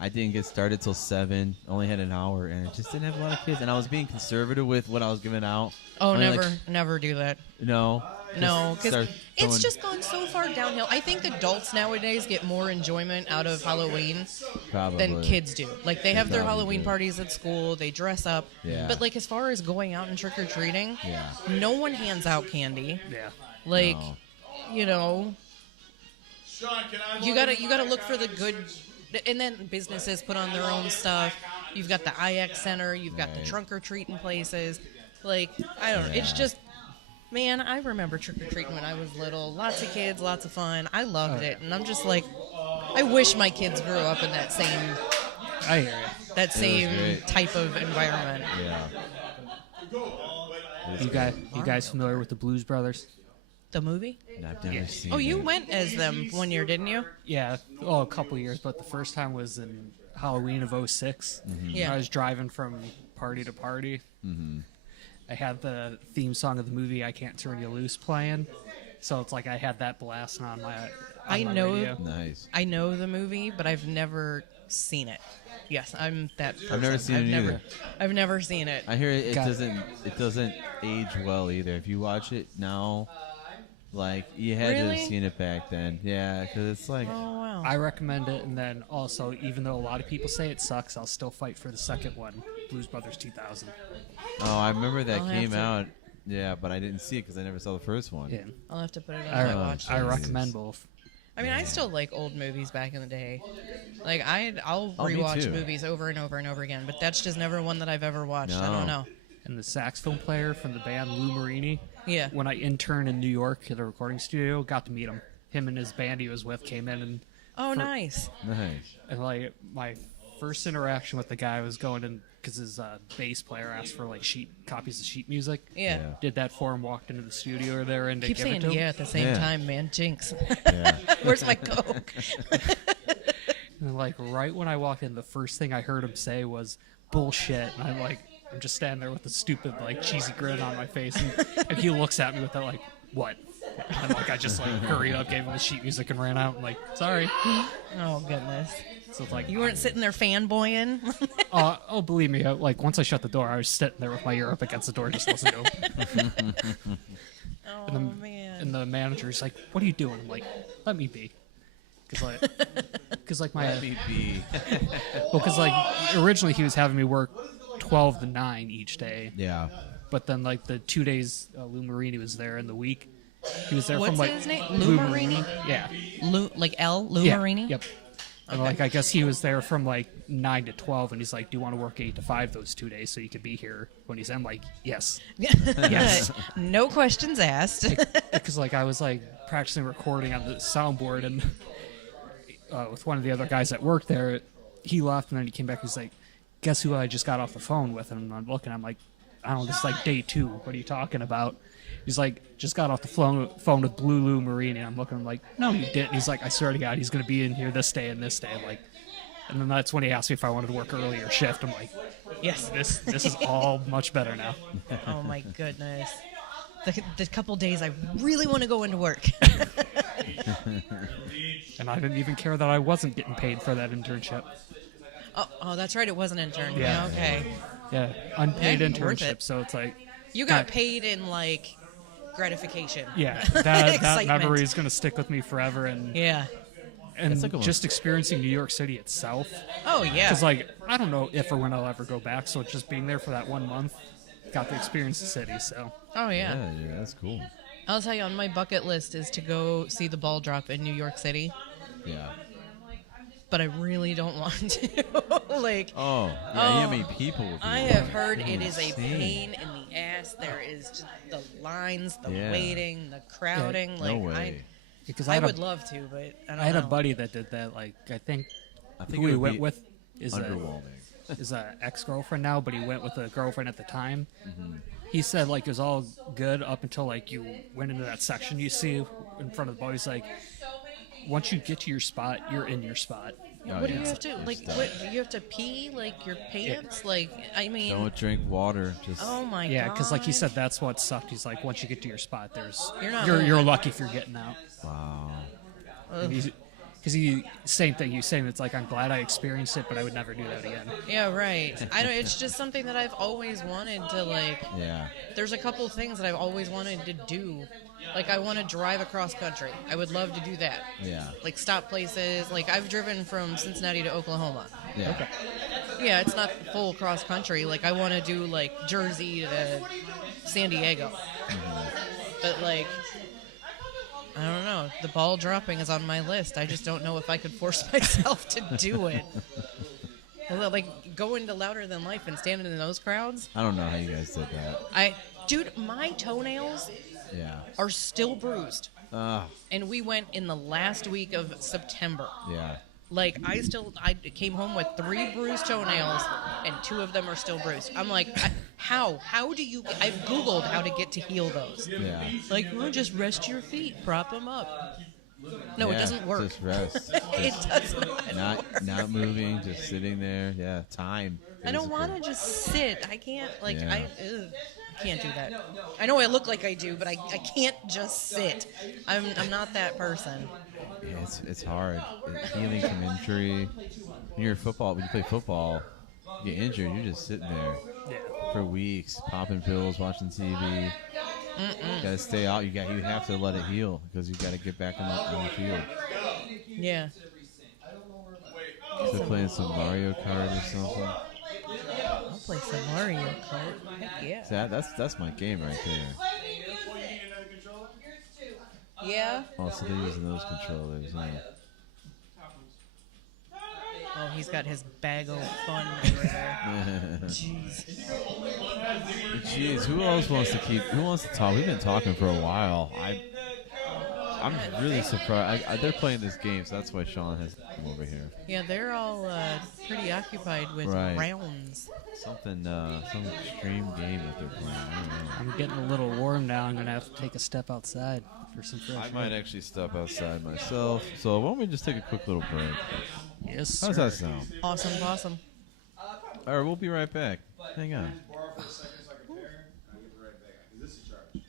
didn't get started till 7. Only had an hour, and I just didn't have a lot of kids. And I was being conservative with what I was giving out. Oh, Only, never do that. No. No, Just because start it's throwing- just gone so far downhill. I think adults nowadays get more enjoyment out of Halloween Probably. than kids do. They have their probably Halloween do. parties at school. They dress up. Yeah. But as far as going out and trick or treating, Yeah. no one hands out candy. Yeah. No. Sean, can I You gotta look for the good. And then businesses put on their own stuff. You've got the IX Center. You've got the Right. trunk or treating places. I don't know. It's Yeah. just. Man, I remember trick-or-treating when I was little. Lots of kids, lots of fun. I loved it. And I'm just I wish my kids grew up in that same I hear you. great. type of environment. Yeah. You guys familiar with the Blues Brothers? The movie? I've never seen Oh, you it. went as them one year, didn't you? Yeah, a couple years, but the first time was in Halloween of 06. Yeah. I was driving from party to party. I had the theme song of the movie I Can't Turn You Loose playing. So it's like I had that blasting on my I my know- radio. Nice. I know the movie, but I've never seen it. Yes, I'm that person. I've never seen it either. I've never seen it. I hear it Got it. doesn't age well either. If you watch it now, like you had to Really? have seen it back then. Yeah, because it's like Oh wow. I recommend it, and then also, even though a lot of people say it sucks, I'll still fight for the second one, Blues Brothers 2000. oh, I remember that I'll have came to- out. Yeah, but I didn't see it because I never saw the first one. Yeah, I'll have to put it on my watch I list. recommend both. I mean, I still like old movies back in the day. Like I'll Oh, me rewatch too. movies over and over and over again, but that's just never one that I've ever watched. I No. don't know. And the saxophone player from the band Lou Marini. Yeah. When I interned in New York at a recording studio, got to meet him. Him and his band he was with came in, and Oh, nice. Nice. like my first interaction with the guy was going in because his bass player asked for like copies of sheet music. Yeah. Yeah. Did that for him. Walked into the studio there and they Keep give it saying to him. yeah at the same Yeah. time, man. Jinx. Yeah. Where's my Coke? And like right when I walked in, the first thing I heard him say was bullshit. And I'm just standing there with a stupid like cheesy grin on my face, and he looks at me with that like, what? And like I just like hurried up, gave him the sheet music, and ran out. I'm like, sorry. Oh goodness. So it's like You weren't sitting there fanboying. oh, believe me, like once I shut the door, I was sitting there with my ear up against the door, just listening to him. Oh man. And the manager's like, "What are you doing?" I'm like, "Let me be," because like my Let me be. well, because like originally he was having me work 12 to 9 each day, Yeah. but then like the 2 days Lou Marini was there in the week, he was there What's from like his name? Lou Marini? Yeah, Lou, like Lou yeah, Marini. Yep. And like I guess he was there from like 9 to 12, and he's like, "Do you want to work 8 to 5 those 2 days so you could be here when he's?" I'm like, "Yes." Yes. No questions asked. Because like I was like practicing recording on the soundboard, and with one of the other guys that worked there, he left, and then he came back. He's like, "Guess who I just got off the phone with?" And I'm looking. I'm like, "I don't know. This is like day 2. What are you talking about?" He's like, "Just got off the phone with Blue Lou Marini." And I'm looking. I'm like, "No, you didn't." He's like, "I swear to God, he's gonna be in here this day and this day." I'm like, and then that's when he asked me if I wanted to work earlier shift. I'm like, Yes. This is all much better now. Oh my goodness. The couple days I really want to go into work. And I didn't even care that I wasn't getting paid for that internship. Oh, that's right. It was an intern. Yeah. Okay. Yeah, unpaid Yeah, worth internship. it. So it's like, You got God. paid in like gratification. yeah, that Excitement. memory is gonna stick with me forever. And Yeah. and That's a good one. just experiencing New York City itself, Oh yeah. because like I don't know if or when I'll ever go back. So just being there for that 1 month, got to experience the city. So Oh yeah. Yeah, yeah, that's cool. I'll tell you, on my bucket list is to go see the ball drop in New York City, Yeah. but I really don't want to. Like, Oh, yeah. How many people? Would be I there? have heard it is a Insane. pain in the ass. There is just the lines, the Yeah. waiting, the crowding. No Like, way. because I had would a, love to, but I don't I had know. a buddy that did that. Like I think I think who it we would went be with is underwhelming. a ex-girlfriend now, but he went with a girlfriend at the time. Mm-hmm. He said like it was all good up until like you went into that section you see in front of the bar. He's like, once you get to your spot, you're in your spot. Oh, What do yeah. you have to It's like? done. What do you have to pee? Like your pants? Like I mean, Don't drink water. Just oh my god. Yeah, because like he said, that's what sucked. He's like, once you get to your spot, You're not you're moving. lucky if you're getting out. wow. Because he same thing. He's saying it's like I'm glad I experienced it, but I would never do that again. Yeah, right. I don't. It's just something that I've always wanted to like. Yeah. There's a couple things that I've always wanted to do. Like I want to drive across country. I would love to do that. Yeah. Like stop places. Like I've driven from Cincinnati to Oklahoma. Yeah. Yeah, it's not full cross country. Like I want to do like Jersey to San Diego. But like I don't know. The ball dropping is on my list. I just don't know if I could force myself to do it. Like going to Louder Than Life and standing in those crowds. I don't know how you guys did that. Dude, my toenails Yeah. are still bruised. Ah. And we went in the last week of September. Yeah. Like, I came home with 3 bruised toenails, and 2 of them are still bruised. I'm like, how? How do you... I've Googled how to get to heal those. Yeah. Like, well, just rest your feet, prop them up. No, it Yeah, doesn't work. Just rest. It doesn't. Not moving, just sitting there. Yeah, time. I don't basically. want to just sit. I can't, like, Yeah. I can't do that. I know I look like I do, but I can't just sit. I'm not that person. Yeah, it's hard. Healing from injury. When you play football, you get injured, you're just sitting there for weeks, popping pills, watching TV. You gotta stay out. You have to let it heal because you gotta get back on the field. Yeah. So playing some Mario Kart or something. I'll play some Mario Kart. Heck yeah. So that's my game right there. Yeah. Oh, so they're using those controllers. Yeah. Oh, he's got his bag of fun over there. Jeez. Jeez, who else wants to Who wants to talk? We've been talking for a while. I'm really surprised. They're playing this game, so that's why Sean has come over here. Yeah, they're all pretty occupied with Right. rounds. Some extreme game that they're playing. I don't know. I'm getting a little warm now. I'm gonna have to take a step outside for some fresh I might air. actually step outside myself. So why don't we just take a quick little break? Yes, sir. How's that sound? Awesome, awesome. All right, we'll be right back. Hang on. Borrow for a second so I can pair. I'll get right back. This is charged.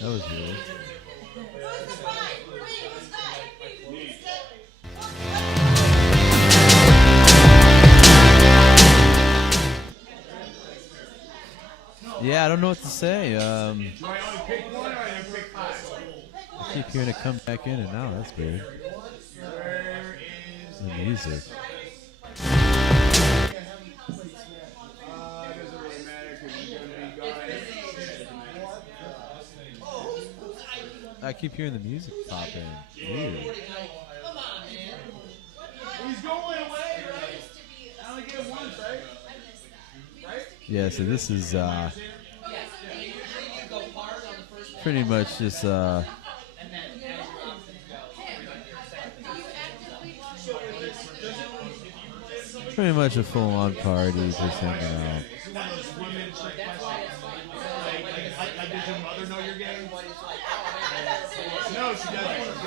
That was weird. Yeah, I don't know what to say. I keep hearing it come back in and out. That's weird. The music. I keep hearing the music popping. Weird. He's going away, right? I only get him once, right? Yeah, so this is pretty much just pretty much a full-on party, just hanging out. Like, does your mother know you're gay? No, she doesn't.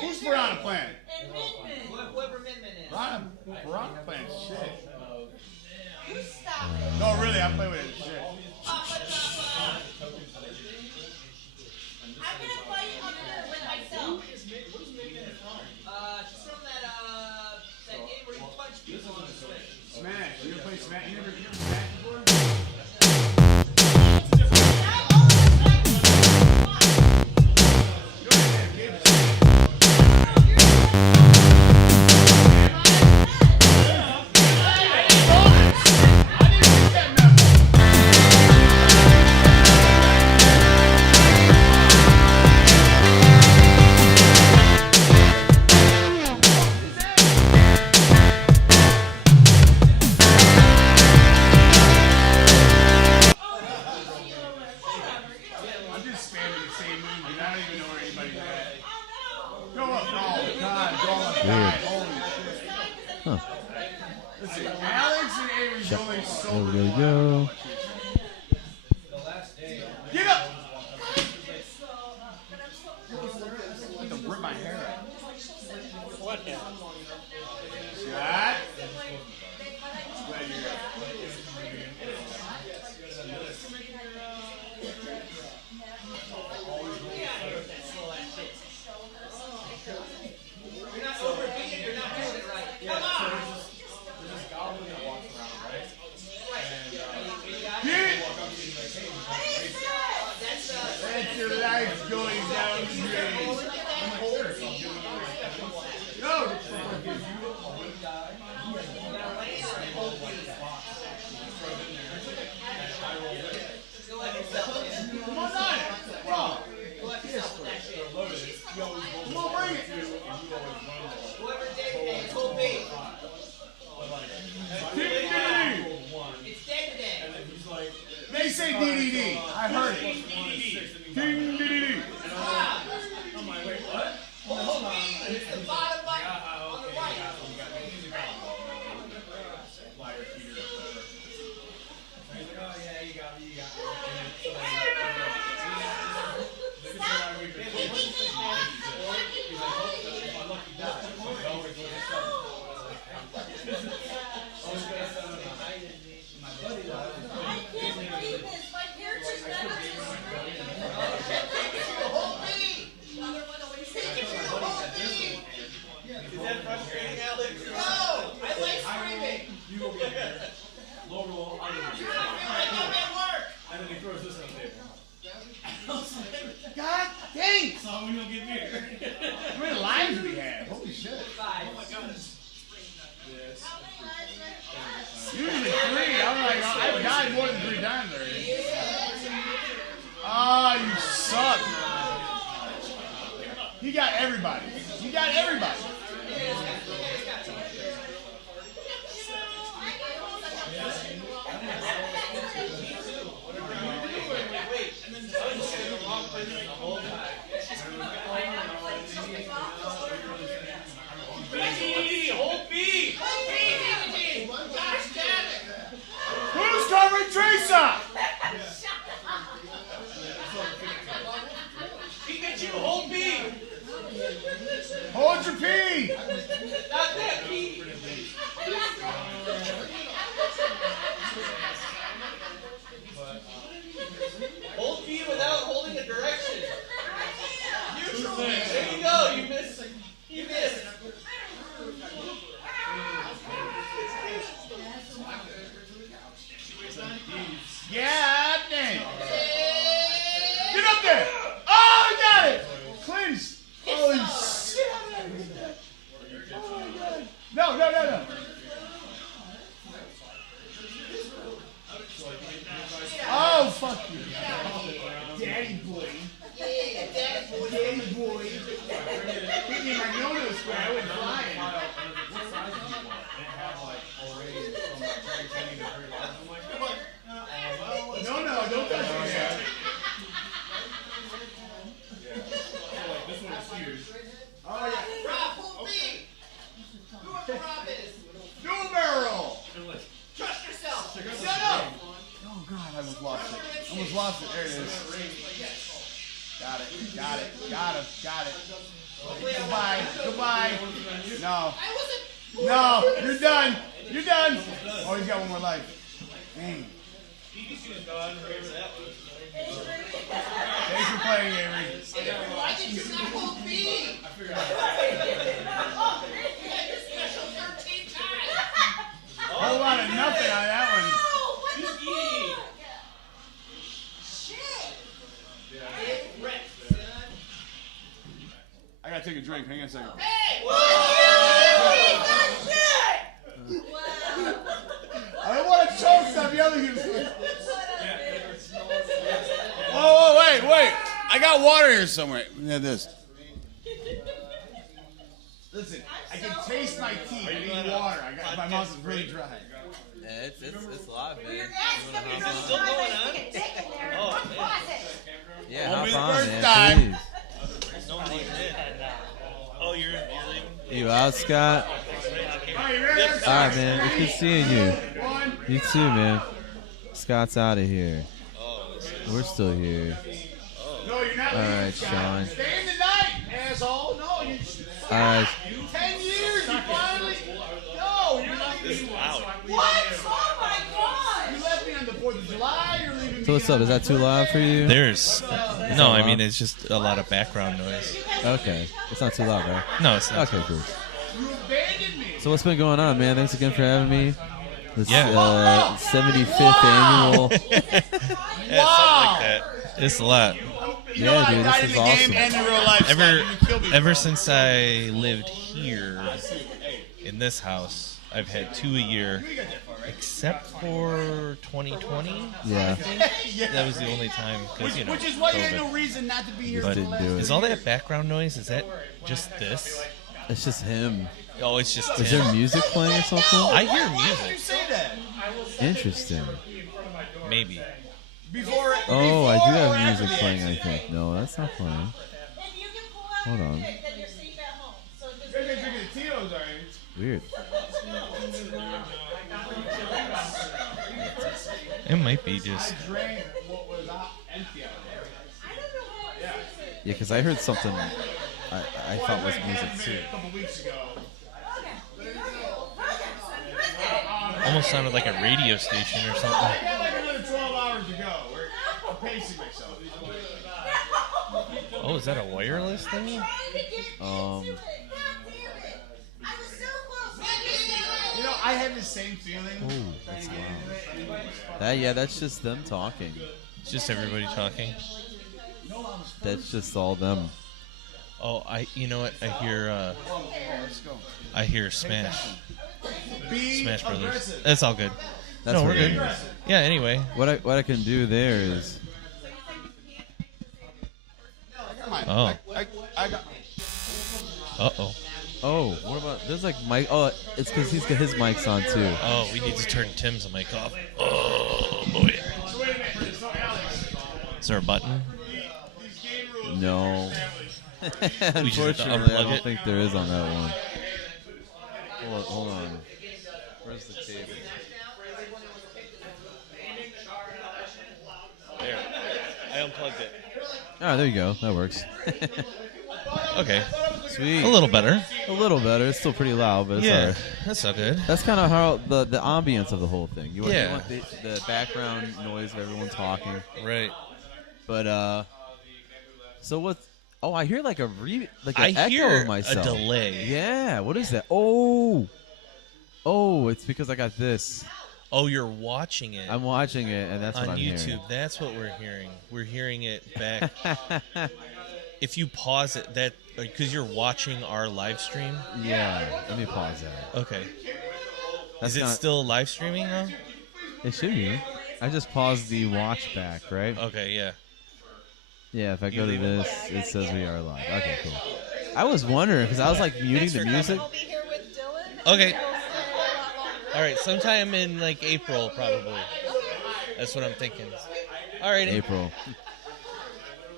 Who's Piranha Plant? Piranha Plant, shit. No, really, I play with it, shit. I'm gonna fight up there with myself. She's from that game where you punch people on the Switch. Smash. You ever play Smash? You never Smash before? There we go. Get up! I have to rip my hair out. What happened? Shot. Glad you're here. You're not overbeating, you're not doing it right. Come on! That's your life going down the drain. No! Come on, on it! Come on! Come on, bring it! Whoever Dave names, hold B. It's dead today. They say DDD. I heard it. Ding DDD. Hold B. It's the bottom button on the right. God dang! So we don't get beer. How many lives we have? Holy shit. 5. Oh my God. Usually 3. I'm like, I've died more than 3 times already. Ah, you suck. He got everybody. He got everybody. Hold B! Hold B! Pete! Not that, Pete. Hold P without holding a direction. Neutral. There you go. You missed. You missed. Yeah, dang. Get up there. Oh, I got it. Clinched. Holy shit. Oh, my God. No. Oh, fuck you. Daddy boy. Yeah, daddy boy. Hit me in my no-no square. I went flying. No, don't touch me there. Oh, yeah. Rob, pull me. Whoever Rob is. Do a barrel roll. Trust yourself. Shut up. Oh, God, I almost lost it. There it is. Got it. Goodbye. No, you're done. Oh, he's got one more life. Dang. Thanks for playing, Avery. Why did you not hold me? Whole lot of nothing on that one. I gotta take a drink. Hang on a second. I don't want to choke. Stop yelling at me. Whoa, wait. I got water here somewhere. Yeah, this. Listen, I can taste my teeth. I need water. My mouth is really dry. Yeah, it's live, man. Still going on? Oh, man. Yeah, Won't be hop the on, first man. time. Please. Nobody's in. Oh, you're leaving? You out, Scott? All right, you ready? All right, man. It's good seeing you. You too, man. Scott's out of here. We're still here. No, you're not All leaving, right, Scott. Sean. Stay in the night, asshole. No, you. All right. 10 years, you finally. No, you're not leaving. What? Oh my God! You left me on the 4th of July. You're leaving me. So what's up? Is that too loud for you? There's no, I mean it's just a lot of background noise. Okay. It's not too loud, right? No, it's not. Okay, cool. You abandoned me. So what's been going on, man? Thanks again for having me. This Yeah. 75th annual. Yeah, something like that. It's a lot. You know, Yeah, I dude, died this in is the game awesome. and in real life. Scott. You killed me. Ever since I lived here in this house, I've had 2 a year, except for 2020. Yeah. Yeah. That was the only time, because Which is why you had COVID. no reason not to be here. But for the didn't last- do it. is all that background noise? Is that just this? It's just him. Oh, it's just Is him. there music playing or something? I hear Why did you music. say that? Interesting. Maybe. Before. Oh, I do before or have after music the playing, I accident? think. No, that's not playing. If you can pull out Hold on. music, then you're safe at home. So just You're drinking the Tito's, are you? Weird. It might be just. Drank what was empty out there. Yeah, because I heard something I thought was music too. A couple weeks ago. Almost sounded like a radio station or something. I got like another 12 hours to go. I'm pacing myself. Oh, is that a wireless thing? You know, I had the same feeling. Oh, that's loud. That's just them talking. It's just everybody talking. That's just all them. Oh, you know what? I hear Smash. Be Smash Brothers. aggressive. That's all good. That's no, we're really good. good. Yeah. Anyway, What I can do there is Oh. I got. Oh. what about there's like mic? Oh, it's because he's got his mics on too. Oh, we need to turn Tim's mic off. Oh boy. So wait a minute. So Alex, Is there a button? these game rules. No. We just have to Unfortunately, I unplug don't it? think there is on that one. Hold on. Where's the cable? There. I unplugged it. Ah, there you go. That works. Okay. sweet. A little better. A little better. It's still pretty loud, but it's all right. That's not good. That's kind of how the ambience of the whole thing. You want Yeah. the background noise of everyone talking. Right. But so what's? Oh, I hear like an I echo hear of myself. a delay. Yeah. What is that? Oh, it's because I got this. Oh, you're watching it. I'm watching it, and that's on what I'm YouTube. hearing. That's what we're hearing. We're hearing it back. If you pause it, that because you're watching our live stream. Yeah. Let me pause that. Okay. That's Is it not- still live streaming though? It should be. I just paused the watch back, right? Okay. Yeah. Yeah, if I go to leave it? this, it says we are live. Okay, cool. I was wondering because I was like muting the music. Okay. All right. Sometime in like April, probably. That's what I'm thinking. All right. April.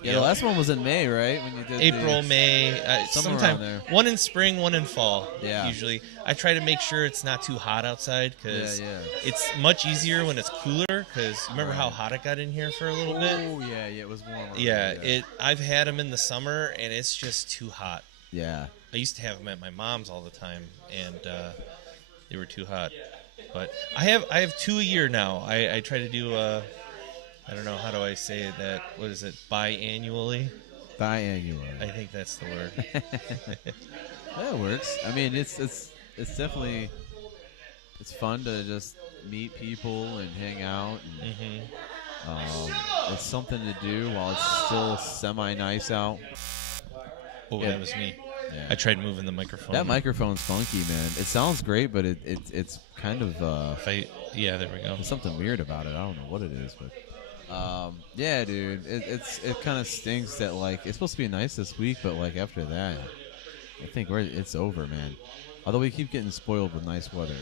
Yeah, the last one was in May, right? When you did April, the, May, somewhere sometime. around there. One in spring, one in fall. Yeah. Usually, I try to make sure it's not too hot outside because Yeah. it's much easier when it's cooler. Because remember how hot it got in here for a little bit? Oh yeah, it was warmer. Yeah, I've had them in the summer, and it's just too hot. Yeah. I used to have them at my mom's all the time, and they were too hot. But I have 2 a year now. I try to do I don't know, how do I say that? What is it? Biannually? Biannually. I think that's the word. That works. I mean, it's definitely it's fun to just meet people and hang out. And, it's something to do while it's still semi-nice out. Oh, Yeah. that was me. Yeah. I tried moving the microphone. That microphone's funky, man. It sounds great, but it's kind of yeah, there we go. There's something weird about it. I don't know what it is, but yeah, dude, it kind of stinks that like it's supposed to be nice this week, but like after that, I think it's over, man. Although we keep getting spoiled with nice weather.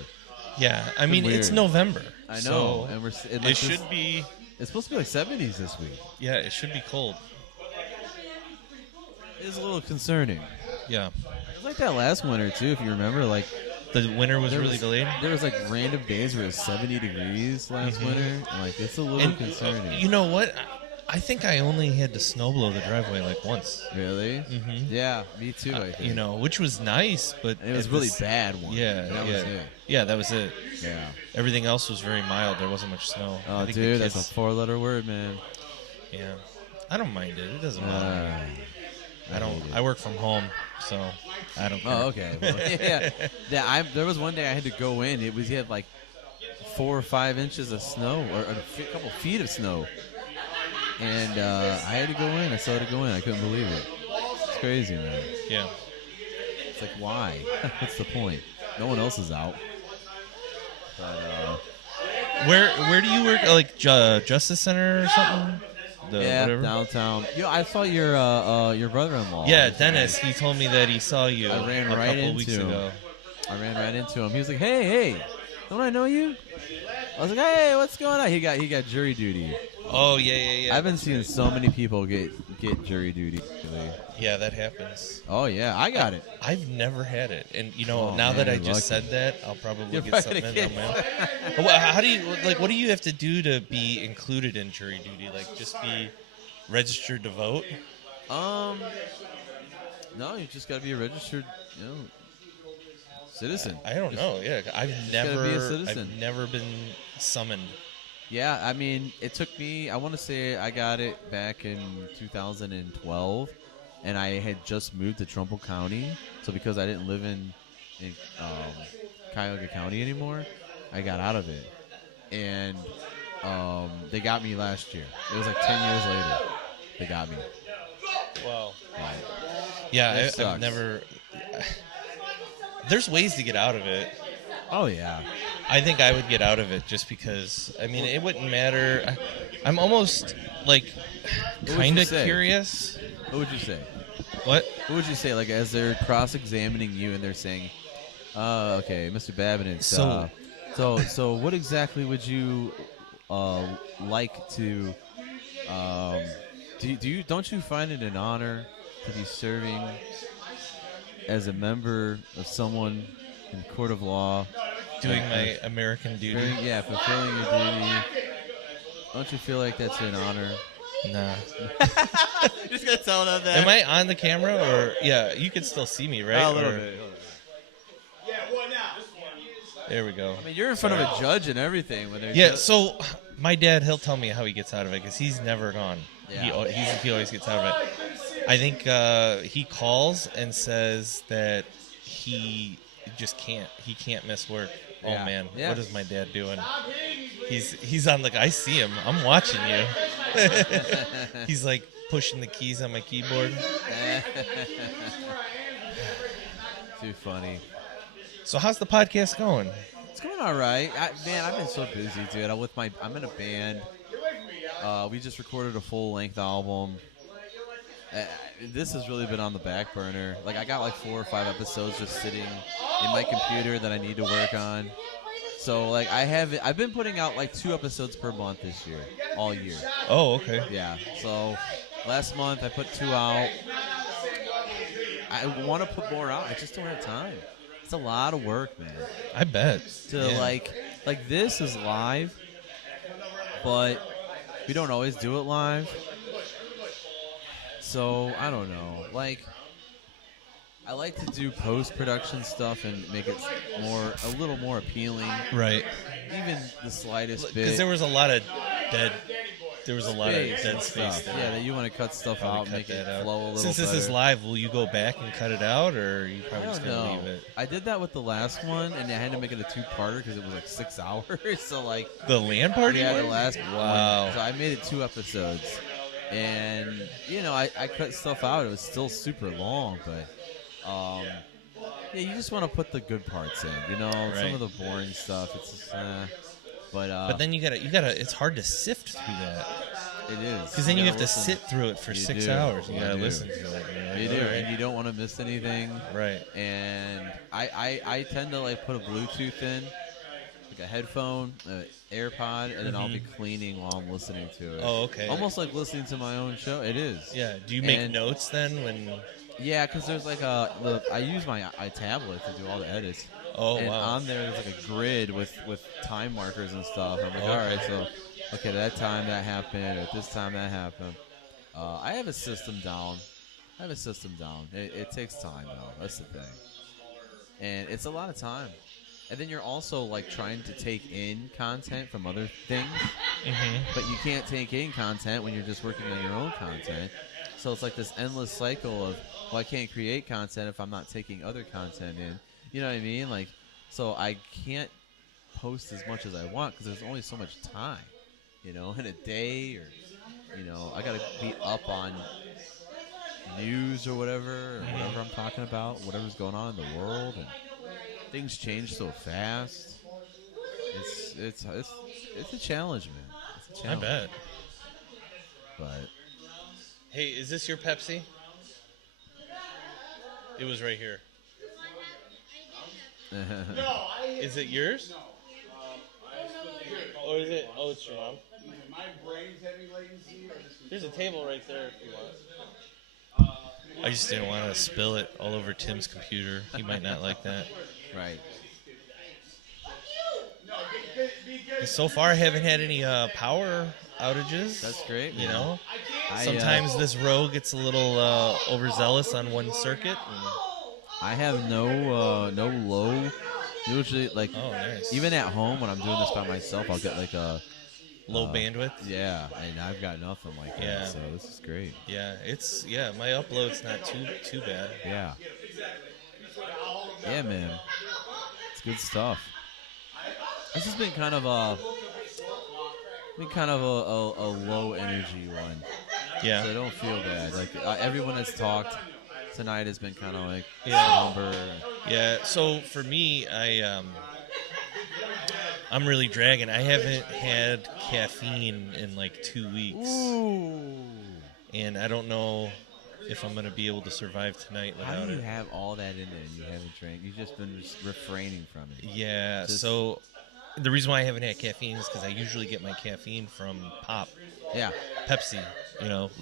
Yeah, I mean weird. it's November. I know, so and it should be. It's supposed to be like 70s this week. Yeah, it should be cold. It's a little concerning. Yeah. It was like that last winter too, if you remember. Like the winter was really delayed. There was like random days where it was 70 degrees last winter. And, like it's a little concerning. You know what? I think I only had to snow blow the driveway like once. Really? Mm-hmm. Yeah, me too. I think. You know, which was nice, but And it was really bad one. Yeah, And that yeah, was it. yeah. That was it. Yeah. Everything else was very mild. There wasn't much snow. Oh, I think dude, the that's a kids- 4-letter word, man. Yeah, I don't mind it. It doesn't bother me. I don't. hate it. I work from home, so I don't care. Oh, okay. Well, yeah. There was one day I had to go in. He had like 4 or 5 inches of snow, or a couple feet of snow, and I had to go in. I still had to go in. I couldn't believe it. It's crazy, man. Yeah. It's like, why? What's the point? No one else is out. But, Where do you work? Like Justice Center or something? yeah, Whatever? downtown. I saw your brother-in-law. Yeah, Dennis. He told me that he saw you I ran a right couple weeks into him. ago. I ran right into him. He was like, "Hey, don't I know you?" I was like, "Hey, what's going on?" He got jury duty. Oh yeah. I've been seeing so many people get jury duty lately. Yeah, that happens. Oh yeah, I got it. I've never had it, and Oh, now man, that I you're just lucky. said that, I'll probably You're get probably something gonna in the mail. Well, how do you What do you have to do to be included in jury duty? Like, just be registered to vote? No, you just gotta be a registered, citizen. I don't know. Yeah, I've gotta be a citizen. never been summoned. Yeah, I mean, it took me. I want to say I got it back in 2012, and I had just moved to Trumbull County. So because I didn't live in Cuyahoga County anymore, I got out of it, and they got me last year. It was like 10 years later. They got me. Wow. That Yeah, I've sucks. never. There's ways to get out of it. Oh yeah. I think I would get out of it just because. I mean, it wouldn't matter. I'm almost like would kind you of say? curious. What would you say? What? What would you say? Like as they're cross-examining you and they're saying, "Okay, Mr. Babinett. So what exactly would you like to? Don't you find it an honor to be serving as a member of someone in court of law, Doing my American duty. fulfilling your duty? Don't you feel like that's an honor?" Nah. Just gonna tell them that. Am I on the camera or yeah? You can still see me, right? A little Or- bit. Yeah, what now? There we go. I mean, you're in front of a judge and everything when they're. Yeah. So my dad, he'll tell me how he gets out of it because he's never gone. Yeah. He always gets out of it. I think he calls and says that he just can't. He can't miss work. Oh Yeah. man, Yeah. what is my dad doing? He's on the. I see him. I'm watching you. He's like pushing the keys on my keyboard. Too funny. So how's the podcast going? It's going all right. Man, I've been so busy, dude. I'm in a band. We just recorded a full-length album. This has really been on the back burner. Like, I got like 4 or 5 episodes just sitting in my computer that I need to work on. So, like, I've been putting out like 2 episodes per month this year, all year. Oh, okay. Yeah. So, last month I put 2 out. I want to put more out. I just don't have time. It's a lot of work, man. I bet. To like this is live, but we don't always do it live. So I don't know. Like, I like to do post-production stuff and make it a little more appealing. Right. Even the slightest bit. Because there was a lot of dead and space stuff. there. Yeah, that you want to cut stuff Probably out, cut make it that out. flow a little Since this is better. live, will you go back and cut it out, or are you I probably just don't gonna know. leave it? I did that with the last one, and I had to make it a 2-parter because it was like 6 hours. So like The LAN Party Yeah, one? the last Wow. one. So I made it 2 episodes, and I cut stuff out. It was still super long, but yeah, you just want to put the good parts in. Some Right. of the boring stuff. It's just, But then you gotta. It's hard to sift through that. It is. Because then you have gotta to listen. sit through it for You 6 do. hours. You You gotta do. listen to it. You do, Alright. and you don't want to miss anything. Right. And I tend to like put a Bluetooth in, like a headphone, an AirPod, and then I'll be cleaning while I'm listening to it. Oh, okay. Almost like listening to my own show. It is. Yeah. Do you make And- notes then when? Yeah, because there's like I use my tablet to do all the edits. Oh, and wow. on there there's like a grid with time markers and stuff. I'm like, Okay. all right, so okay, that time that happened, or at this time that happened. I have a system down. It takes time though. That's the thing, and it's a lot of time. And then you're also like trying to take in content from other things, but you can't take in content when you're just working on your own content. So it's like this endless cycle of, well, I can't create content if I'm not taking other content in. You know what I mean? Like, so I can't post as much as I want because there's only so much time, in a day, or, I got to be up on news or whatever I'm talking about, whatever's going on in the world, and things change so fast. It's a challenge, man. It's a I challenge. bet. But Hey, is this your Pepsi? It was right here. Is it yours? Or is it? Oh, it's your mom. My brain's heavy latency. There's a table right there if you want. I just didn't want to spill it all over Tim's computer. He might not like that. right. So far, I haven't had any power outages. That's great, You man. know, I, sometimes this row gets a little overzealous on one circuit. I have no low. Usually, like, Oh, nice. even at home when I'm doing this by myself, I'll get like a Low bandwidth. Yeah, and I've got nothing like that. Yeah. So this is great. Yeah, my upload's not too bad. Yeah. Yeah, man. It's good stuff. This has been kind of a low energy one. Yeah. So I don't feel bad. Like everyone that's talked tonight has been kind of like Yeah. somber. Yeah. So for me, I'm really dragging. I haven't had caffeine in like 2 weeks. Ooh. And I don't know if I'm gonna be able to survive tonight How without do you it. have all that in there and you haven't drank? You've just been refraining from it. Yeah. Just- So the reason why I haven't had caffeine is because I usually get my caffeine from pop, Yeah. Pepsi,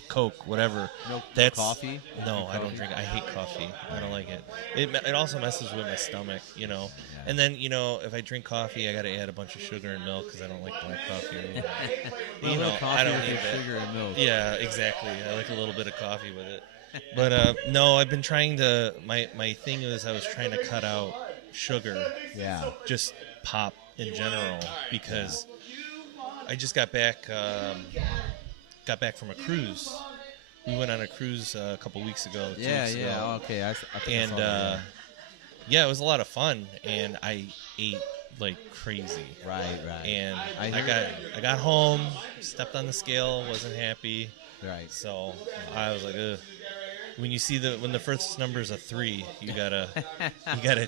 Coke, whatever. No That's coffee? No, I don't drink. I hate coffee. I don't like it. It also messes with my stomach, And then if I drink coffee, I got to add a bunch of sugar and milk because I don't like black coffee. Coffee I don't with need that. sugar and milk. Yeah, exactly. I like a little bit of coffee with it. But no, I've been trying to. My thing is I was trying to cut out sugar. Yeah. Just pop in general because I just got back from a cruise. We went on a cruise a couple weeks ago. 2 weeks ago. Yeah. Okay. I think I And saw that, yeah, it was a lot of fun, and I ate like crazy. Right. And I I got home, stepped on the scale, wasn't happy. Right. So I was like, ugh. When you see when the first number is a 3, you gotta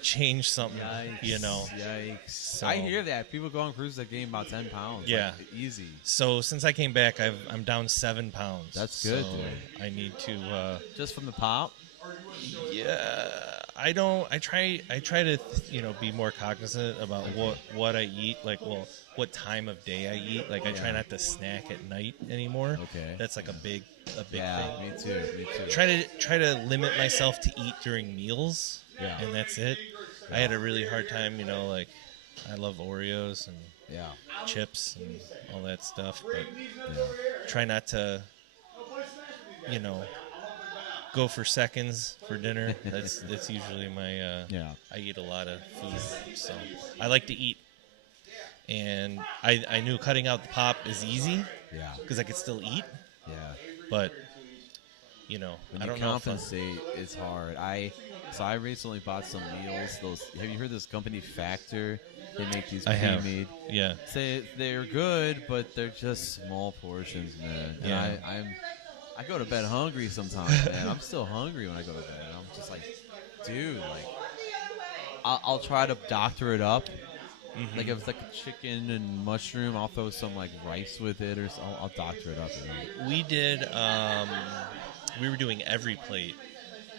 change something. Yikes. So, I hear that people go on cruises that gain about 10 pounds. Yeah. Like, easy. So since I came back, I'm down 7 pounds. That's good, so dude. I need to just from the pop. Yeah, I try to be more cognizant about what I eat. Like, what time of day I eat. Like, I try not to snack at night anymore. Okay. That's like a big Yeah, thing. me too. Try to limit myself to eat during meals. Yeah. And that's it. I had a really hard time. Like, I love Oreos and chips and all that stuff, but try not to go for seconds for dinner. That's usually my I eat a lot of food, so I like to eat. And I knew cutting out the pop is easy, because I could still eat. But when I don't you know. compensate, it's hard. I recently bought some meals. Have you heard this company Factor? They make these pre-made. Yeah. Say they're good, but they're just small portions, man. And I go to bed hungry sometimes, man. I'm still hungry when I go to bed. And I'm just like, dude, like, I'll try to doctor it up. Mm-hmm. Like, if it's like a chicken and mushroom, I'll throw some like rice with it, or I'll doctor it up. We did. We were doing every plate.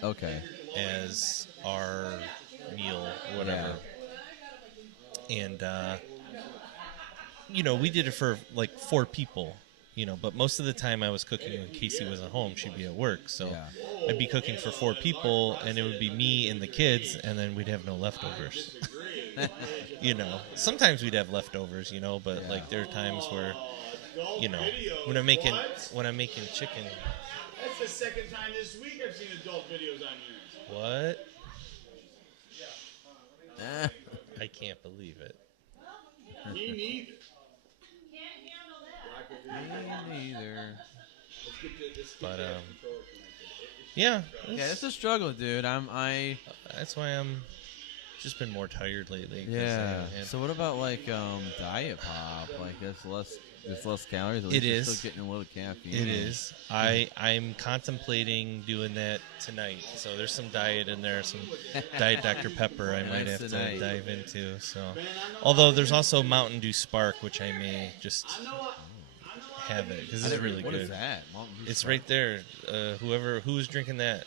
Okay. As our meal, or whatever. And we did it for like 4 people. But most of the time I was cooking when Casey wasn't home. She'd be at work, so I'd be cooking for 4 people, and it would be me and the kids, and then we'd have no leftovers. Sometimes we'd have leftovers, but like there are times where, when I'm making chicken. That's the second time this week I've seen adult videos on here. What? I can't believe it. Me neither. Me neither. But yeah, it's a struggle, dude. That's why I'm just been more tired lately. Yeah. So what about like diet pop? Like there's less calories. At least It you're is. still getting a little caffeine. It is. I'm contemplating doing that tonight. So there's some diet in there, some Diet Dr. Pepper I might have to dive into. So, although there's also Mountain Dew Spark, which I may just have it because it's really good. What is that? It's right there. Who's drinking that?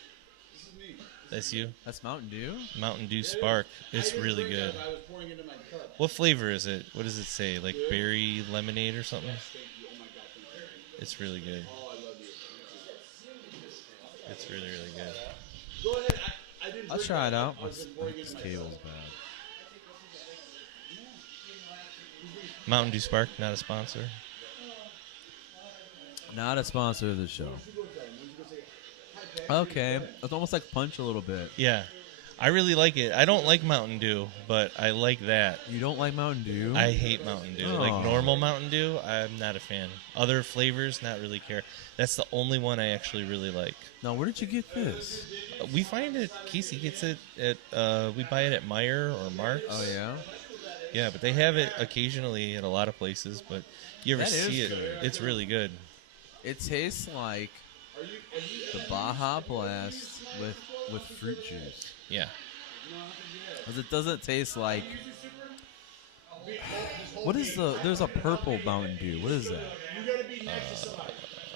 That's you? That's Mountain Dew? Mountain Dew Spark. It's really good. What flavor is it? What does it say? Like berry lemonade or something? It's really good. It's really, really good. I'll try it out. This cable's bad. Mountain Dew Spark, not a sponsor. Not a sponsor of the show. Okay. It's almost like Punch a little bit. Yeah. I really like it. I don't like Mountain Dew, but I like that. You don't like Mountain Dew? I hate Mountain Dew. Oh. Like normal Mountain Dew, I'm not a fan. Other flavors, not really care. That's the only one I actually really like. Now, where did you get this? We find it. Casey gets it at. We buy it at Meijer or Mark's. Oh yeah. Yeah, but they have it occasionally at a lot of places. But you ever see it? Good. It's really good. It tastes like the Baja Blast with fruit juice. Yeah. Because it doesn't taste like. What is there's a purple Mountain Dew. What is that?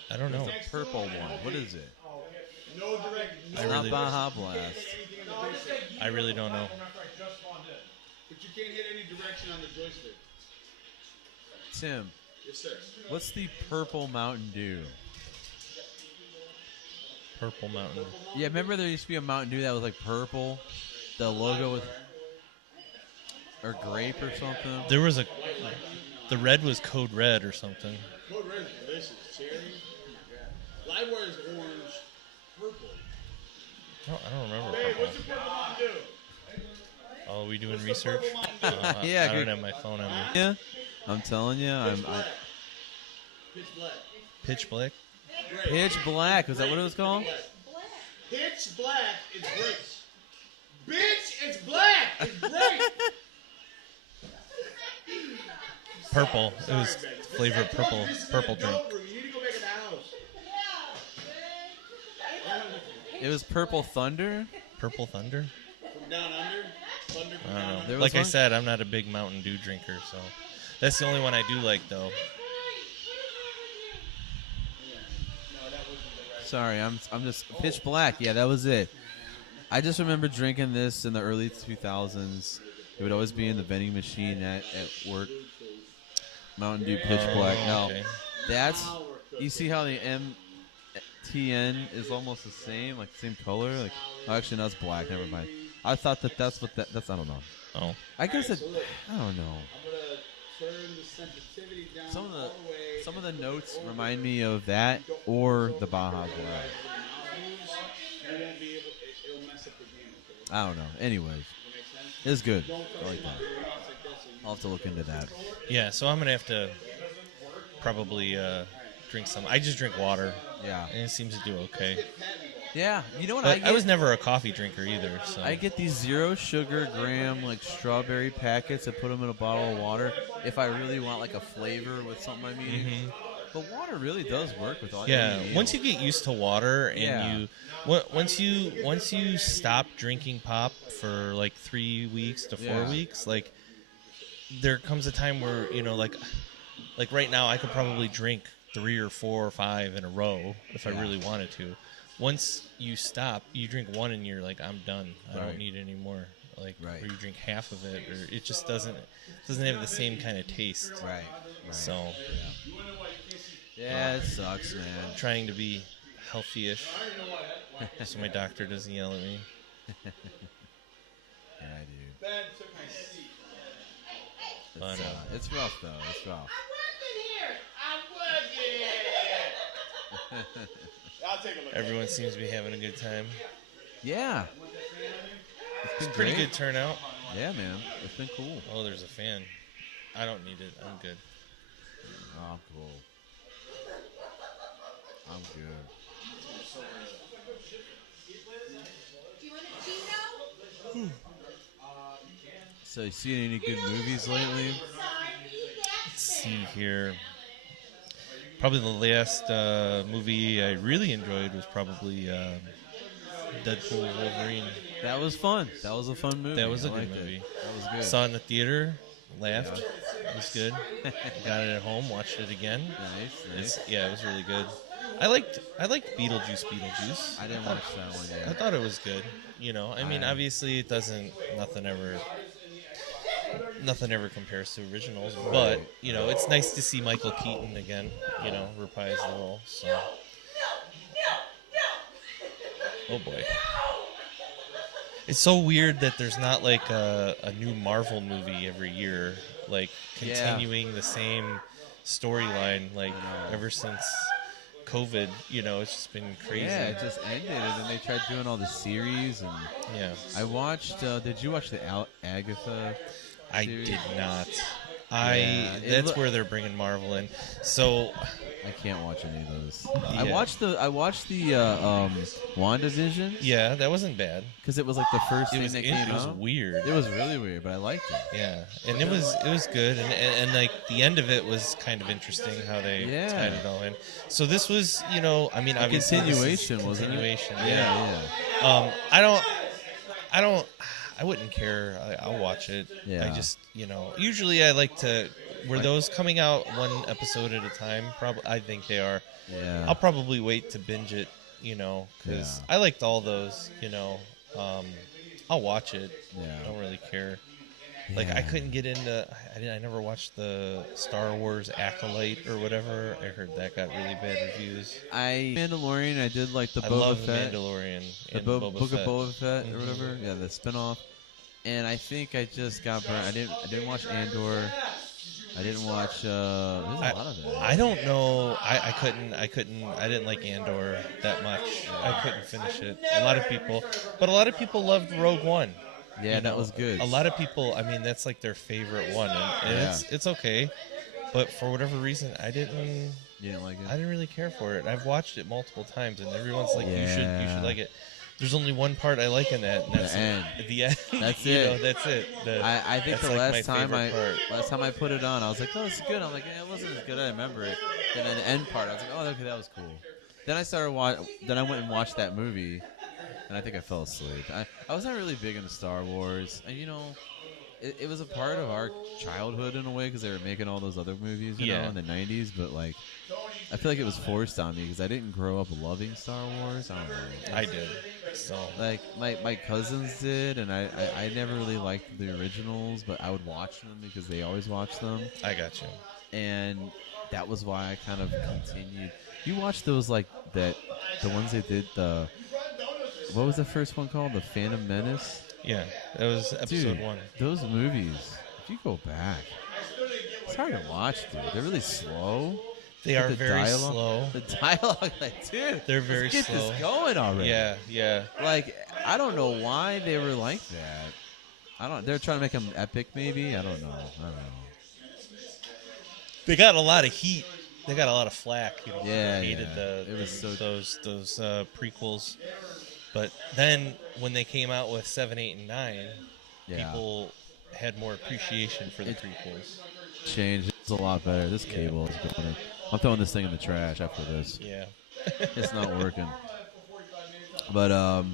I don't know. There's a purple one. What is it? It's I not really- Baja Blast. I really don't know. But you can't hit any direction on the joystick. Tim, Yes, sir. what's the purple Mountain Dew? Purple Mountain. Yeah, remember there used to be a Mountain Dew that was like purple? The logo was... Or grape or something? There was a... The red was Code Red or something. Code Red is delicious. Cherry. Yeah. Livewire is orange. Purple. I don't remember Hey, purple. what's the purple Mountain Dew? Oh, are we doing research? Yeah, I don't good. have my phone on me. Yeah, I'm telling you. Pitch black. Pitch Black? Pitch Black. Was that what it was called? Pitch black is great. Bitch, it's black. It's great. Purple. It was flavored purple drink. You need to go back in the house. It was Purple Thunder. Purple Thunder? From down under. Thunder from I down don't know. under. Like I said, I'm not a big Mountain Dew drinker, so that's the only one I do like, though. Sorry, I'm just Pitch Black. Yeah, that was it. I just remember drinking this in the early 2000s. It would always be in the vending machine at work. Mountain Dew Pitch Black. No, okay. that's you see how the MTN is almost the same, like the same color. Like, oh, actually, no, it's black. Never mind. I thought that's what that's. I don't know. Oh, I guess it. I don't know. I'm gonna turn the sensitivity down Some of the notes remind me of that or the Baja Blast. You won't be able. It'll mess up the game. Okay? I don't know. Anyways, it's good. I like that. I'll have to look into that. yeah, so I'm going to have to probably drink some. I just drink water. Yeah. And it seems to do okay. Yeah. You know what But I I was get? never a coffee drinker either. So I get these 0 sugar gram like strawberry packets and put them in a bottle of water if I really want like a flavor with something I'm eating. But water really does work with all. Yeah, any once meal. you get used to water and Yeah. once you stop drinking pop for like 3 weeks to 4 Yeah. weeks, like there comes a time where like right now I could probably drink 3 or 4 or 5 in a row if I really wanted to. Once you stop, you drink one and you're like, I'm done. I Right. don't need any more. Like, Right. or you drink half of it, or it just doesn't have the same kind of taste. Right. So, Yeah, it sucks, man. trying to be healthy-ish, so my doctor doesn't yell at me. Yeah, dude. Ben took my seat. It's rough though. It's rough. I'm working here. I'll take a look. Everyone seems to be having a good time. Yeah. It's been Pretty great. good turnout. Yeah, man. It's been cool. Oh, there's a fan. I don't need it. I'm good. Oh, I'm cool. I'm good. So, you seen any good movies lately? Let's see here. Probably the last movie I really enjoyed was probably Deadpool Wolverine. That was fun. That was a fun movie. That was a I good liked it. movie. That was good. Saw it in the theater, laughed. It was good. Got it at home, watched it again. Nice. Yeah, it was really good. I liked Beetlejuice. I didn't watch that one I yet. thought it was good. I mean, obviously it doesn't. Nothing ever compares to originals, but it's nice to see Michael Keaton again. Reprise the role. So. Oh boy. It's so weird that there's not like a new Marvel movie every year, like continuing the same storyline, like ever since COVID. It's just been crazy. Yeah, it just ended, and then they tried doing all the series. And Yeah. I watched. Did you watch the Agatha? I series? did not. Yeah, That's where they're bringing Marvel in. So I can't watch any of those. Yeah. I watched the WandaVision. yeah, that wasn't bad. Because it was like the first It thing was that came it was out. weird. It was really weird, but I liked it. Yeah, and it was good, and like the end of it was kind of interesting how they tied it all in. So this was, I mean, obviously Continuation, wasn't it? Continuation, Yeah. I wouldn't care. I'll watch it. Yeah. I just, usually I like to. Were those coming out one episode at a time? Probably, I think they are. Yeah. I'll probably wait to binge it, because I liked all those. I'll watch it. Yeah. I don't really care. Like I Yeah. couldn't get into. I never watched the Star Wars Acolyte or whatever. I heard that got really bad reviews. Mandalorian. I did like the I Boba love the Fett, Mandalorian the and Book Boba of Fett. Boba Fett or Mhm. whatever. Yeah, the spinoff. And I think I just got burnt. I didn't watch Andor. I didn't watch. There's a lot of it. I don't know. I couldn't. I didn't like Andor that much. I couldn't finish it. A lot of people loved Rogue One. Yeah, You that know, was good. A lot of people. I mean, that's like their favorite one, and Yeah. it's okay. But for whatever reason, I didn't. You didn't like it? I didn't really care for it. I've watched it multiple times, and everyone's like, "You should Yeah. like it." There's only one part I like in that, and that's The end. The end. That's You it. know, that's it. I think that's the like my last time favorite part. I put it on, I was like, oh, it's good. I'm like, yeah, it wasn't as good. I remember it. And then the end part, I was like, oh, okay, that was cool. Then Then I went and watched that movie, and I think I fell asleep. I wasn't really big into Star Wars, and it was a part of our childhood in a way because they were making all those other movies, you know, in the '90s. But like, I feel like it was forced on me because I didn't grow up loving Star Wars. I don't know. I did. So Like my cousins did, and I never really liked the originals, but I would watch them because they always watched them. I got you. And that was why I kind of continued. You watched those the ones they did what was the first one called? The Phantom Menace. Yeah, that was episode Dude, 1. Those movies, if you go back, it's hard to watch, dude. They're really slow. They But are the very dialogue, slow. The dialogue, like, dude, They're very let's get slow. this going already. Yeah. Like, I don't know why they were like that. They're trying to make them epic, maybe. I don't know. They got a lot of heat. They got a lot of flack. You know, Yeah, hated yeah. It was those prequels. But then when they came out with 7, 8, and 9, Yeah. people had more appreciation for the prequels. Changed. It's a lot better. This cable is going in. I'm throwing this thing in the trash after this. Yeah. It's not working. But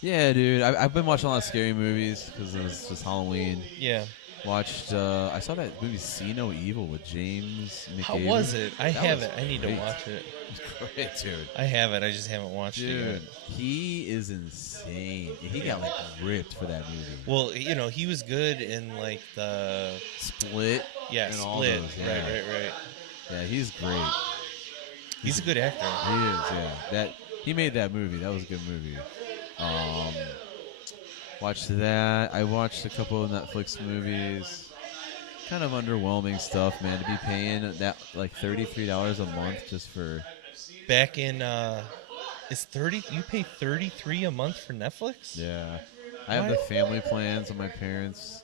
yeah, dude. I've been watching a lot of scary movies because it was just Halloween. Yeah. Watched. I saw that movie See No Evil with James McAvoy. How was it? I That haven't. was I need to great. watch it. It was great, dude. I have it. I just haven't watched it yet. Dude, he is insane. He got ripped for that movie. Well, he was good in like the Split. Yeah, and Split. all those, yeah. Right. Yeah, he's great. He's a good actor. He is, yeah. He made that movie. That was a good movie. Watched that. I watched a couple of Netflix movies. Kind of underwhelming stuff, man. To be paying that like $33 a month just for. Back in, it's 30. You pay $33 a month for Netflix? Yeah, I have the family plan, so my parents.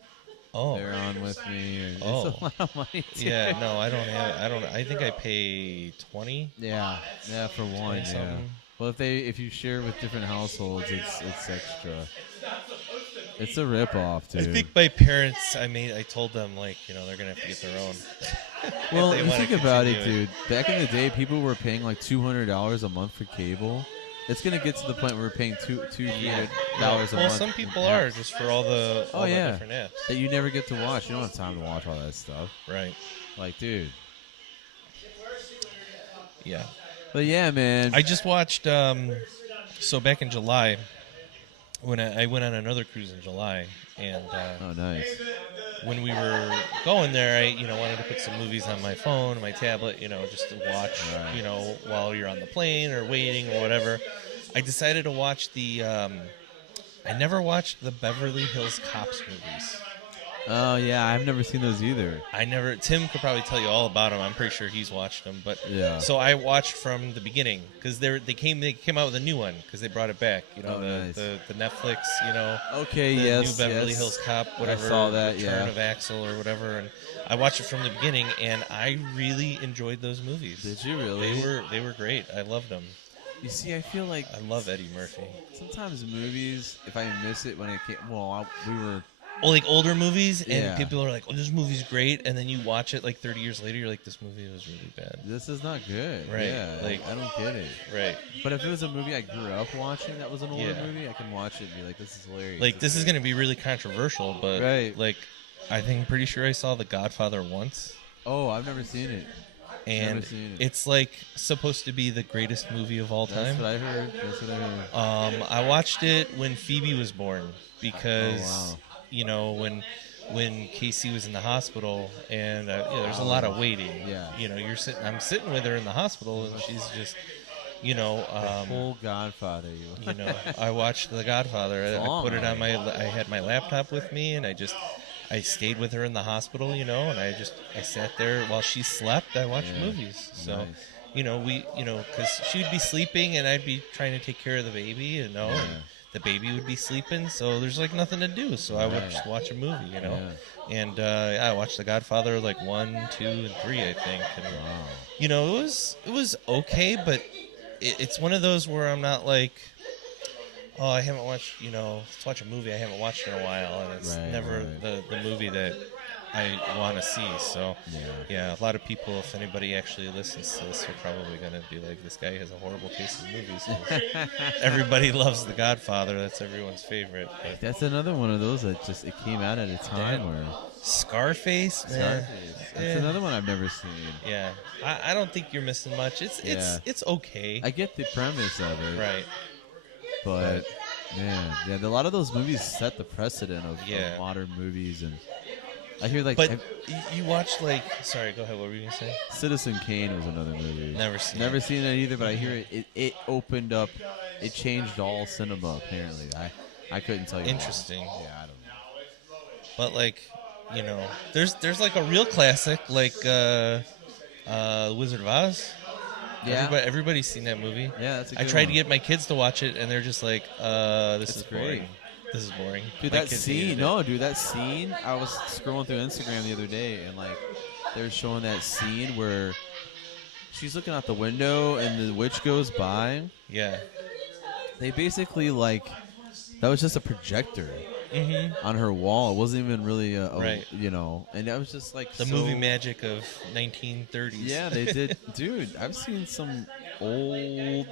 Oh, they're on with me. And oh, it's a lot of money. Too. Yeah, no, I don't have. I think I pay 20. Yeah, for one. Yeah. Something. Well, if you share with different households, it's extra. It's a ripoff, dude. I think my parents. I told them they're gonna have to get their own. Well, if they you wanna think about it, continue dude. Back in the day, people were paying like $200 a month for cable. It's gonna get to the point where we're paying $300 a month. Well, some people for are apps. just for all the different apps. That you never get to watch. You don't have time to watch all that stuff. Right. Like, dude. Yeah. But yeah, man. I just watched. So back in July, when I went on another cruise in July, and oh, nice. When we were going there, I wanted to put some movies on my phone, my tablet, just to watch, Right. while you're on the plane or waiting or whatever. I decided to watch the. I never watched the Beverly Hills Cops movies. Oh yeah, I've never seen those either. Tim could probably tell you all about them. I'm pretty sure he's watched them, but yeah. So I watched from the beginning because they came out with a new one because they brought it back. Nice. the Netflix. Okay. The Yes. new Beverly yes. Hills Cop, whatever. I saw that. Return Yeah. of Axel or whatever, and I watched it from the beginning, and I really enjoyed those movies. Did you really? They were great. I loved them. You see, I feel like I love Eddie Murphy. Sometimes movies, if I miss it when it came, we were. Well, like older movies, and Yeah. people are like, "Oh, this movie's great," and then you watch it like 30 years later, you're like, "This movie was really bad." This is not good. Right. Yeah. Like, I don't get it. Right. But if it was a movie I grew up watching that was an older Yeah. movie, I can watch it and be like, "This is hilarious." Like, this is going to be really controversial, but Right. like, I'm pretty sure I saw The Godfather once, Oh, I've never seen it. and Never seen it. it's like supposed to be the greatest movie of all That's time. what I heard. I watched it when Phoebe was born because Oh, wow. you know, when Casey was in the hospital, and there's a lot of waiting. Yeah. You know, I'm sitting with her in the hospital, and she's just, you know, Full Godfather, you know, I watched The Godfather. I put it on man. I had my laptop with me, and I stayed with her in the hospital, you know, and I sat there while she slept. I watched movies. So, Nice. you know, because she'd be sleeping and I'd be trying to take care of the baby, you know, and the baby would be sleeping. So there's like nothing to do. So I would just watch a movie, you know, and I watched The Godfather like 1, 2, and 3, I think. And, you know, it was okay, but it's one of those where I'm not like, oh, I haven't watched, you know, let's watch a movie I haven't watched in a while, and it's never the movie that I want to see. So, yeah, a lot of people, if anybody actually listens to this, are probably going to be like, this guy has a horrible taste in movies. Everybody loves The Godfather. That's everyone's favorite. But That's another one of those that just, it came out at a time where... Scarface, man. That's another one I've never seen. Yeah, I don't think you're missing much. It's okay. I get the premise of it. Right. But man, a lot of those movies set the precedent of Yeah. modern movies, and I hear like. But you watch like, sorry, go ahead. What were you gonna say? Citizen Kane was another movie. Never seen it either, but I hear it opened up, it changed all cinema. Apparently, I couldn't tell you. Interesting. Why. Yeah, I don't know. But like, you know, there's like a real classic like Wizard of Oz. Yeah. Everybody's seen that movie. Yeah, that's a I good tried one. to get my kids to watch it, and they're just like, this It's is great. boring. This is boring. Dude, My that kids scene. hated it. No, dude, that scene. I was scrolling through Instagram the other day, and like, they were showing that scene where she's looking out the window, and the witch goes by. Yeah. They basically like, that was just a projector on her wall. It wasn't even really Right. you know, and that was just like The movie magic of 1930s. Yeah, they did. Dude, I've seen some old,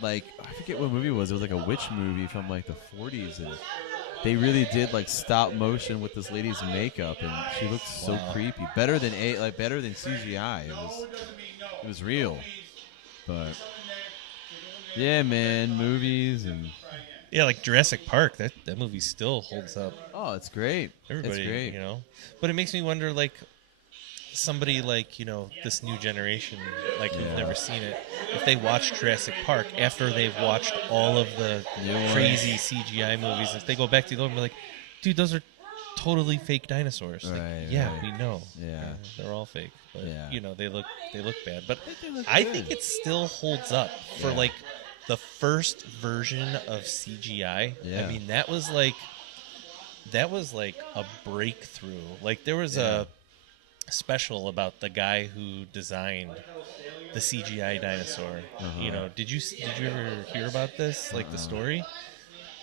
like, I forget what movie it was. It was like a witch movie from like the 40s, and they really did like stop motion with this lady's makeup, and she looked so creepy. Better than CGI. It was real. But yeah, man, movies and Yeah, like Jurassic Park. That movie still holds up. oh, it's great. Everybody, it's great. you know. But it makes me wonder, like, somebody like, you know, this new generation, like, who've never seen it, if they watch Jurassic Park after they've watched all of the crazy CGI movies, if they go back to them and be like, dude, those are totally fake dinosaurs. Like, we know. Yeah. They're all fake. But, Yeah. you know, they look bad. But look I good. think it still holds up for, like, the first version of CGI. Yeah. I mean, that was like a breakthrough. Like, there was a special about the guy who designed the CGI dinosaur. You know, did you ever hear about this? Like the story?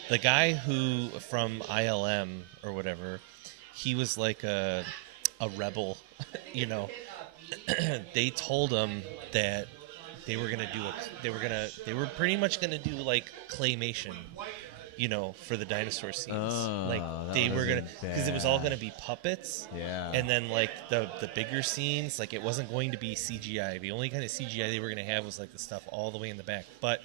The guy who from ILM or whatever, he was like a rebel. You know, they told him that they were pretty much gonna do like claymation, you know, for the dinosaur scenes. Like they were gonna, because it was all gonna be puppets. Yeah. And then like the bigger scenes, like it wasn't going to be CGI. The only kind of CGI they were gonna have was like the stuff all the way in the back. But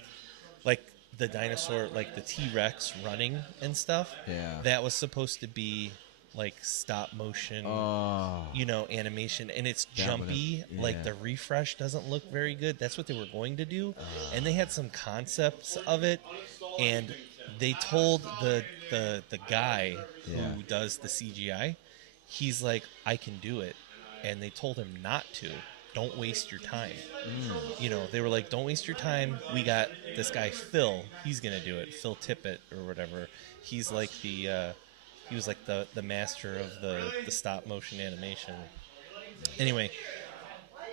like the dinosaur, like the T-Rex running and stuff. Yeah. That was supposed to be like stop motion, you know, animation, and it's jumpy. Like the refresh doesn't look very good. That's what they were going to do, and they had some concepts of it, and they told the guy who does the CGI, he's like, I can do it, and they told him not to. Don't waste your time. You know, they were like, don't waste your time. We got this guy Phil. He's gonna do it. Phil Tippett or whatever. He's like he was like the master of the stop motion animation. Anyway,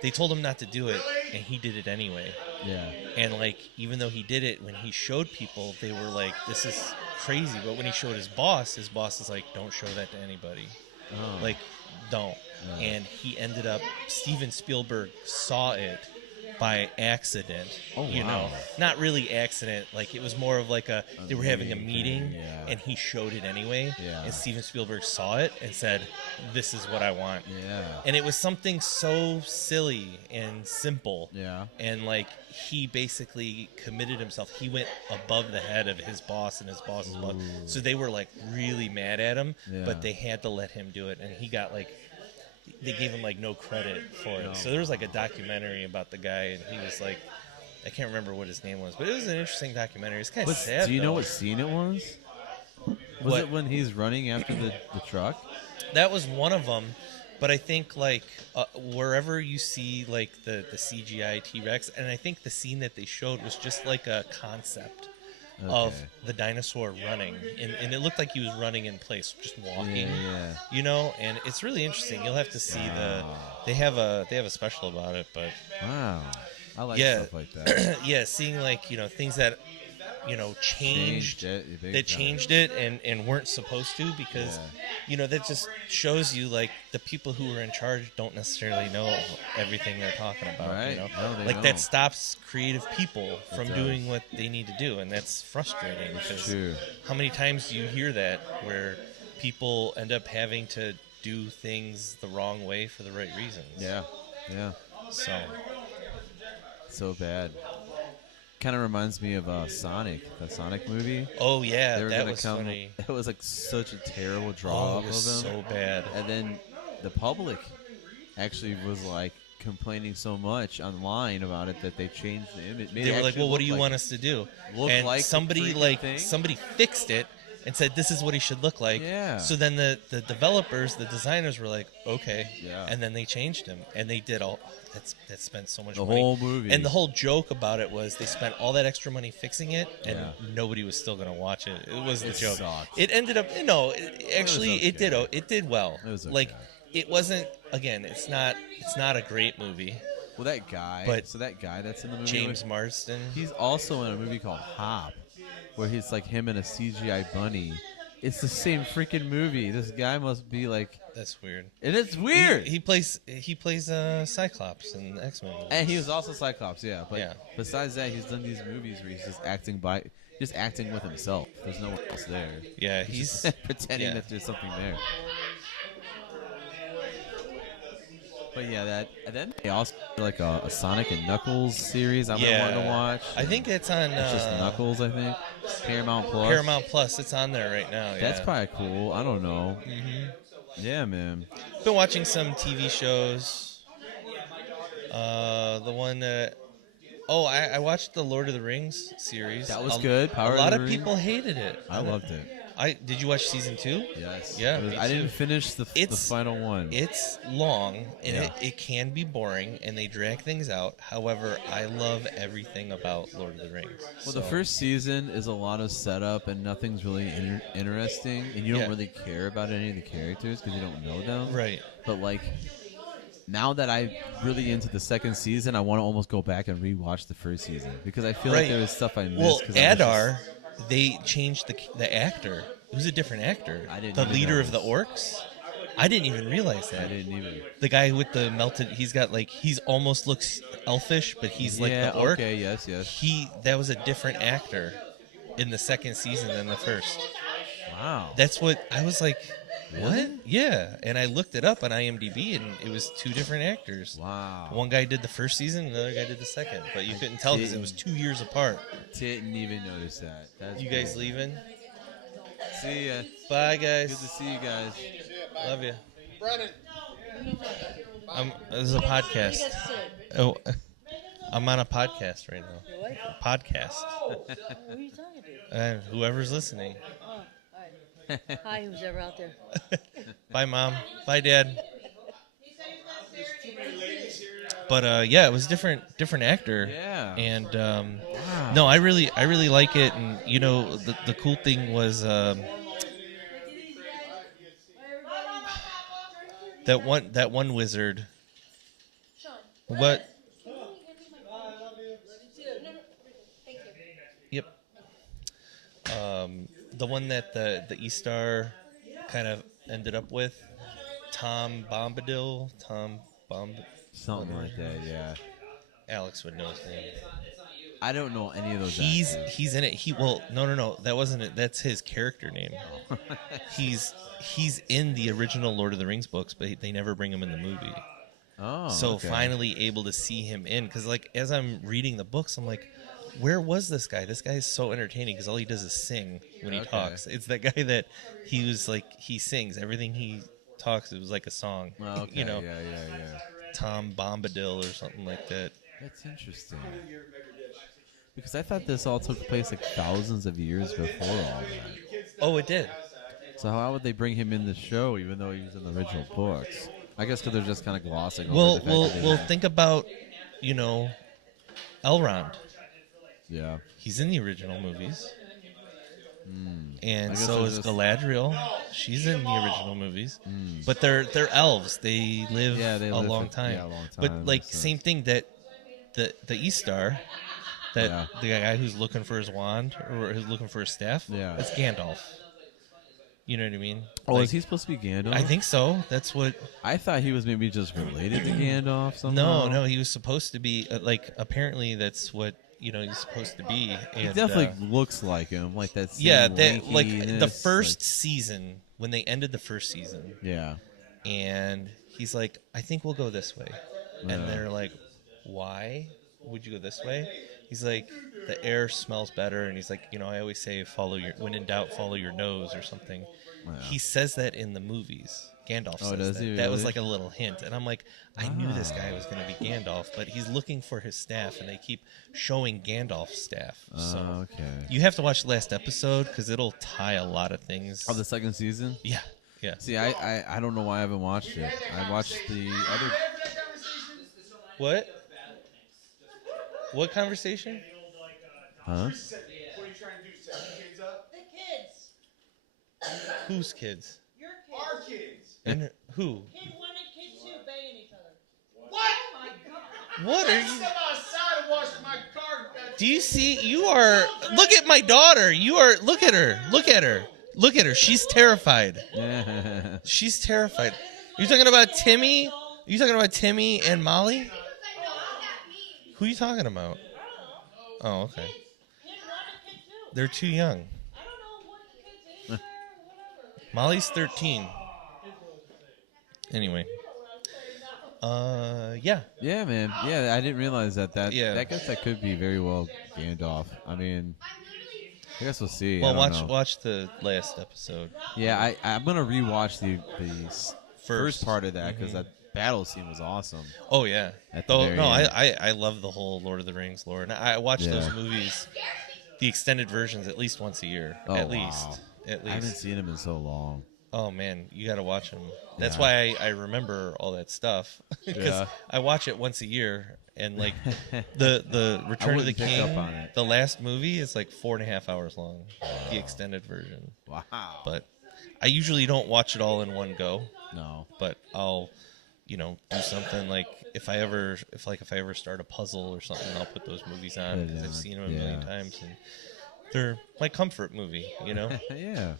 they told him not to do it, and he did it anyway. Yeah. And like, even though he did it, when he showed people, they were like, "This is crazy." But when he showed his boss is like, "Don't show that to anybody. Like, don't." And he ended up. Steven Spielberg saw it, by accident. Oh, You wow. know, not really accident. Like, it was more of like they were having a meeting, yeah. and he showed it anyway. Yeah. And Steven Spielberg saw it and said, "This is what I want." Yeah. And it was something so silly and simple. Yeah. And like, he basically committed himself. He went above the head of his boss and his boss's boss. So they were like really mad at him, Yeah. but they had to let him do it. And he got like, they gave him like no credit for it. So there was like a documentary about the guy, and he was like, I can't remember what his name was, but it was an interesting documentary. It's kind of sad. Do you know though. what scene it was? Was What? it when he's running after the truck? That was one of them, but I think like wherever you see like the CGI T-Rex, and I think the scene that they showed was just like a concept of the dinosaur running, and it looked like he was running in place, just walking. Yeah. You know, and it's really interesting. You'll have to see they have a special about it, but Wow. I like yeah, stuff like that. yeah, seeing like, you know, things that, you know, changed it big that time. changed it and weren't supposed to, because you know, that just shows you like the people who are in charge don't necessarily know everything they're talking about. Right. You know, No, they like don't. that stops creative people from does. doing what they need to do, and that's frustrating. Because true. how many times do you hear that where people end up having to do things the wrong way for the right reasons? Yeah. Yeah. So bad. Kind of reminds me of Sonic, the Sonic movie. Oh yeah, They were that gonna was come. funny. It was like such a terrible draw Oh, of it was him. so bad. And then the public actually was like complaining so much online about it that they changed the image. They were like, "Well, what do you want us to do?" Look And like the somebody freaking thing? somebody fixed it and said, "This is what he should look like." Yeah. So then the developers, the designers were like, "Okay." Yeah. And then they changed him, and they did all. That spent so much The money. whole movie. And the whole joke about it was they spent all that extra money fixing it, and Yeah. nobody was still going to watch it. It was the It joke. sucked. It ended up, actually, okay. it did well. It was okay. Like, it wasn't. Again, it's not a great movie. Well, that guy. But so that guy that's in the movie, James Marsden. he's also in a movie called Hop, where he's like him and a CGI bunny. It's the same freaking movie. This guy must be like. That's weird. And it's weird. He plays Cyclops in the X-Men movies. And he was also Cyclops, yeah. But Yeah. besides that, he's done these movies where he's just acting with himself. There's no one else there. Yeah, He's he's just pretending yeah. that there's something there. But yeah, and then they also did like a Sonic and Knuckles series I've been wanting to watch. I think it's on It's just Knuckles, I think. Paramount Plus. Paramount Plus. It's on there right now. That's yeah. probably cool. I don't know. Mhm. Yeah, man. Been watching some TV shows. The one that. Oh, I watched the Lord of the Rings series. That was good. Power a lot of of the people hated it. I loved it. Did you watch season 2? Yes. Yeah. It was- me I didn't too. finish the final one. It's long, and Yeah. it can be boring, and they drag things out. However, I love everything about Lord of the Rings. Well, the first season is a lot of setup, and nothing's really interesting, and you don't Yeah. really care about any of the characters because you don't know them. Right. But like, now that I'm really into the second season, I want to almost go back and rewatch the first season because I feel like there was stuff I missed. Well, 'cause I was Adar, they changed the actor. It was a different actor. I didn't the even leader of the notice. orcs. I didn't even realize that. I didn't even. The guy with the melted. He's got like he's almost looks elfish, but he's like the orc. Okay. Yes. That was a different actor in the second season than the first. Wow. That's what I was like. What? Really? Yeah, and I looked it up on IMDb, and it was two different actors. Wow. One guy did the first season, another guy did the second, but you couldn't tell because it was 2 years apart. Didn't even notice that. That's You guys cool. leaving? See ya. Bye, guys. Good to see you guys. Love you. Brennan. This is a podcast. Oh, I'm on a podcast right now. What? Podcast. Who are you talking to? Whoever's listening. Oh, hi. Hi, who's ever out there? Bye, Mom. Bye, Dad. But yeah, it was different actor. Yeah. And no, I really like it. And you know, the cool thing was that one wizard. What? Yep. The one that the E-Star kind of ended up with, Tom Bombadil. Something like that, yeah. Alex would know his name. I don't know any of those. He's actors. he's in it. No, that wasn't it. That's his character name. he's in the original Lord of the Rings books, but they never bring him in the movie. Oh, So okay. finally able to see him in, because like as I'm reading the books, I'm like, where was this guy? This guy is so entertaining because all he does is sing when he talks. It's that guy that he was like, he sings everything he talks. It was like a song. Oh, okay. You know, Yeah. Tom Bombadil or something like that. That's interesting. Because I thought this all took place like thousands of years before all that. Oh, it did. So how would they bring him in the show, even though he was in the original books? I guess because they're just kind of glossing over the fact that they think about, Elrond. Yeah. He's in the original movies. I And guess so they're is just- Galadriel. She's in the original movies. But they're elves. They live they a live long for- time. yeah, a long But time, like makes sense. same thing that the Eastar, that Yeah. the guy who's looking for his wand or who's looking for his staff, Yeah. that's Gandalf. You know what I mean? Oh, Like, is he supposed to be Gandalf? I think so. That's what. I thought he was maybe just related to Gandalf somehow. No, he was supposed to be apparently that's what he's supposed to be. He And, definitely looks like him, like that. Same yeah, that like the lankiness, first season when they ended the first season. Yeah. And he's like, I think we'll go this way. Yeah. And they're like, why would you go this way? He's like, the air smells better. And he's like, I always say, when in doubt, follow your nose or something. Yeah. He says that in the movies. Gandalf Oh, says does that. he That was really? like a little hint. And I'm like, I knew this guy was going to be Gandalf, but he's looking for his staff, and they keep showing Gandalf's staff. So Okay. you have to watch the last episode because it'll tie a lot of things. Oh, the second season? Yeah. Yeah. See, I don't know why I haven't watched it. I watched the other. What? What conversation? Huh? What are you trying to do? Set the kids up? The kids. Whose kids? Your kids. Our kids. And who? Kid 1 and Kid 2 banging each other. What? Oh my god. What are I you? step outside and wash my car. Do you see? You are. Look at my daughter. You are. Look at her. Look at her. Look at her. She's terrified. Yeah. She's terrified. You talking about Timmy? You talking about Timmy and Molly? Who are you talking about? Oh, okay. Kid 1 and Kid 2. They're too young. I don't know what the kids' age are or whatever. Molly's 13. Anyway. Yeah. Yeah, man. Yeah, I didn't realize that. Yeah. I guess that could be very well Gandalf. I mean, I guess we'll see. Well, I don't know. watch the last episode. Yeah, I'm gonna rewatch the first part of that because Mhm. that battle scene was awesome. Oh yeah. At the Though very no, end. I love the whole Lord of the Rings lore, and I watch those Yeah. movies, the extended versions, at least once a year. Oh, At wow. least. At I haven't least. seen him in so long. Oh man, you got to watch them. That's Yeah. why I remember all that stuff because Yeah. I watch it once a year, and like the Return of the wouldn't pick King, up on it. the last movie is like 4.5 hours long, the extended version. Wow. But I usually don't watch it all in one go. No. But I'll, do something like if I ever start a puzzle or something, I'll put those movies on because I've seen them a million Yeah. times, and they're my comfort movie. Yeah.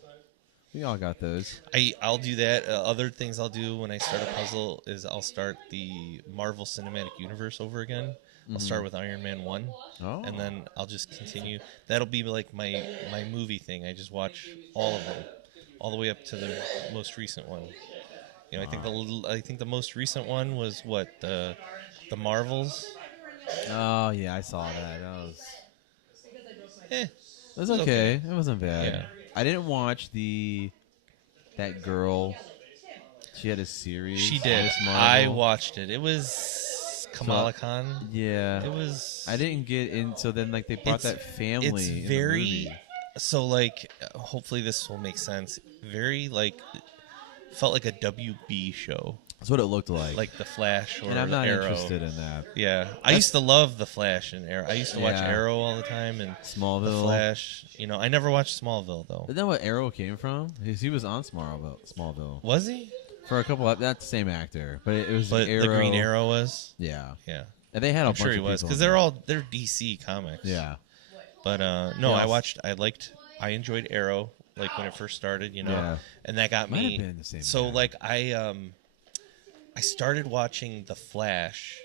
We all got those. I'll do that. Other things I'll do when I start a puzzle is I'll start the Marvel Cinematic Universe over again. I'll start with Iron Man 1, Oh. and then I'll just continue. That'll be like my movie thing. I just watch all of them, all the way up to the most recent one. I think the most recent one was what the Marvels. Oh yeah, I saw that. That was. Eh, It was okay. It wasn't bad. Yeah. I didn't watch that girl. She had a series. she did. Miss I Marvel. watched it. It was Kamala Khan. Yeah. It was. I didn't get in. So then, like, they brought It's- that family. It's in the very. movie. So like, hopefully this will make sense. Very like, felt like a WB show, That's what it looked like. like The Flash or and I'm not Arrow. interested in that. Yeah, I used to love The Flash and Arrow. I used to watch Yeah. Arrow all the time and Smallville. The Flash. I never watched Smallville though. Isn't that what Arrow came from? He was on Smallville Was he? for a couple. Not the same actor, but it was But Arrow. the Green Arrow was. Yeah, Yeah, and they had a I'm bunch sure he of was people because in they're DC comics. there. Yeah, But no, Yeah. I enjoyed Arrow like when it first started, Yeah. and that got Might me. have been the same So guy. like I started watching The Flash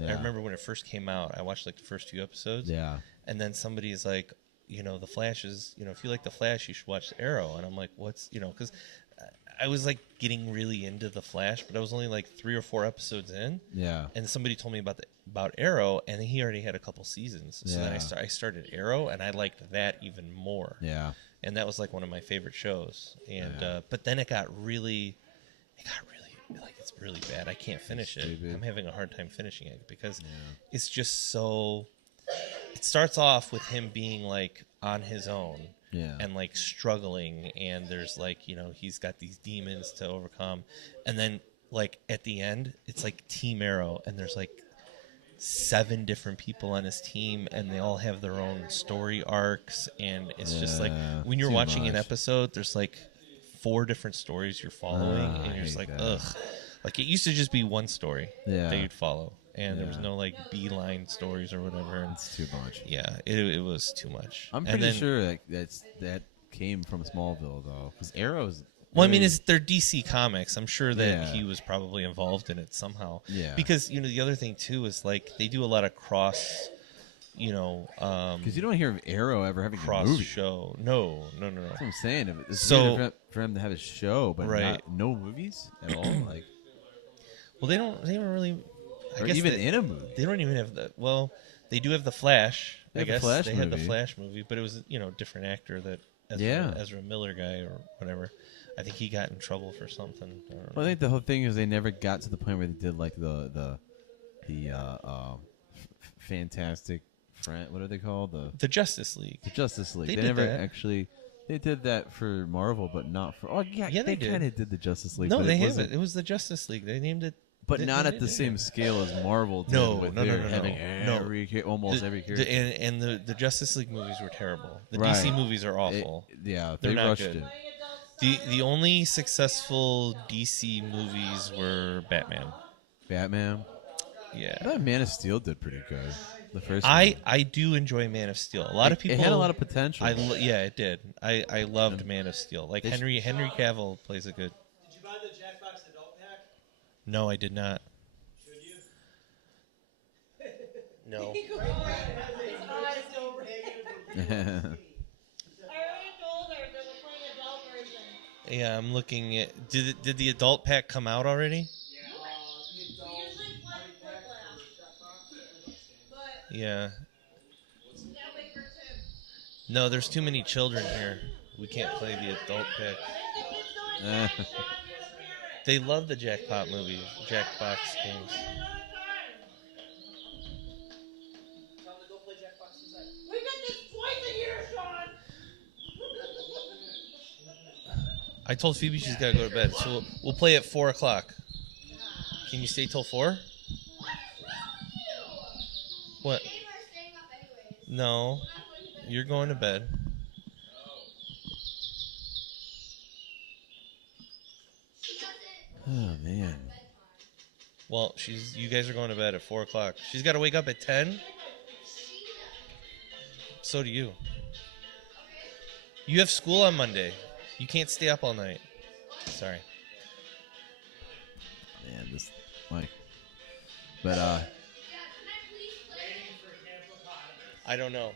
I remember when it first came out, I watched like the first 2 episodes. Yeah. And then somebody's like, the Flash is, if you like the Flash, you should watch Arrow. And I'm like, what's, because I was like getting really into the Flash, but I was only like 3 or 4 episodes in. Yeah. And somebody told me about Arrow, and he already had a couple seasons. So then I started Arrow, and I liked that even more. Yeah. And that was like one of my favorite shows. And but then it got really like it's really bad. I can't finish it. I'm having a hard time finishing it because it's just so. It starts off with him being like on his own. Yeah. And like struggling, and there's like he's got these demons to overcome, and then like at the end it's like Team Arrow, and there's like 7 different people on his team, and they all have their own story arcs, and it's just like when you're watching an episode, there's like 4 different stories you're following, and you're just like ugh. Like it used to just be one story that you'd follow. And there was no like beeline stories or whatever. It's too much. Yeah, it was too much. I'm pretty sure that came from Smallville though, because Arrow's. Well, I mean, they're DC Comics. I'm sure that he was probably involved in it somehow. Yeah. Because the other thing too is like they do a lot of cross. Because you don't hear of Arrow ever having cross a movie show. No. That's what I'm saying. It's So weird for him to have a show, but no movies at all. Like, well, they don't really. I or guess even in a movie. They don't even have the. Well, they do have the Flash. I guess they had the movie. Flash movie, but it was different actor that Ezra Miller guy or whatever. I think he got in trouble for something. I think the whole thing is they never got to the point where they did like the Fantastic Friend. What are they called? The Justice League. The Justice League. They They did never that. actually. They did that for Marvel, but not for. Oh yeah, they kind of did the Justice League. No, but they it have wasn't- it. It was the Justice League. They named it. But not at the same scale as Marvel did. No, with no. having almost every character. And the Justice League movies were terrible. The Right. DC movies are awful. They're They're not rushed good. it. The only successful DC movies were Batman. Batman. Yeah. I thought Man of Steel did pretty good. The first I one. do enjoy Man of Steel. A lot of people. It had a lot of potential. Yeah, it did. I loved Man of Steel. Like Henry Cavill plays a good. Did you buy the Jackbox adult pack? No, I did not. Should you? No. I already told her they were playing adult version. Yeah, I'm looking at. Did the adult pack come out already? Yeah. No, there's too many children here. We can't play the adult pack. They love the Jackpot movies, Jackbox games. We get this twice a year, Sean. I told Phoebe she's got to go to bed, so we'll play at 4 o'clock. Can you stay till 4? What? No, you're going to bed. Oh man. Well, you guys are going to bed at 4 o'clock. She's got to wake up at 10. So do you. You have school on Monday. You can't stay up all night. Sorry. Man, this Mike. But I don't know.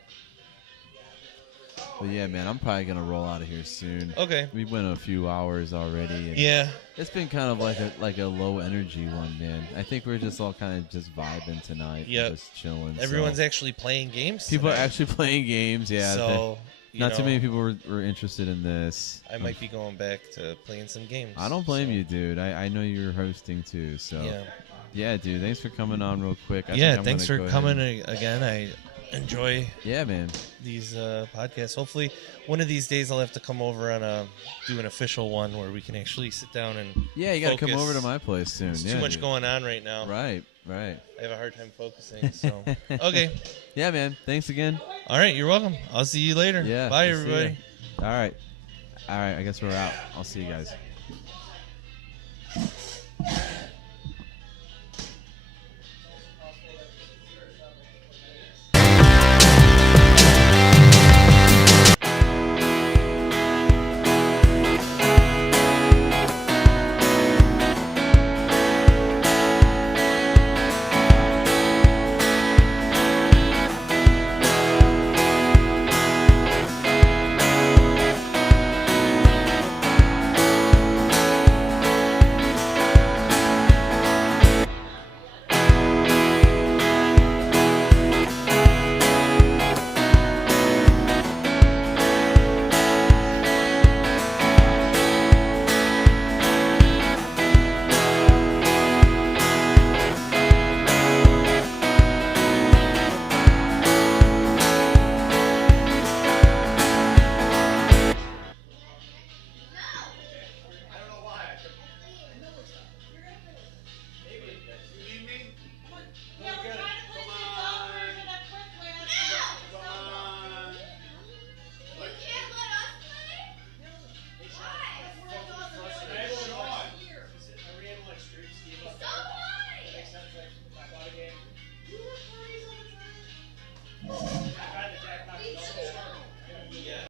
But yeah, man, I'm probably gonna roll out of here soon. Okay. We went a few hours already. And Yeah. It's been kind of like a low energy one, man. I think we're just all kind of just vibing tonight. Yep. Just chilling. Everyone's actually playing games. People are tonight. actually playing games. Yeah. So not too many people were interested in this. I might be going back to playing some games. I don't blame you, dude. I know you're hosting too, so yeah, dude. Thanks for coming on real quick. I think I'm thanks gonna for go coming ahead again. I enjoy man these podcasts. Hopefully, one of these days I'll have to come over on do an official one where we can actually sit down and you gotta come focus. over to my place soon. There's yeah, too much dude. going on right now. Right. I have a hard time focusing. So okay. Yeah, man. Thanks again. All right, you're welcome. I'll see you later. Yeah. Bye, I'll see ya. everybody. All right. I guess we're out. I'll see you guys.